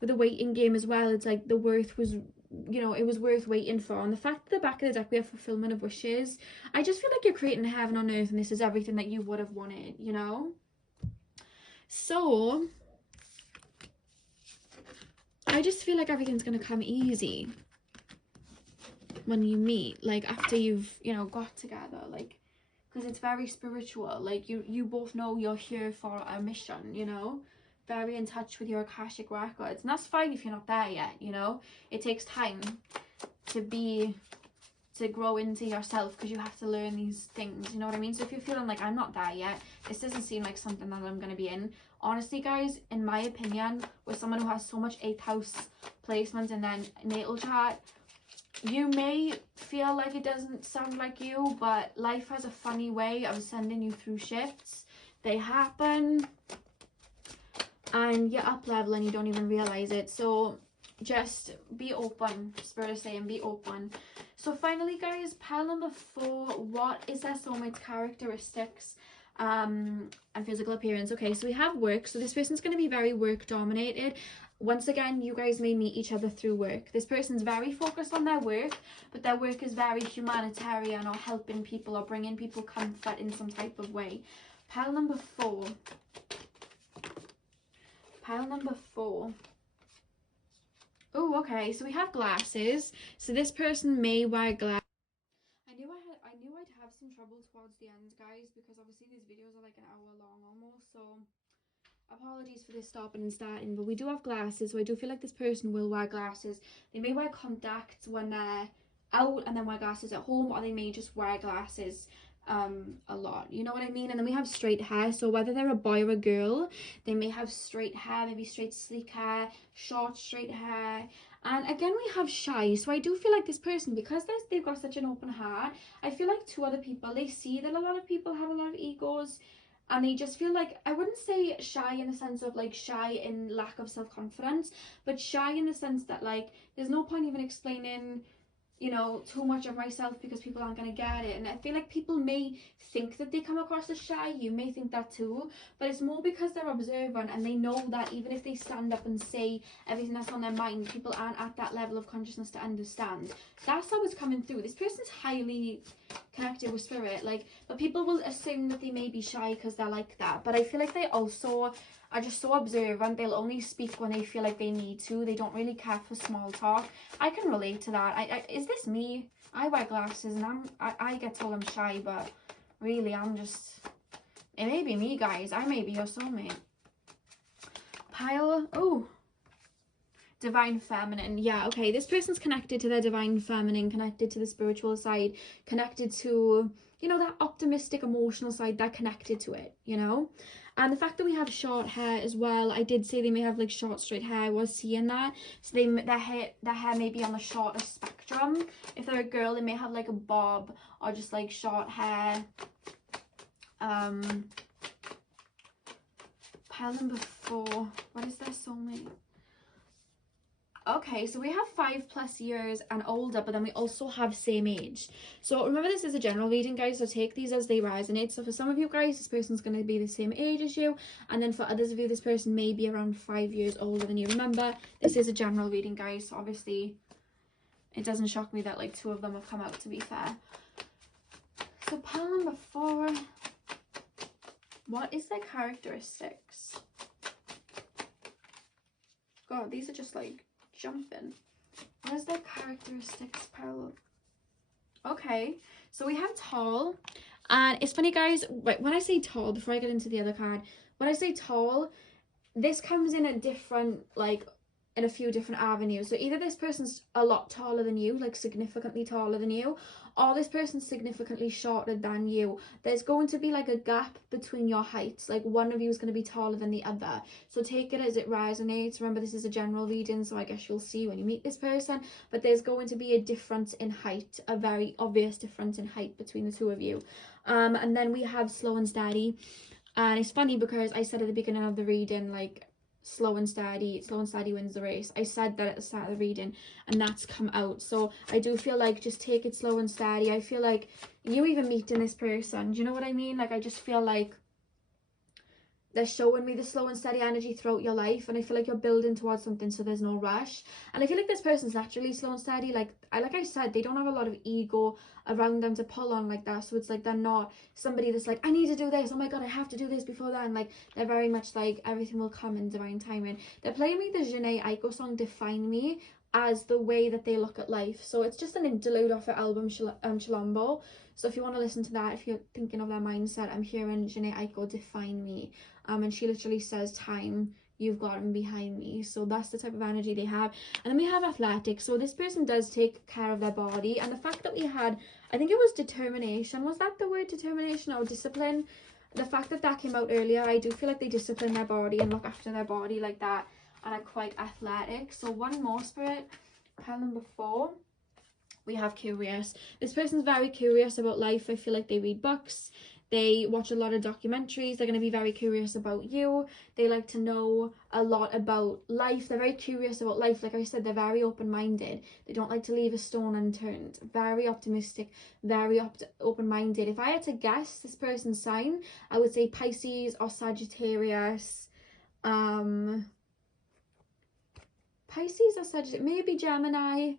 with the waiting game as well. It's like the worth was, you know, it was worth waiting for. And the fact that the back of the deck we have fulfillment of wishes, I just feel like you're creating heaven on earth, and this is everything that you would have wanted, you know. So I just feel like everything's gonna come easy when you meet, like after you've, you know, got together, like, because it's very spiritual. Like you both know you're here for a mission, you know, very in touch with your Akashic records, and that's fine if you're not there yet, you know. It takes time to grow into yourself, because you have to learn these things, you know what I mean. So if you're feeling like I'm not there yet, this doesn't seem like something that I'm going to be in, honestly guys, in my opinion, with someone who has so much 8th house placement and then natal chart, you may feel like it doesn't sound like you, but life has a funny way of sending you through shifts. They happen and you're up level and you don't even realize it. So just be open. Spirit is saying be open. So finally guys, pile number 4, what is their soulmate's characteristics and physical appearance? Okay, so we have work. So this person's going to be very work dominated. Once again, you guys may meet each other through work. This person's very focused on their work, but their work is very humanitarian or helping people or bringing people comfort in some type of way. Pile number 4. Pile number 4. Oh, okay, so we have glasses. So this person may wear glasses. I knew I'd have some trouble towards the end, guys, because obviously these videos are like an hour long almost, so apologies for this stopping and starting, but we do have glasses, so I do feel like this person will wear glasses. They may wear contacts when they're out and then wear glasses at home, or they may just wear glasses a lot, you know what I mean. And then we have straight hair, so whether they're a boy or a girl, they may have straight hair, maybe straight sleek hair, short straight hair. And again, we have shy, so I do feel like this person, because they've got such an open heart, I feel like to other people, they see that a lot of people have a lot of egos, and they just feel like, I wouldn't say shy in the sense of like shy in lack of self-confidence, but shy in the sense that like there's no point even explaining, you know, too much of myself because people aren't going to get it. And I feel like people may think that they come across as shy, you may think that too, but it's more because they're observant and they know that even if they stand up and say everything that's on their mind, people aren't at that level of consciousness to understand. That's how it's coming through. This person's highly connected with spirit, like, but people will assume that they may be shy because they're like that, but I feel like they also are just so observant. They'll only speak when they feel like they need to. They don't really care for small talk. I can relate to that. Is this me? I wear glasses and I get told I'm shy, but really I'm just, it may be me, guys. I may be your soulmate. Pile, oh, divine feminine. Yeah, okay, this person's connected to their divine feminine, connected to the spiritual side, connected to, you know, that optimistic emotional side. They're connected to it, you know. And the fact that we have short hair as well, I did say they may have like short straight hair. I was seeing that. So their hair may be on the shorter spectrum. If they're a girl, they may have like a bob or just like short hair. Pile number 4. What is their soulmate? Okay, so we have 5+ years and older, but then we also have same age. So remember, this is a general reading, guys, so take these as they resonate. So for some of you guys, this person's going to be the same age as you, and then for others of you, this person may be around 5 years older than you. Remember, this is a general reading, guys, so obviously it doesn't shock me that like 2 of them have come out, to be fair. So pile number 4, what is their characteristics? God, these are just like jumping. What is their characteristics, pile? Okay, so we have tall, and it's funny, guys, when I say tall, before I get into the other card, when I say tall, this comes in a different, like, in a few different avenues. So either this person's a lot taller than you, like significantly taller than you, or this person's significantly shorter than you. There's going to be like a gap between your heights, like one of you is going to be taller than the other. So take it as it resonates. Remember, this is a general reading, so I guess you'll see when you meet this person, but there's going to be a difference in height, a very obvious difference in height between the 2 of you. And then we have slow and steady. And it's funny because I said at the beginning of the reading, like, slow and steady wins the race. I said that at the start of the reading, and that's come out. So I do feel like just take it slow and steady. I feel like you even meeting this person, do you know what I mean? Like, I just feel like they're showing me the slow and steady energy throughout your life, and I feel like you're building towards something, so there's no rush. And I feel like this person's naturally slow and steady. Like I said, they don't have a lot of ego around them to pull on like that, so it's like they're not somebody that's like, I need to do this, oh my god, I have to do this before then. Like, they're very much like, everything will come in divine timing. They're playing me the Jhené Aiko song Define Me as the way that they look at life. So it's just an interlude off her album Chilombo. So if you want to listen to that, if you're thinking of their mindset, I'm hearing Jhené Aiko Define Me. And she literally says, time you've gotten behind me. So that's the type of energy they have. And then we have athletics. So this person does take care of their body. And the fact that we had, I think it was determination. Was that the word, determination or discipline? The fact that that came out earlier, I do feel like they discipline their body and look after their body like that, and are quite athletic. So one more, Spirit, pile number 4. We have curious. This person's very curious about life. I feel like they read books, they watch a lot of documentaries, they're going to be very curious about you, they like to know a lot about life, they're very curious about life. Like I said, they're very open-minded, they don't like to leave a stone unturned, very optimistic, very open-minded. If I had to guess this person's sign, I would say Pisces or Sagittarius. Pisces or Sagittarius, maybe Gemini.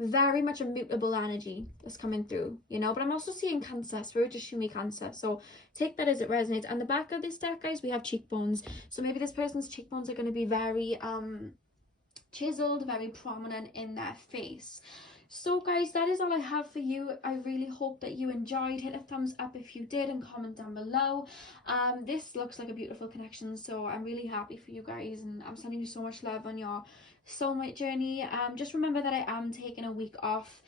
Very much a mutable energy that's coming through, you know. But I'm also seeing Cancer, Spirit just show me Cancer, so take that as it resonates. And the back of this deck, guys, we have cheekbones. So maybe this person's cheekbones are going to be very chiseled, very prominent in their face. So guys, that is all I have for you. I really hope that you enjoyed. Hit a thumbs up if you did, and comment down below. This looks like a beautiful connection, so I'm really happy for you guys, and I'm sending you so much love on your soulmate journey. Just remember that I am taking a week off,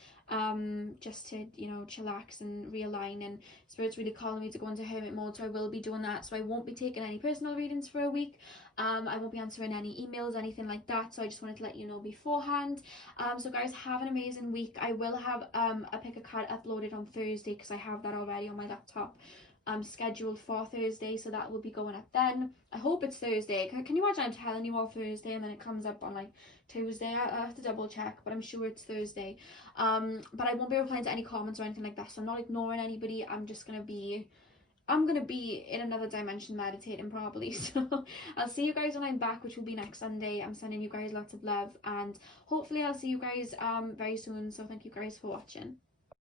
just to, you know, chillax and realign, and Spirit's really calling me to go into hermit mode, so I will be doing that. So I won't be taking any personal readings for a week. I won't be answering any emails, anything like that, so I just wanted to let you know beforehand. So guys, have an amazing week. I will have a pick a card uploaded on Thursday, because I have that already on my laptop, scheduled for Thursday, so that will be going up then. I hope it's Thursday. Can you imagine I'm telling you all Thursday and then it comes up on like Tuesday? I have to double check, but I'm sure it's Thursday. But I won't be replying to any comments or anything like that, so I'm not ignoring anybody. I'm gonna be in another dimension meditating probably. So I'll see you guys when I'm back, which will be next Sunday. I'm sending you guys lots of love, and hopefully I'll see you guys very soon. So thank you guys for watching.